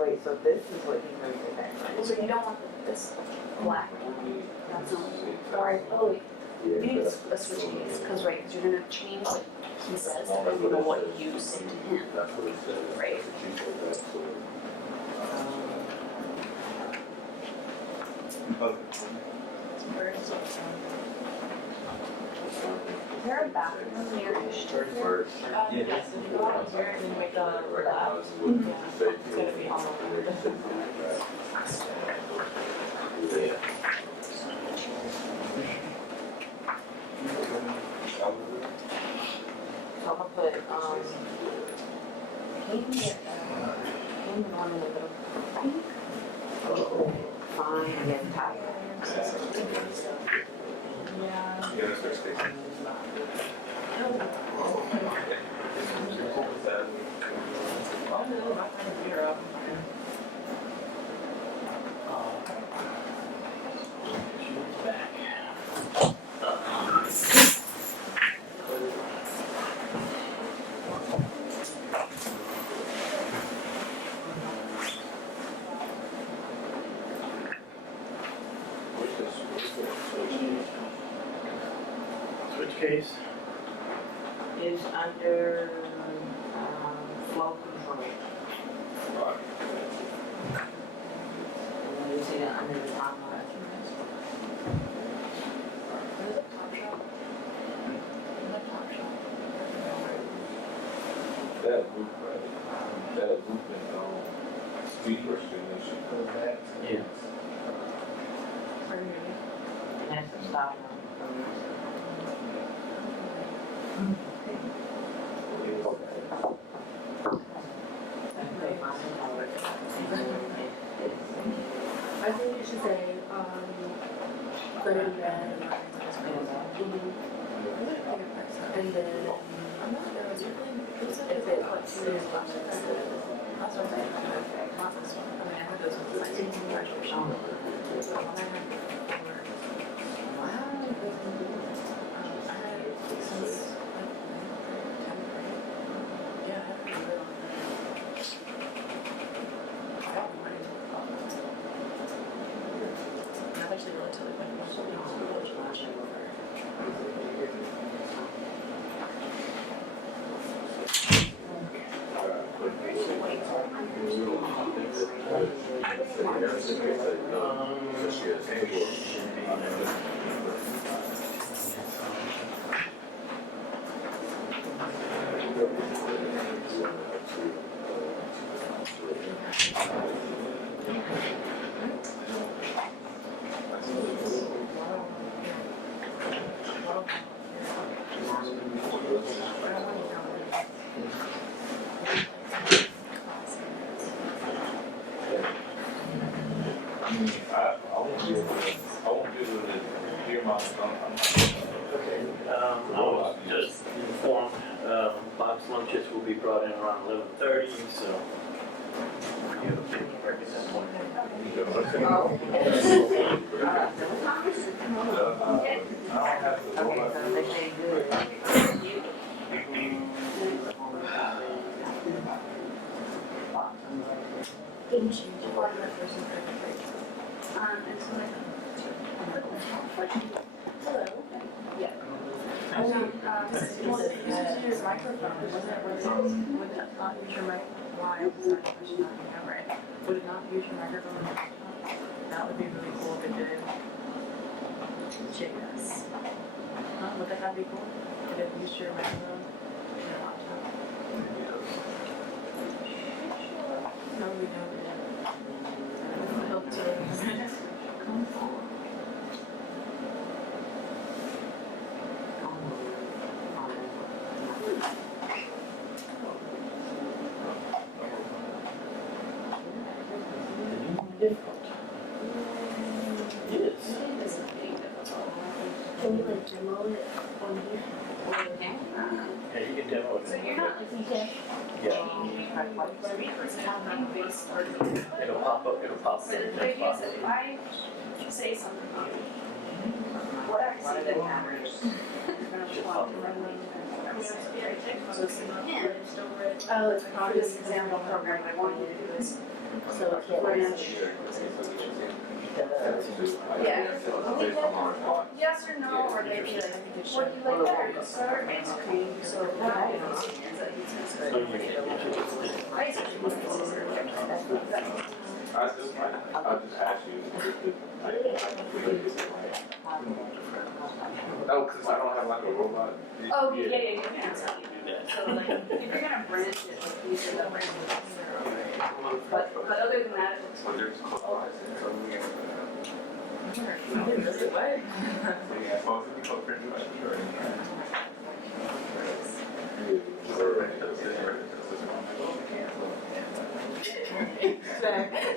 Wait, so this is what he's gonna say next, right? So you don't want this black. That's not. Or, oh, You need a switch case, because right, because you're gonna change what he says depending on what you say to him, right? Is there a bathroom near-ish to here? Yes, if you go out here and you make a left, yeah, it's gonna be all over. So I'm gonna put, can you get, the one in the middle? Fine, and then type. case? Is under, flow control. And then you see that under the timeline. What is it, Top Shop? Is that Top Shop? That movement on speed recognition. Yeah. Are you ready? And that's the stop line. I think you should say, good and bad. And then, I'm not sure, was it really, was it, if it fluctuates, that's what I'm saying, not this one, I mean, I heard this one, like, graduation. So when I had before, I had since, like, 10th grade. Yeah, I had to do it on I don't know anything about that. And I've actually relatively been more so in school, which I'm actually over. I won't be able to hear my son. I was just informed, box lunches will be brought in around 11:30, so. You have a big break at that point. I don't have to. Okay, so they say good. Didn't change it. And so like, Hello. yeah. This is your microphone, wasn't it, would that not use your mic? Why was that question not being right? Would it not use your microphone? That would be really cool if it did. Yes. Huh, would that not be cool? If it used your microphone? in Your laptop? No, we don't. And it would help to come forward. Difficult. Yes. Can you like demo it on here? Yeah, you can demo it. So you're not If you can. Yeah. It'll pop up, it'll pop up. So the idea is that if I say something, what I see that matters, you're gonna plot the runway. So it's him. Oh, it's For this example program, I want you to do this. So it can't. Branch. Yeah. Yes or no, or they'd be like, what do you like better, start or ice cream? So now it is hands that he's So you can get to ice cream. I'll just ask you. Oh, because I don't have like a robot. Oh, yeah, you can. do that. So like, if you're gonna branch it, like these are the branches. But other than that, it's But there's close by, so we can. What? Yeah, both of you go pretty much sure.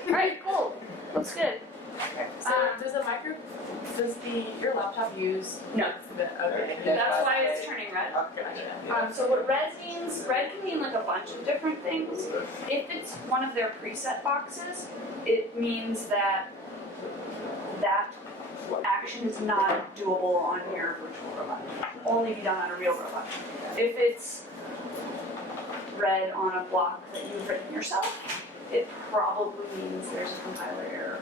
Alright, cool. Looks good. So does the does your laptop use? No. Okay. That's why it's turning red. Gotcha. So what red means, red can mean like a bunch of different things. If it's one of their preset boxes, it means that that action is not doable on your virtual robot. Only be done on a real robot. If it's red on a block that you've written yourself, it probably means there's a compiler error.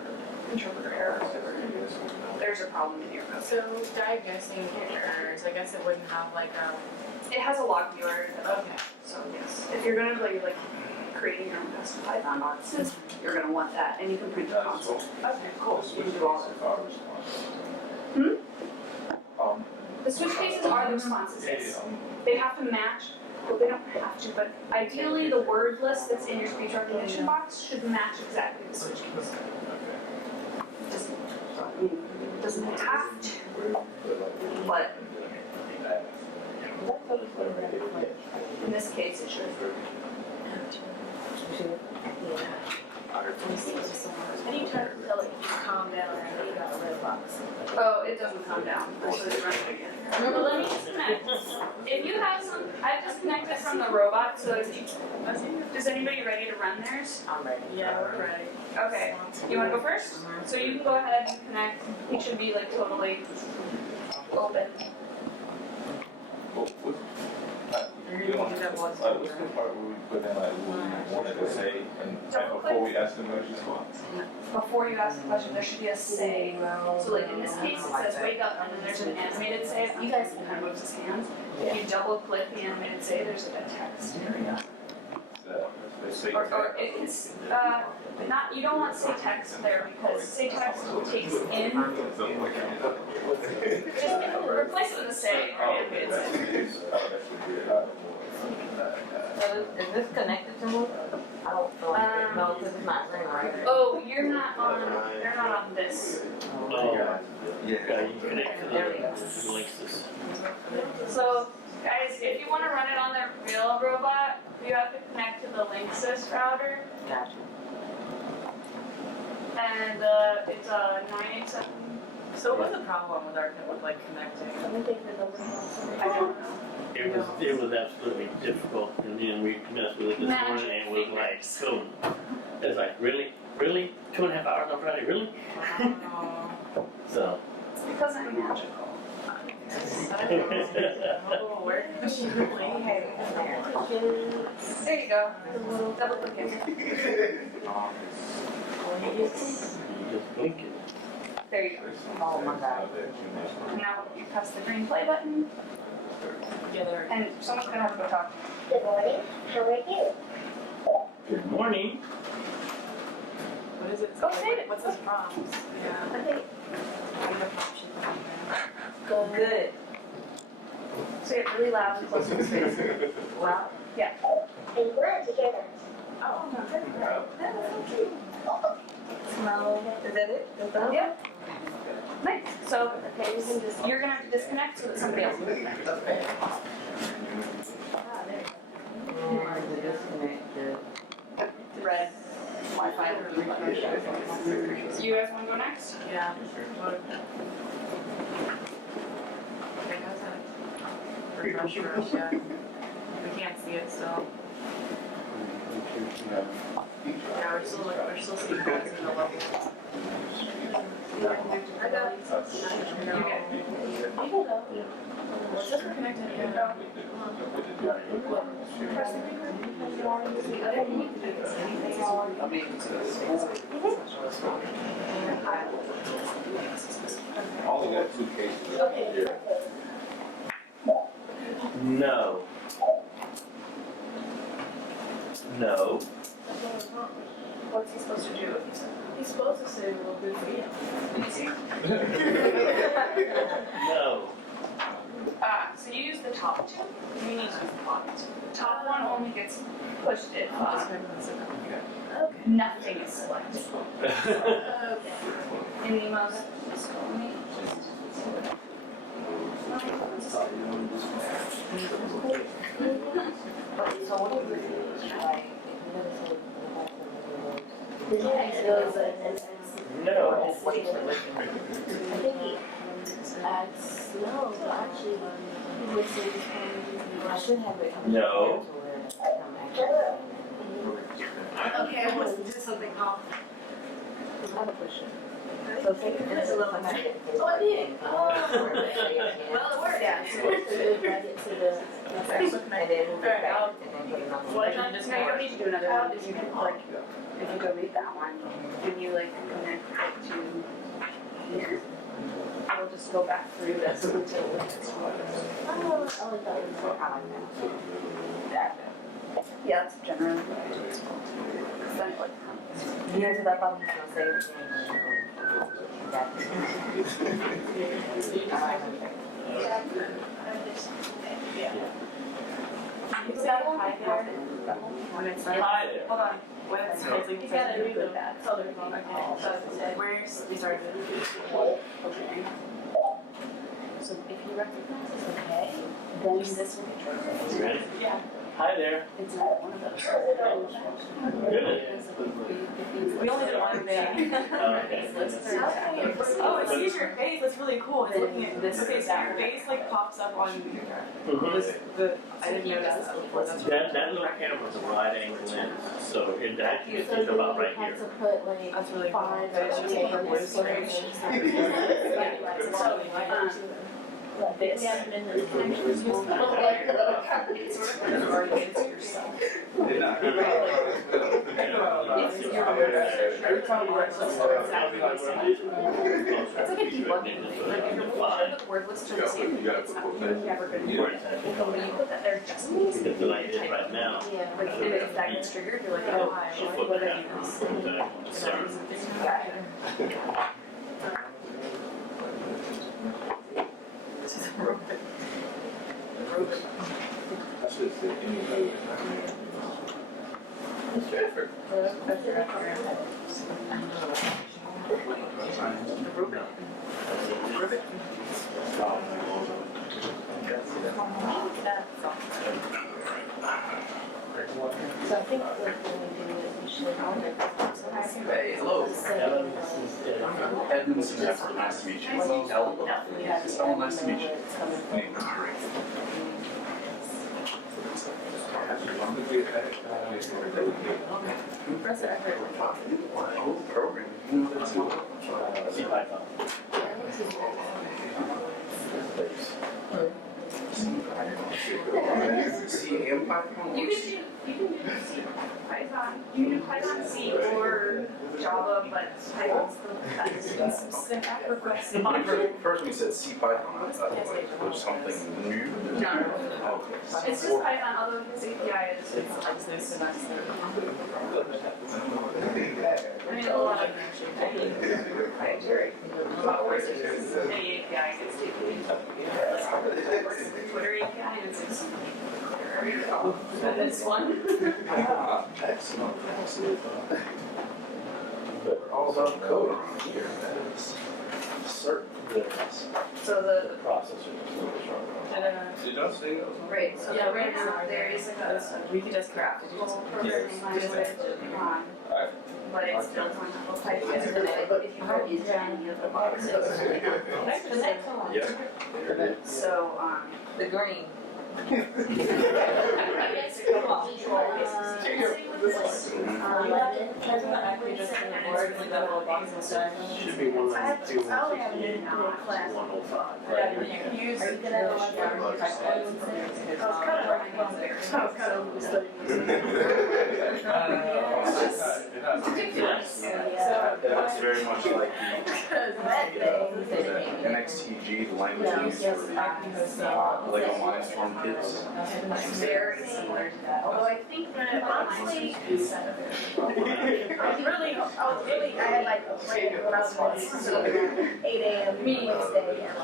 interpreter error, whatever. There's a problem in your code. So diagnosing errors, I guess it wouldn't have like It has a log viewer, okay. so yes. If you're gonna like creating your own custom Python boxes, you're gonna want that, and you can print the console. Okay, cool. Switch cases are responsive. The switch cases are the responses, yes. They have to match, well, they don't have to, but ideally the word list that's in your speech recognition box should match exactly the switch case. It doesn't have to, but in this case it should. Anytime you tell it to calm down, I know you got a red box. Oh, it doesn't come down, I should have run it again. But let me disconnect. If you have some, I've disconnected from the robot, so if you, is anybody ready to run theirs? I'm ready. Yeah, we're ready. Okay, you wanna go first? So you can go ahead and connect, it should be like totally open. You're gonna do that once. What's the part where we put in like what we wanted to say and before we ask them questions? Before you ask the question, there should be a say. So like in this case, it says wake up and then there's an animated say. You guys can kind of move his hands. If you double click the animated say, there's like a text area. They say Or it is, not, you don't want say text there because say text takes in, just replace it with a say or animated say. So is this connected to me? I don't feel like it. No, because it's not green, right? Oh, you're not on this. Oh, yeah, you connect to the Linksys. So, guys, if you want to run it on the real robot, you have to connect to the Linksys router, Gotcha. and it's a 987. So what's the problem with our with like connecting? I don't know. It was absolutely difficult, and then we messed with it this morning, and it was like, so, it's like, really? 2.5 hours on Friday, really? So. It's because I'm magical. There you go. Double click it. You just blink it. There you go. Oh my God. And now you press the green play button, Together. and someone's gonna have to go talk. Good morning, how are you? Good morning. What is it? Go say it. What's his prompts? Yeah. I think Good. Say it really loud and close to his face. Wow. I'm glad to hear that. Oh, no. Smell. Is that it? Is that it? Yeah. Nice. So, you're gonna have to disconnect so that somebody else can connect. Red. Wi-Fi. So you guys wanna go next? Yeah. Okay, how's that? Refresh first, yeah. We can't see it still. Yeah, we're still seeing guys in the level. I got it. Okay. You can go. What's this connected to? Press the green Only got 2 cases. Okay. here. No. No. What's he supposed to do? He's supposed to say, well, good for you. No. So you use the top two? You need to use the bottom two. The top one only gets pushed if Okay. nothing is selected. Okay. In the most, So what do you do? Like, Did you ask those No. I think he asked, no, but actually, he would say this one. I should have it. No. Okay, I must have did something wrong. So take it, it's a little like. Oh, I did. Oh. Well, it worked. Yeah. So it's good, right into the. and then move it Alright, back, I'll- and then put another Well, one. I can just No, you don't need to do another I'll one, just you do can it. like, if you delete that one, then you like connect it to here. We'll just go back through this until it's Oh, I like that one. I like that. Yeah, that's generally. Cause then it like. Yeah, cause I thought he was gonna say it again. That. You say hi there. When it's like, Hi there. hold on, when it's like, You gotta do the colors on the wall. okay, where's, we started. Okay. So if he recognizes okay, then this will get triggered. You ready? Yeah. Hi there. It's not one of those. Good. We only did one thing. Okay. Oh, it sees your face, that's really cool, it's looking at this, okay, so your face like pops up on Mhm. this, I didn't notice that before, that's really That little camera's a wide angle lens, so it actually So think then about you right had here. to put like That's really cool. five But it's just or for voice generation. this. We haven't been this It's sort of an argument to yourself. It's like a debugging thing, like if you're sure the word list turns in, it's not, you're never gonna do it. But when you put that there just means that It's you like need this to type right now. Yeah. like, and if that gets triggered, you're like, oh, hi, She'll what flip what the did I camera use? to discern. Got it. It's Stratford. So I think what we do is we should all make Hey, hello. Ellen, this is, Edmund Smith, nice to meet you. Ellen, so nice to meet you. Impressive effort. Oh, program. You know, that's not- see Python. C and Python. You can do C, Python, you can do Python, C, or Java, but Python's the best. Send app requests. First when you said C Python, I thought like it was something new. No, Okay. it's just Python, although his API is, It's this and that's I mean, a lot of them actually proprietary. But worse, it's any API gets taken. Worse, the Twitter API is just. And this one. Excellent. But all about code here, that is certain. So The processor is a little stronger. Did you say that was on? right, so Yeah, right now, there is like a We could just craft it, you just. whole programming language on, Alright. but it's built on top of Python. If you go into any of the boxes. The next one, Yeah. So, the green. Doesn't that actually just in the board, like that little box and stuff? Should be one I ninety two, only one have it in sixty-eight, class. 105. Yeah, you can use. Are you gonna like Yeah, that? type that. I was kind of like, I was kind of studying. That's very much like That day. the NXTG, the language No, used yes, for I can go see. Lego Mindstorm kids. very similar to that, although I think that Honestly, honestly, I had like a break when I was like 8 a.m. Wednesday and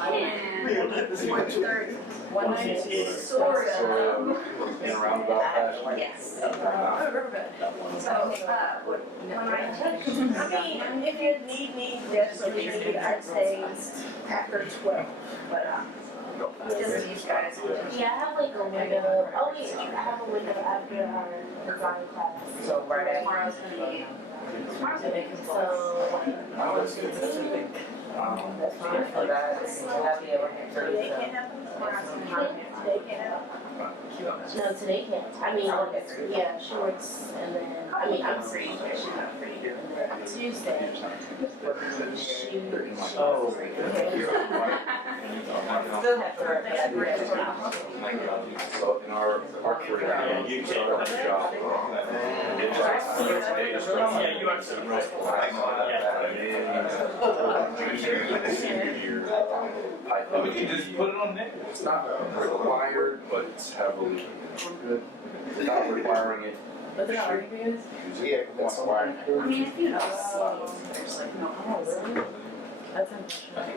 like 1:30. One night, sort of. In a roundabout fashion. yes. Oh, riverbed. So, when I took, I mean, if you need, desperately need, I'd say after 12. but, just these guys. Yeah, I have like a window, I have a window after our design class. So right at. Tomorrow's gonna be, tomorrow's gonna be. So, I was thinking that's a big, That's fine for that, and I'll be able to answer today it. can't happen, today can't happen. No, today can't. I mean, yeah, she works and then, I mean, I'm free, but she's not free. And then Tuesday, she, Oh. still have to work. That's great. So in our career, Yeah, you start on the job. And it just, they just start. Yeah, you are so right. We can just put it on there. It's not required, but it's heavily. Not requiring it. But they're not working for you? Yeah, that's why. I mean, if you know, There's like no. Oh, really? That's unfortunate.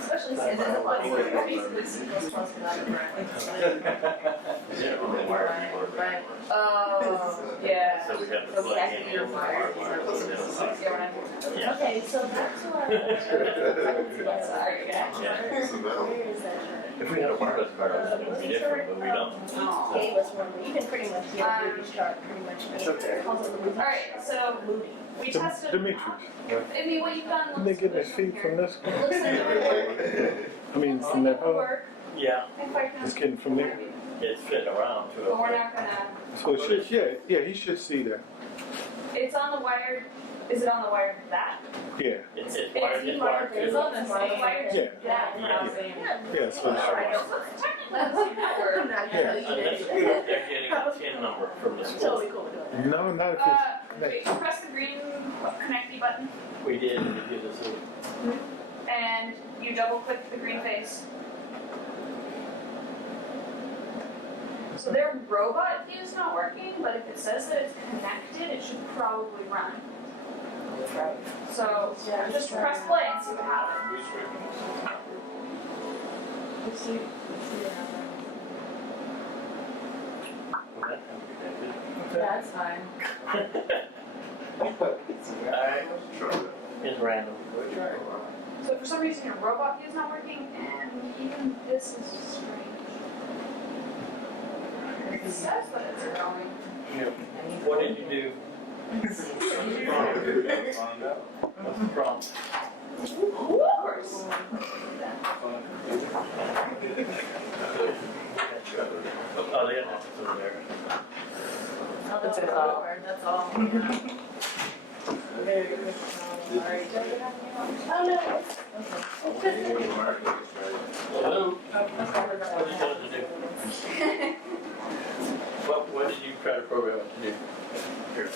Especially since it's basically C++ without a brand. Right. oh, yeah. So we have to So plug that's in your fire. Yeah. Okay, so back to our. Sorry, Where is that? If we had a wireless card, it would be different, but we don't. Gave us one, you can pretty much get a Ruby chart pretty much. Alright, so we tested. Demetrius, I mean, what you've done they looks getting good. his feed from this? It looks like it would I mean, from that hub? work. Yeah, And quite It's getting from there. it's fitting around to But we're it. not gonna, So it should, yeah, he should see that. it's on the wired, is it on the wired that? Yeah, It's wired, it's wired It's too. on the same. Wired yeah, that. yeah, so it Unless they're getting a TIN number from the school. Totally cool with should. that. No, not if Wait, press the green connecty button We did, and it gives us and you double click the green face. So their robot view is not working, but if it says that it's connected, it should probably run. So just press play and see what happens. Let's see. Well, that can be connected. Yeah, it's fine. Alright, it's random. So for some reason your robot view is not working, and even this is strange. It says that it's going. What did you do? What's the problem? Of course. Oh, they had nothing over there. That's all. That's all. Very good. Alright. Oh, no. Hello? What did you want to do? What did you try to program it to do? Here.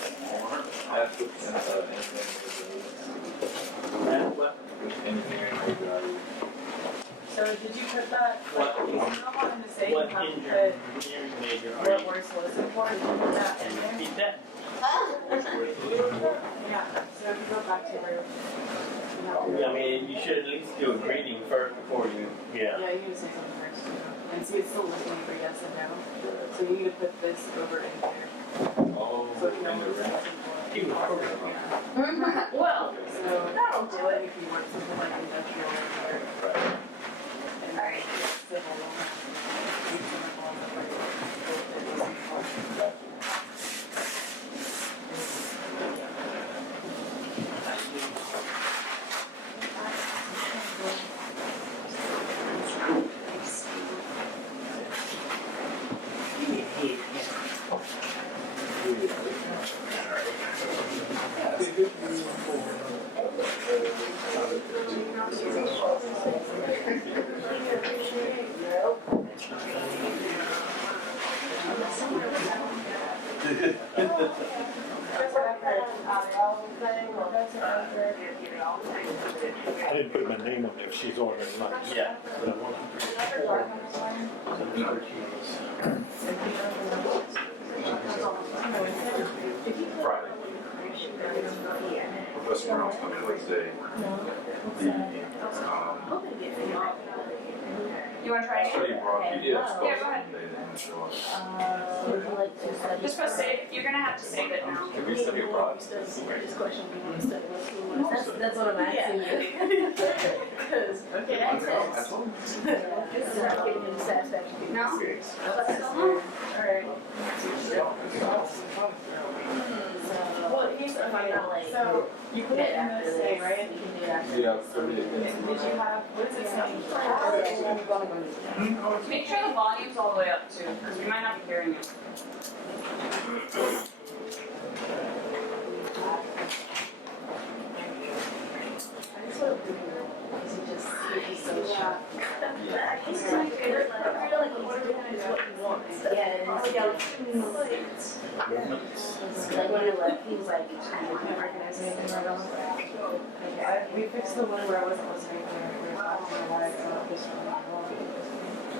What? So did you put that? What? You don't want him to say you What have to put engineering major are what you? we're soliciting for, you put that Can in you there? repeat that? Yeah, so if you go back to where you have to. I mean, you should at least do a greeting first before you, yeah. Yeah, you need to say something first, and see, it's still looking for yes and no, so you need to put this over in there, Oh, so if you know what it's looking for. He was programming. Yeah. Well, So, that'll do it if you want something like industrial or, and Alright. civil. I didn't put my name on there if she's ordering lunch. Yeah. So 1, 2, 3, 4. So the number Friday. Professor Brown's coming Wednesday. you wanna try So it? you brought, you did. Yeah, go ahead. They didn't show us. Would you like to study? Just press save, you're gonna have to save it now. Can we study abroad? This question, do you want to study what school was? That's what I'm asking you. Cause, okay, That's that's it. it. This is not giving you satisfaction. No? Alright. Well, here's the final, so you put it in the say, right? Yeah, 30 Did minutes. you have, what does it say? Make sure the volume's all the way up too, because we might not be hearing it. I just want to, is it just, it's so shy? I think it's my favorite, like, I feel like he's doing is what he wants. Yeah, and it's like, Like when I left, he was like, I can't recognize anything right on. We fixed the one where I wasn't listening to her. We were talking about why it's not just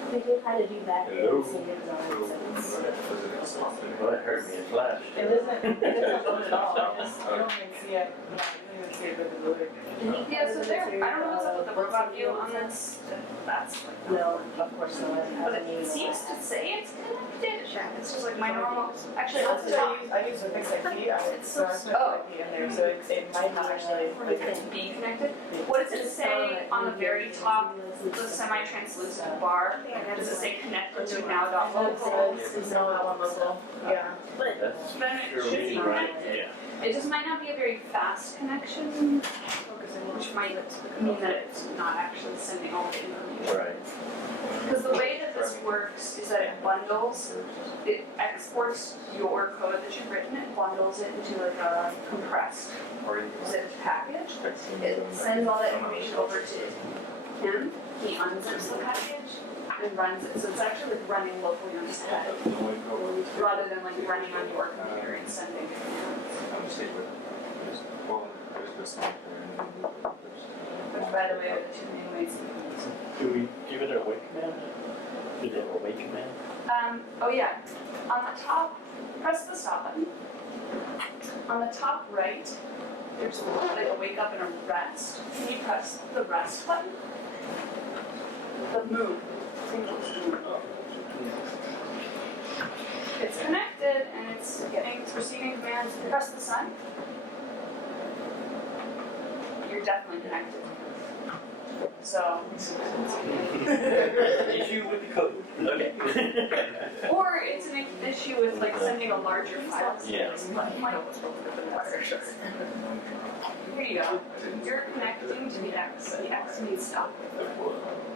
they knew how to do that. Hello. So it doesn't make sense. Well, it hurt me, it flashed. It doesn't load at all. I don't even see it. I don't even see it with the Yeah, so there, I don't know what's up with the robot view on this, that's like. No, of course not. But it seems to say it's connected, it's just like my normal, actually, let's So talk. I use the Fix ID. It's so I put ID in there, so it might not actually like. Be connected. What does it say on the very top, the semi-translucent bar? Does it say connected to now.local? It's not that one local. Yeah. But That's Then it sure should be me, right? connected. Yeah. It just might not be a very fast connection, which might mean that it's not actually sending all the information. Right. Because the way that this works is that it bundles, it exports your code that you've written, it bundles it into like a compressed zipped package. It sends all that information over to him, he unzips the package and runs it, so it's actually like running locally on his head, rather than like running on your computer and sending it. Which, by the way, are the two main ways you can use it. Do we give it a wake command? Is it a wake command? Oh yeah, on the top, press the stop button. On the top right, there's like a wake up and a rest. Can you press the rest button? The move. It's connected and it's receiving commands. Press the sun. You're definitely connected. So, Issue with the code. Okay. or it's an issue with like sending a larger file. Yeah. Here you go. You're connecting to the X. The X means stop.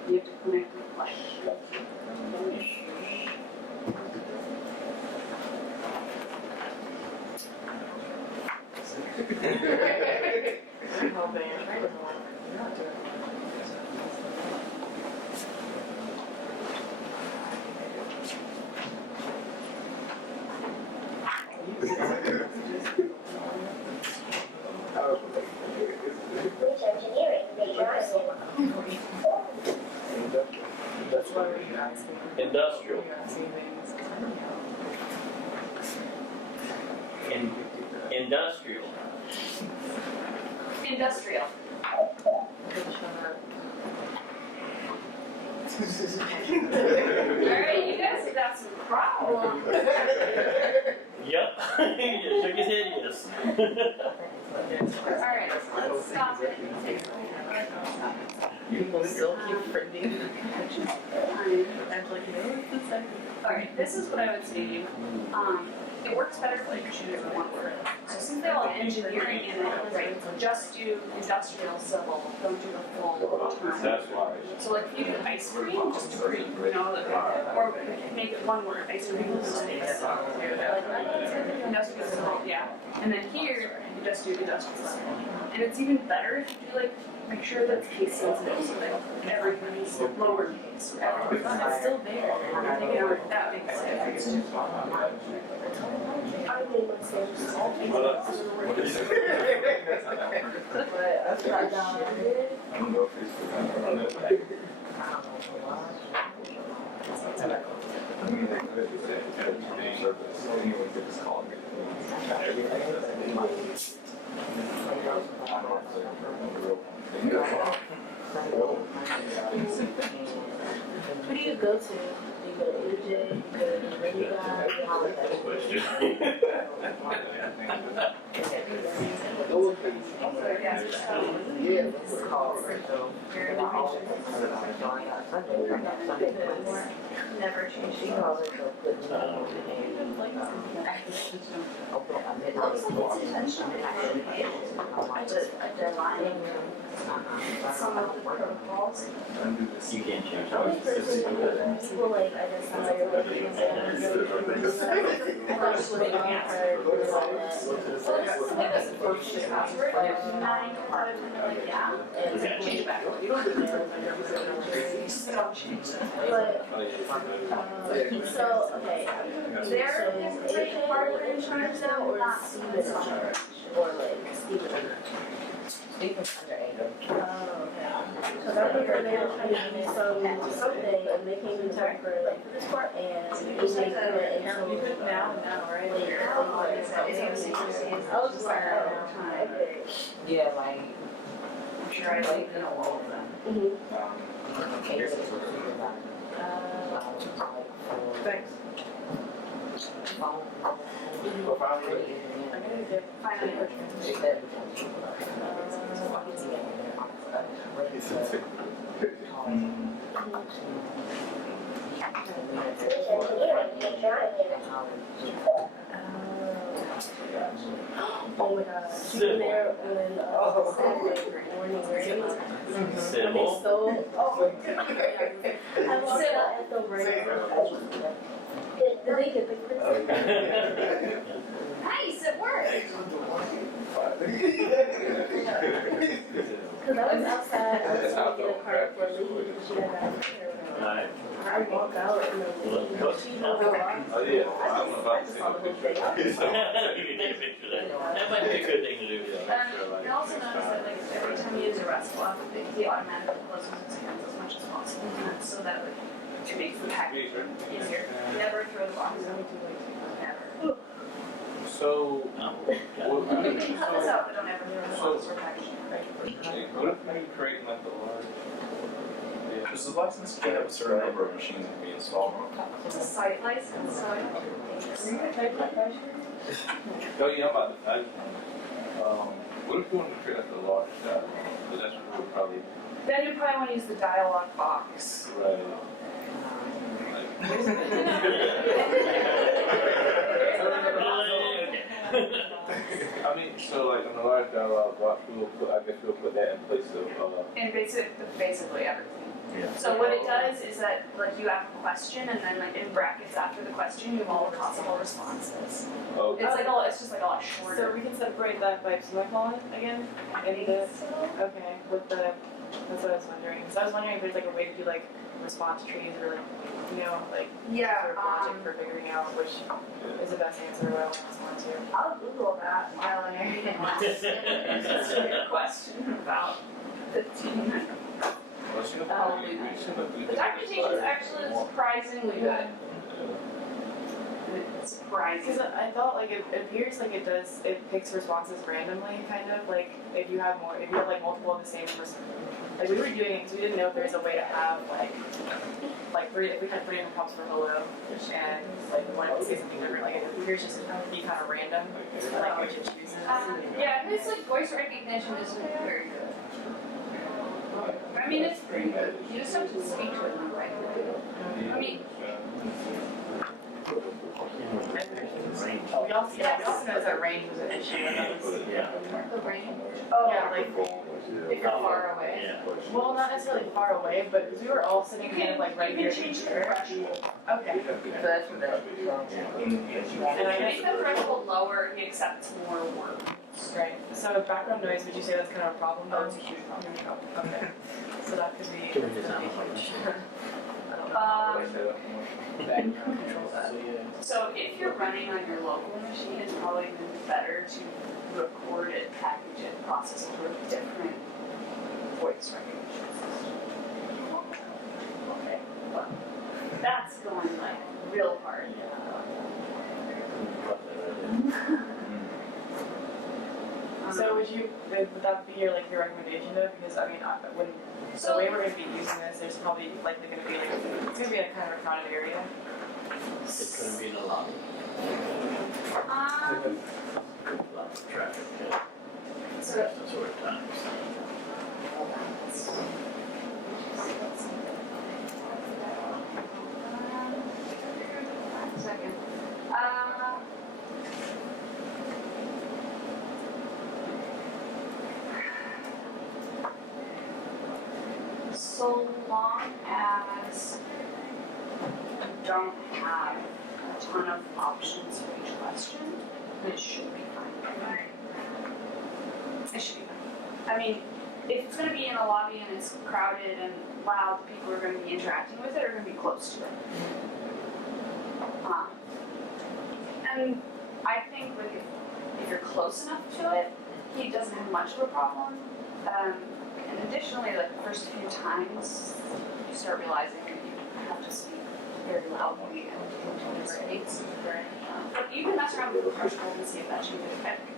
You have to connect with light. I'm hoping. You're not doing it. Which engineering major are you? What were you asking? Industrial. Were you asking things? Industrial. Industrial. Alright, you guys have got some problems. Yep. You shook his head, yes. Alright, let's stop it. People still keep printing. I'm like, no, it's a second. Alright, this is what I would say to you. It works better if like choose one word. So since they all have engineering in it, right, just do industrial civil, don't do the full term. That's why. So like if you do ice cream, just do cream, you know, or make it one word, ice cream space. Like industrial civil, yeah. And then here, you just do industrial civil. And it's even better if you do like, make sure that it's case sensitive, so that everything is lowercase. It's still there. You know, that makes sense. I mean, let's say just all things. But that's what I done. I mean, they could, anyone could just call me. Who do you go to? Do you go to AJ? Do you go to Radio Guy? How is that? Yeah, this is called, so, and I always put it on Sunday, come back Sunday, Monday. Never change She the calls it the good news, and, open up my midnight. I just, they're lying. Some of the protocols. You can't change Only it. person people like identify with first living answer is all that. Nine out of 10, like, yeah. And Change it back. You don't do that. But, so, okay, they're in part of insurance now, or is Steven in charge? Or like Steven? Stephen's under Ada. Oh, okay. Cause I remember they were trying to give me something, and they came in time for like this part, and they just like, You could now, right? I was just like, okay. Yeah, like, I'm sure I like know all of them. Mhm. okay, so it's about, Thanks. phone. I gotta get Finally. Oh my god, she was there when, Saturday morning, right? Civil. They stole, oh my god. I was at the break. Did they get the Christmas? Nice, it worked. Cause I was outside, I was trying to get a card for Lee, and she had that hair. Right. I walked out and she know her life. Oh, yeah. I just saw the whole thing. I was You can take a picture of that. That might be a good thing to do. You also notice that like every time you use a REST block, it automatically closes its hands as much as possible. So that it makes the package easier. Never throw the box out. Never. So, what, You can cut this out, but don't ever throw the box or package. what if we create like the large? Does the license key have a certain number of machines that can be installed on? It's a site license, so I don't think Oh, yeah, I'm about to, what if we wanted to create like a large shot? But that's what we'll probably, Then you probably want to use the dialog box. right. I mean, so like on the large dialogue box, I guess we'll put that in place of, And basically everything. Yeah. So what it does is that like you have a question and then like in brackets after the question you have all the possible responses. oh, It's just like a lot So shorter. we can separate that by semicolon again? And the, okay, with the, that's what I was wondering. So I was wondering if there's like a way to do like response trees or like, you know, like Yeah, sort of logic for figuring out which is the best answer what I want to respond to. I'll Google that while I'm answering your question about 15. The documentation is actually surprisingly good. Because Surprising. I thought like it appears like it picks responses randomly, kind of like if you have like multiple of the same like we were doing it because we didn't know if there's a way to have like three, if we had 3 different prompts for hello and like we wanted to say something different, like it appears just to be kind of random, like which it chooses. Yeah, his like voice recognition isn't very good. I mean, it's pretty good. You just have to speak to it in the right way. I mean, We also noticed that range was an issue. Yeah. the brain. Yeah, like If you're far away. Yeah. well, not necessarily far away, but because we were all sitting kind of like right You here. can change the threshold. Okay. So that's what that, And I If you guess make the threshold lower, he accepts more work. right. So background noise, would you say that's kind of a problem though? It's a huge problem. Okay. So that could be. Can we design it? Control that. So if you're running on your local machine, it's probably better to record it, package it, process it with different voice recognition systems. Okay, well, that's going like real hard. So would that be your recommendation though? Because I mean, when the way we're going to be using this, there's probably likely going to be it's going to be a kind of a crowded area. It's gonna be in a lobby. Lots of traffic, yeah. So That's the sort of times. One second. So long as you don't have a ton of options for each question, it should be fine. It should be fine. I mean, if it's gonna be in a lobby and it's crowded and loud, the people who are gonna be interacting with it are gonna be close to it. And I think like if you're close enough to it, he doesn't have much of a problem. And additionally, like the first few times, you start realizing that you have to speak very loudly and in space. But you can mess around with the threshold and see if that changes effect.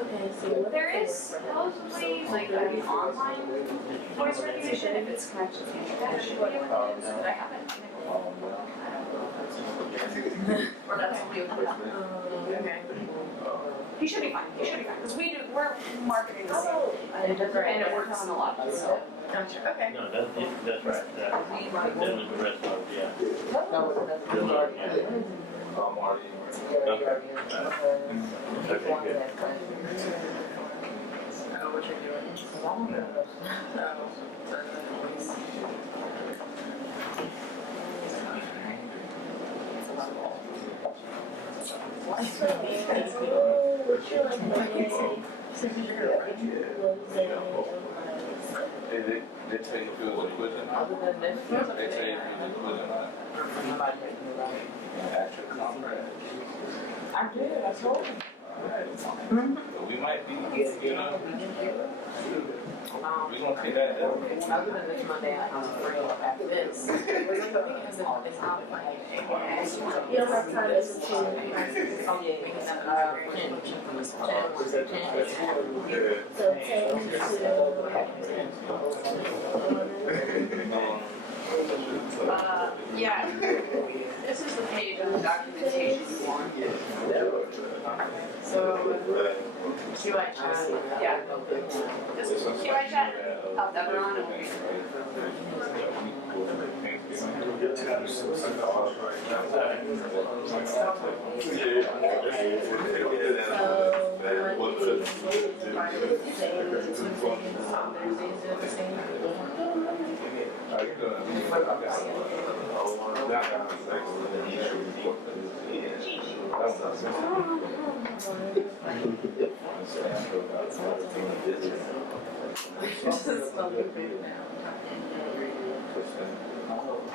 Okay, so There is supposedly like an online voice recognition if it's connected to the internet. It should be able to do this, but I haven't. Or that's what we would put up. Okay. He should be fine. He should be fine because we're marketing the same, and it works in a lot. So Gotcha, okay. No, that's right, then with the rest of it, yeah. Marty. Okay. Okay, good. Oh, what you're doing. They tell you if it was a quiz or not. Other than this, They tell you if it was a quiz or not. nobody making it right. Actual comrade. I did, I told him. But we might be, you know, we gonna take that down. Other than this Monday, I'm free after this. I think it has a, it's not like You don't have time to listen to it. Oh, yeah, we can have, 10. So 10 to yeah, this is the page of the documentation you want. So, QI chat. Yeah. Just QI chat, up that one on and we'll be.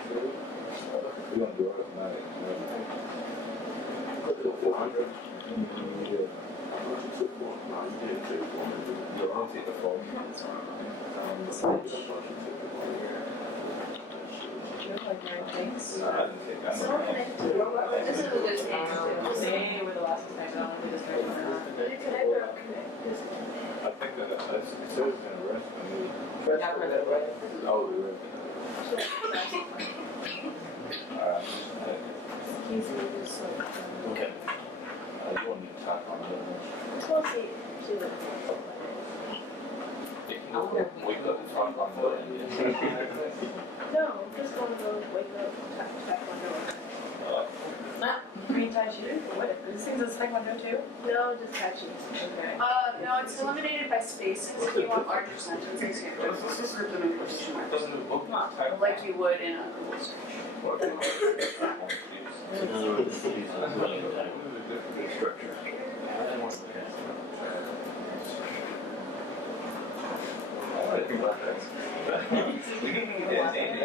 We're gonna do automatic. You're gonna take the phone. Like nine things. I didn't take that. This is a good page. Say where the last time I don't do this right now. connect or unconnect? I think that's, it says in the rest of me. Not for the rest. Oh, the rest. Alright. Excuse me, just like, Okay. You want me to talk on that? it's mostly to the. You can go wake up and talk on that. No, I'm just gonna go wake up, tap my door. Green Tai Chi? What? This thing's a taekwondo too? No, just catching. Okay. No, it's eliminated by spaces. If you want larger sentences, you have to just group them in quotation marks. Doesn't the book type? Like you would in a Google search. In other words, these are really type structure. We can get that name.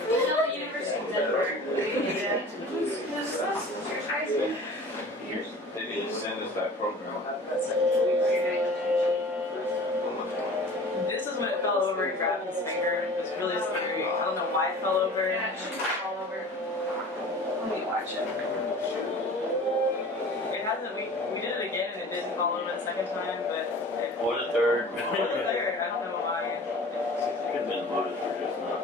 No, the University of Denver. They need to send us that program. This is when it fell over and grabbed his finger. It was really scary. I don't know why it fell over. It actually fall over. Let me watch it. It hasn't, we did it again and it didn't fall over the second time, but it Or the third. was there. I don't know why. Could have been loaded for just not.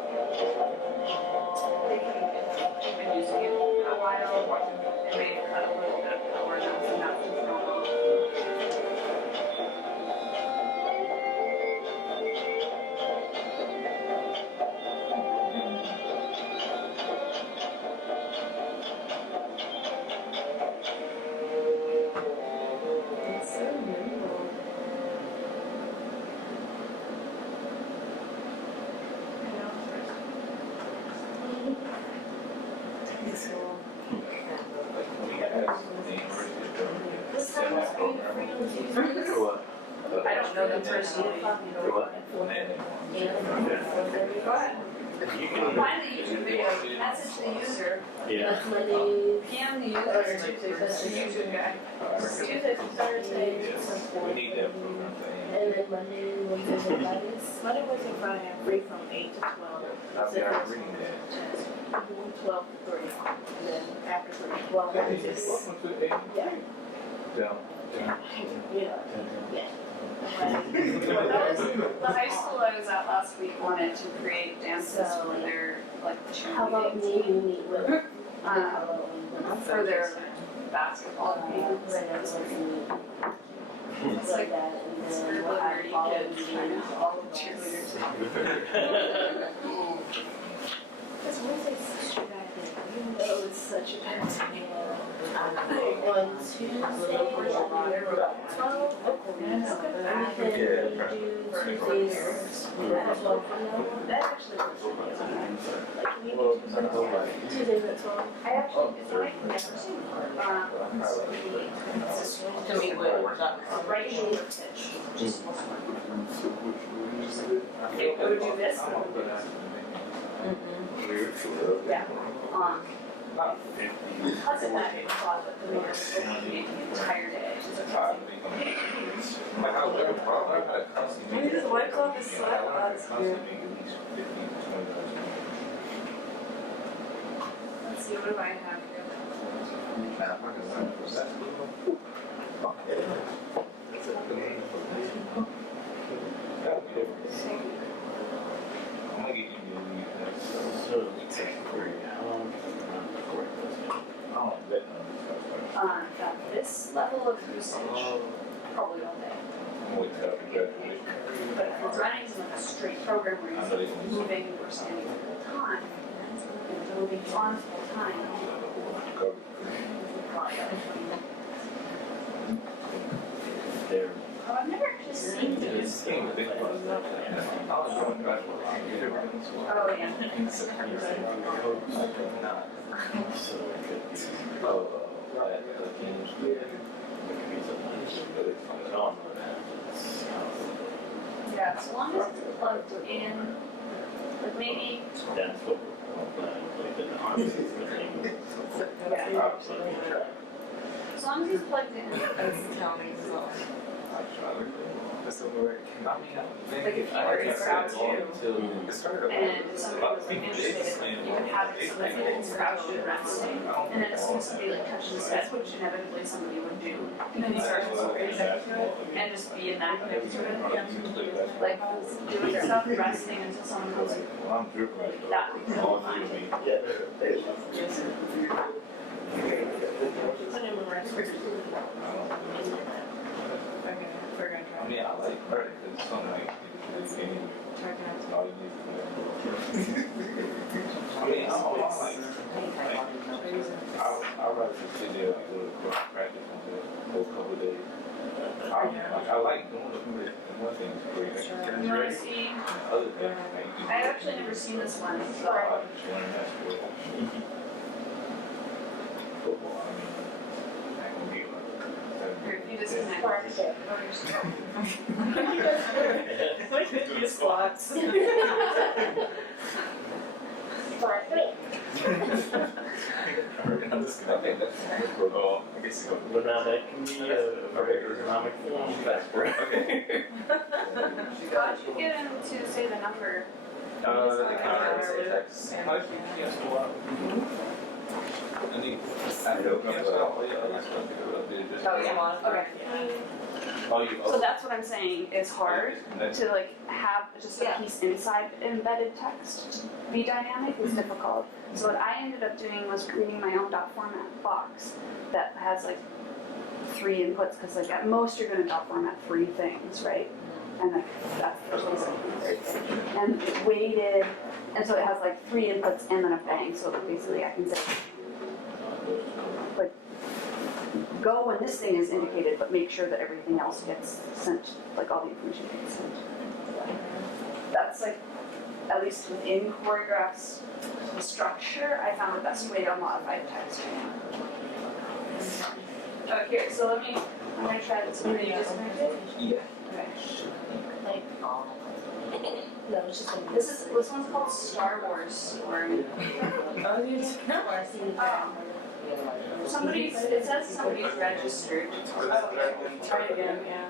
They've been using it for a while. It made a little bit of power jumps and that's just normal. It's so nimble. Go ahead. You can, Find the YouTube video, message the user, yeah. That's Mondays, PM the user, or Tuesdays, that's the YouTube guy. Tuesdays and Thursdays, We need that program thing. and then Monday, Wednesdays, and Fridays. Monday, Wednesday, Friday, I'm free from 8 to 12. I've got reading that. 12 to 3, and then after 3, well, Wednesdays. Welcome to the Yeah. Down. Yeah. The high school I was at last week wanted to create dances So, for their, like, How about cheerleading me, team, we meet with, for their basketball games. It's like that, and It's then really we'll have nerdy all kids the trying to all of cheerleaders. Because Wednesday's such a bad day. Oh, it's such a bad day. On Tuesday, we'll be about 12. And then we do Tuesdays, 12 from now on. That actually works for me. Like, we do Tuesdays at 12. I actually, it's what I've never seen before. To meet with, Right shoulder pitch. It would do this. Yeah. Plus it might be a closet for me. The entire day. Like, I live with problem. I constantly. You just wiped off his sweat. Oh, that's good. Let's see, what do I have I'm gonna get you So, Got this level of usage, probably all day. But if you're running like a straight program where you're moving or standing full time, and moving on full time, there, oh, I've never actually seen these. Oh, yeah. so it could be, that games, it could be something. No, it's, Yeah, as long as it's plugged in, like maybe, that's what we're planning, like in the army, as long as it's plugged in. tell me so. Like if you were in crowd two, and somebody was like interested, you could have it like it's crouched and resting, and then as soon as somebody like touches the steps, which inevitably somebody would do, and then you start to go crazy and just be in that next to it, like doing stuff, resting until someone goes like that would be the whole time. Put him in rest. Okay, we're gonna try. I mean, I like her because it's something like, it's all you need to know. I mean, I'm like, I'd rather just sit there and go to practice and go a couple of days. I like doing it, and one thing is great, You wanna see, other things, like, I've actually never seen this one, I but just want to mess with football, I mean, I can be like, here, if you disconnect. What did you squats? For 3. I'm just gonna think that's football, I guess it's But now that can be a very economic form of passport. okay. How'd you get him to say the number? I need, I know, Oh, yeah. Okay. Oh, you, So that's what I'm saying is hard That's- to like have just a piece inside embedded text to be dynamic is difficult. So what I ended up doing was creating my own dot format box that has like 3 inputs because like at most you're going to dot format 3 things, right? And then that's and it weighted, and so it has like 3 inputs and then a bang. So basically I can say like go when this thing is indicated, but make sure that everything else gets sent, like all the information gets sent. That's like, at least within Choreograph's structure, I found the best way to modify text. Oh, here, so I'm gonna try this. Are you disconnected? Yeah. Okay. Like, no, it's just a. This one's called Star Wars Story. Oh, you just. Or see It says somebody's registered. Try it again, yeah.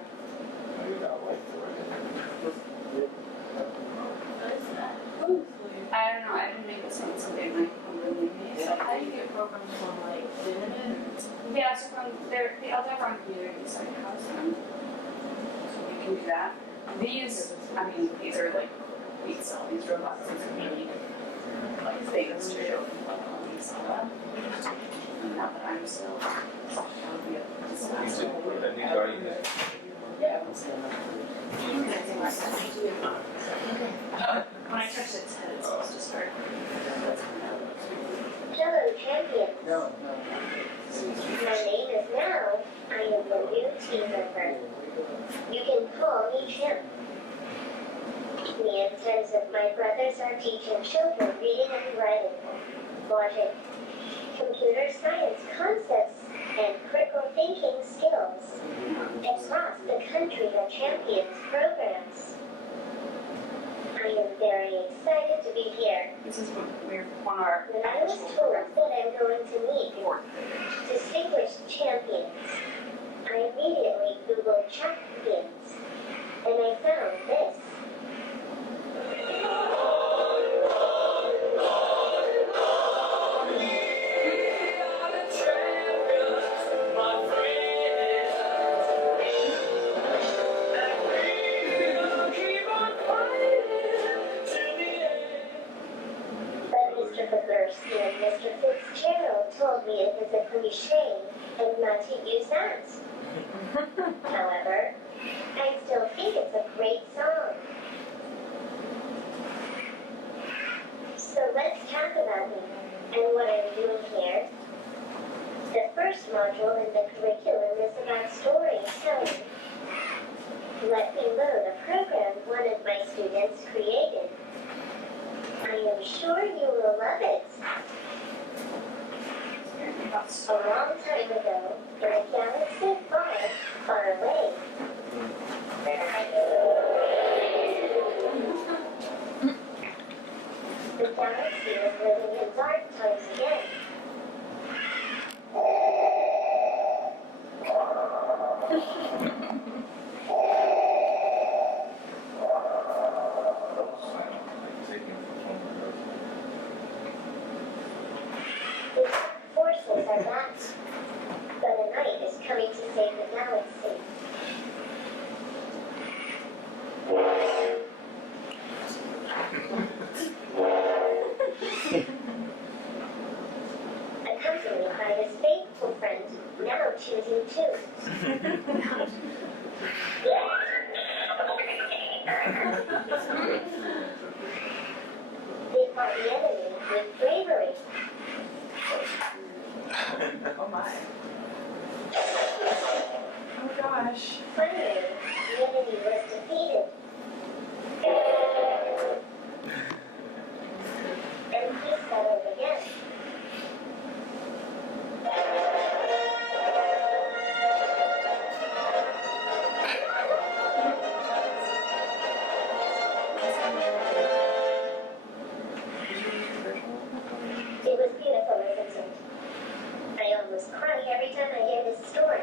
I don't know, I didn't make this one, somebody might really made So it. how do you get programs from like the internet? Yeah, so from there, the LDAP on community site has them. So we can do that. These, I mean, these are like, we sell these robots as mini, like things to show people how we sell them. And now that I'm still, that would be a disaster. That new guardian. Yeah. Connecting my phone. When I touch its head, it's supposed to start. Hello, champions. My name is Now. I am the new team member. You can call me Champ. Me and 10 of my brothers are teaching children reading and writing, logic, computer science concepts, and critical thinking skills across the country at Champions programs. I am very excited to be here. This is what we're one of our When I was actual told programs. that I'm going to meet Fourth. distinguished champions, I immediately Googled champions, and I found this. But Mr. Bogurski and Mr. Fitzgerald told me it was a cliche and not to use that. However, I still think it's a great song. So let's talk about me and what I'm doing here. The first module in the curriculum is about storytelling. Let me load a program one of my students created. I am sure you will love it. A long time ago, in a galaxy far, far away. The galaxy is living in dark times again. The dark forces are back, but a knight is coming to save the galaxy. Accompanied by his faithful friend, now choosing two. They fought the enemy with bravery. Oh my. Oh gosh. Finally, the enemy was defeated. And peace settled again. It was beautiful, isn't it? I almost cry every time I hear this story.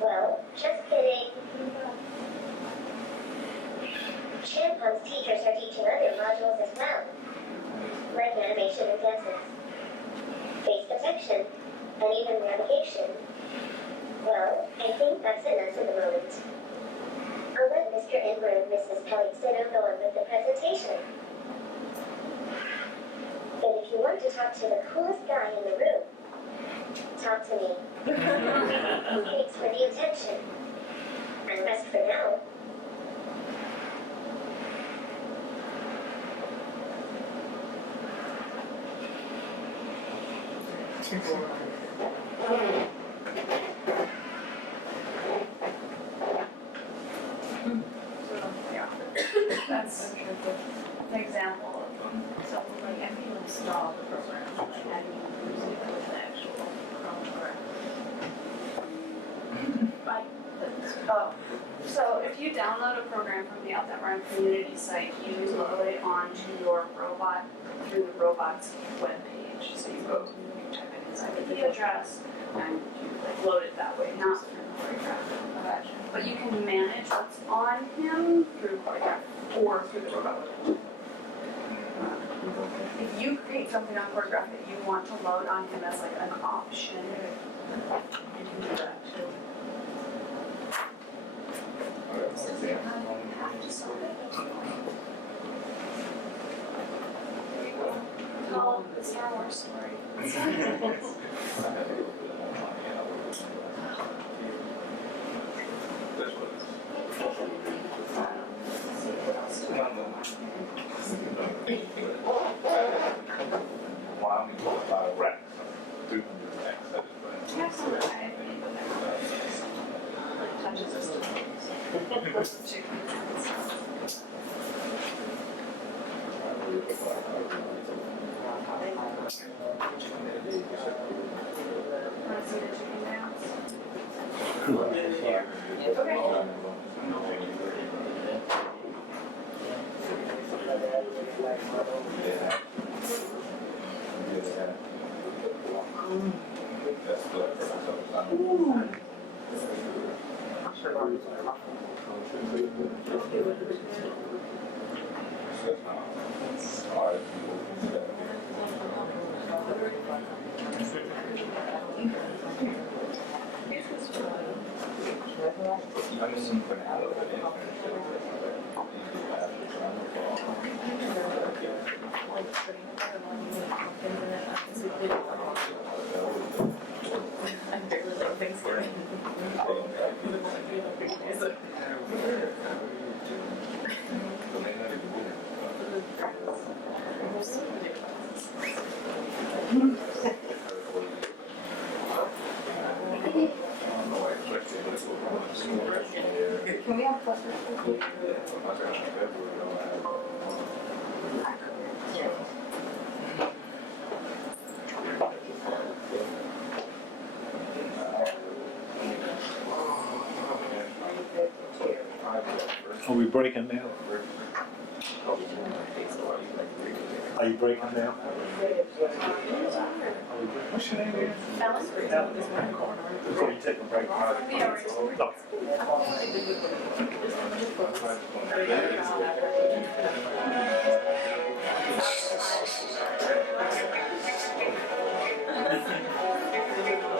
Well, just kidding. Champon's teachers are teaching other modules as well, like animation and dances, face detection, and even navigation. Well, I think that's enough for the moment. I'll let Mr. Inver and Mrs. Pellicino go on with the presentation. But if you want to talk to the coolest guy in the room, talk to me. Thanks for the attention. And rest for now. Yeah. That's an example of something like If you install the program, like how do you use it with the actual program? Right. Oh, so So if you download a program from the Out That Run community site, you load it onto your robot through the robot's webpage. So you go, you type in his IP address, and you like load it that way, not through Choreograph. But you can manage what's on him through Choreograph or through the robot webpage. If you create something on Choreograph that you want to load on him as like an option, you can do that too. Tell the Star Wars story. That's what it's. Well, I mean, a lot of racks, 300 racks, that is right. Yeah, some of that, like touches us to chicken. Want to see the chicken dance? That's what I'm sure Barbie's gonna I'm seeing for now, I barely like Thanksgiving. Can we have clusters? Are we breaking now? Are you breaking now? What's your name again? Before you take a break. No.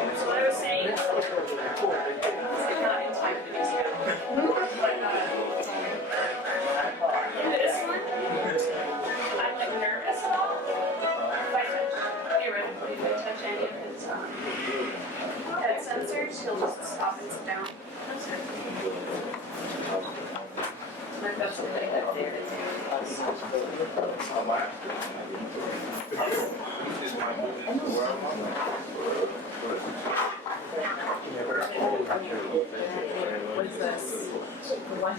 That's what I was saying. It's not in time for these yet. This one, I'm like nervous about. If I touch, get rid of it. If I touch any of his head sensors, he'll just stop and sit down. That's it. Like that's the thing that they're doing. Is my moving where I'm What is this? The one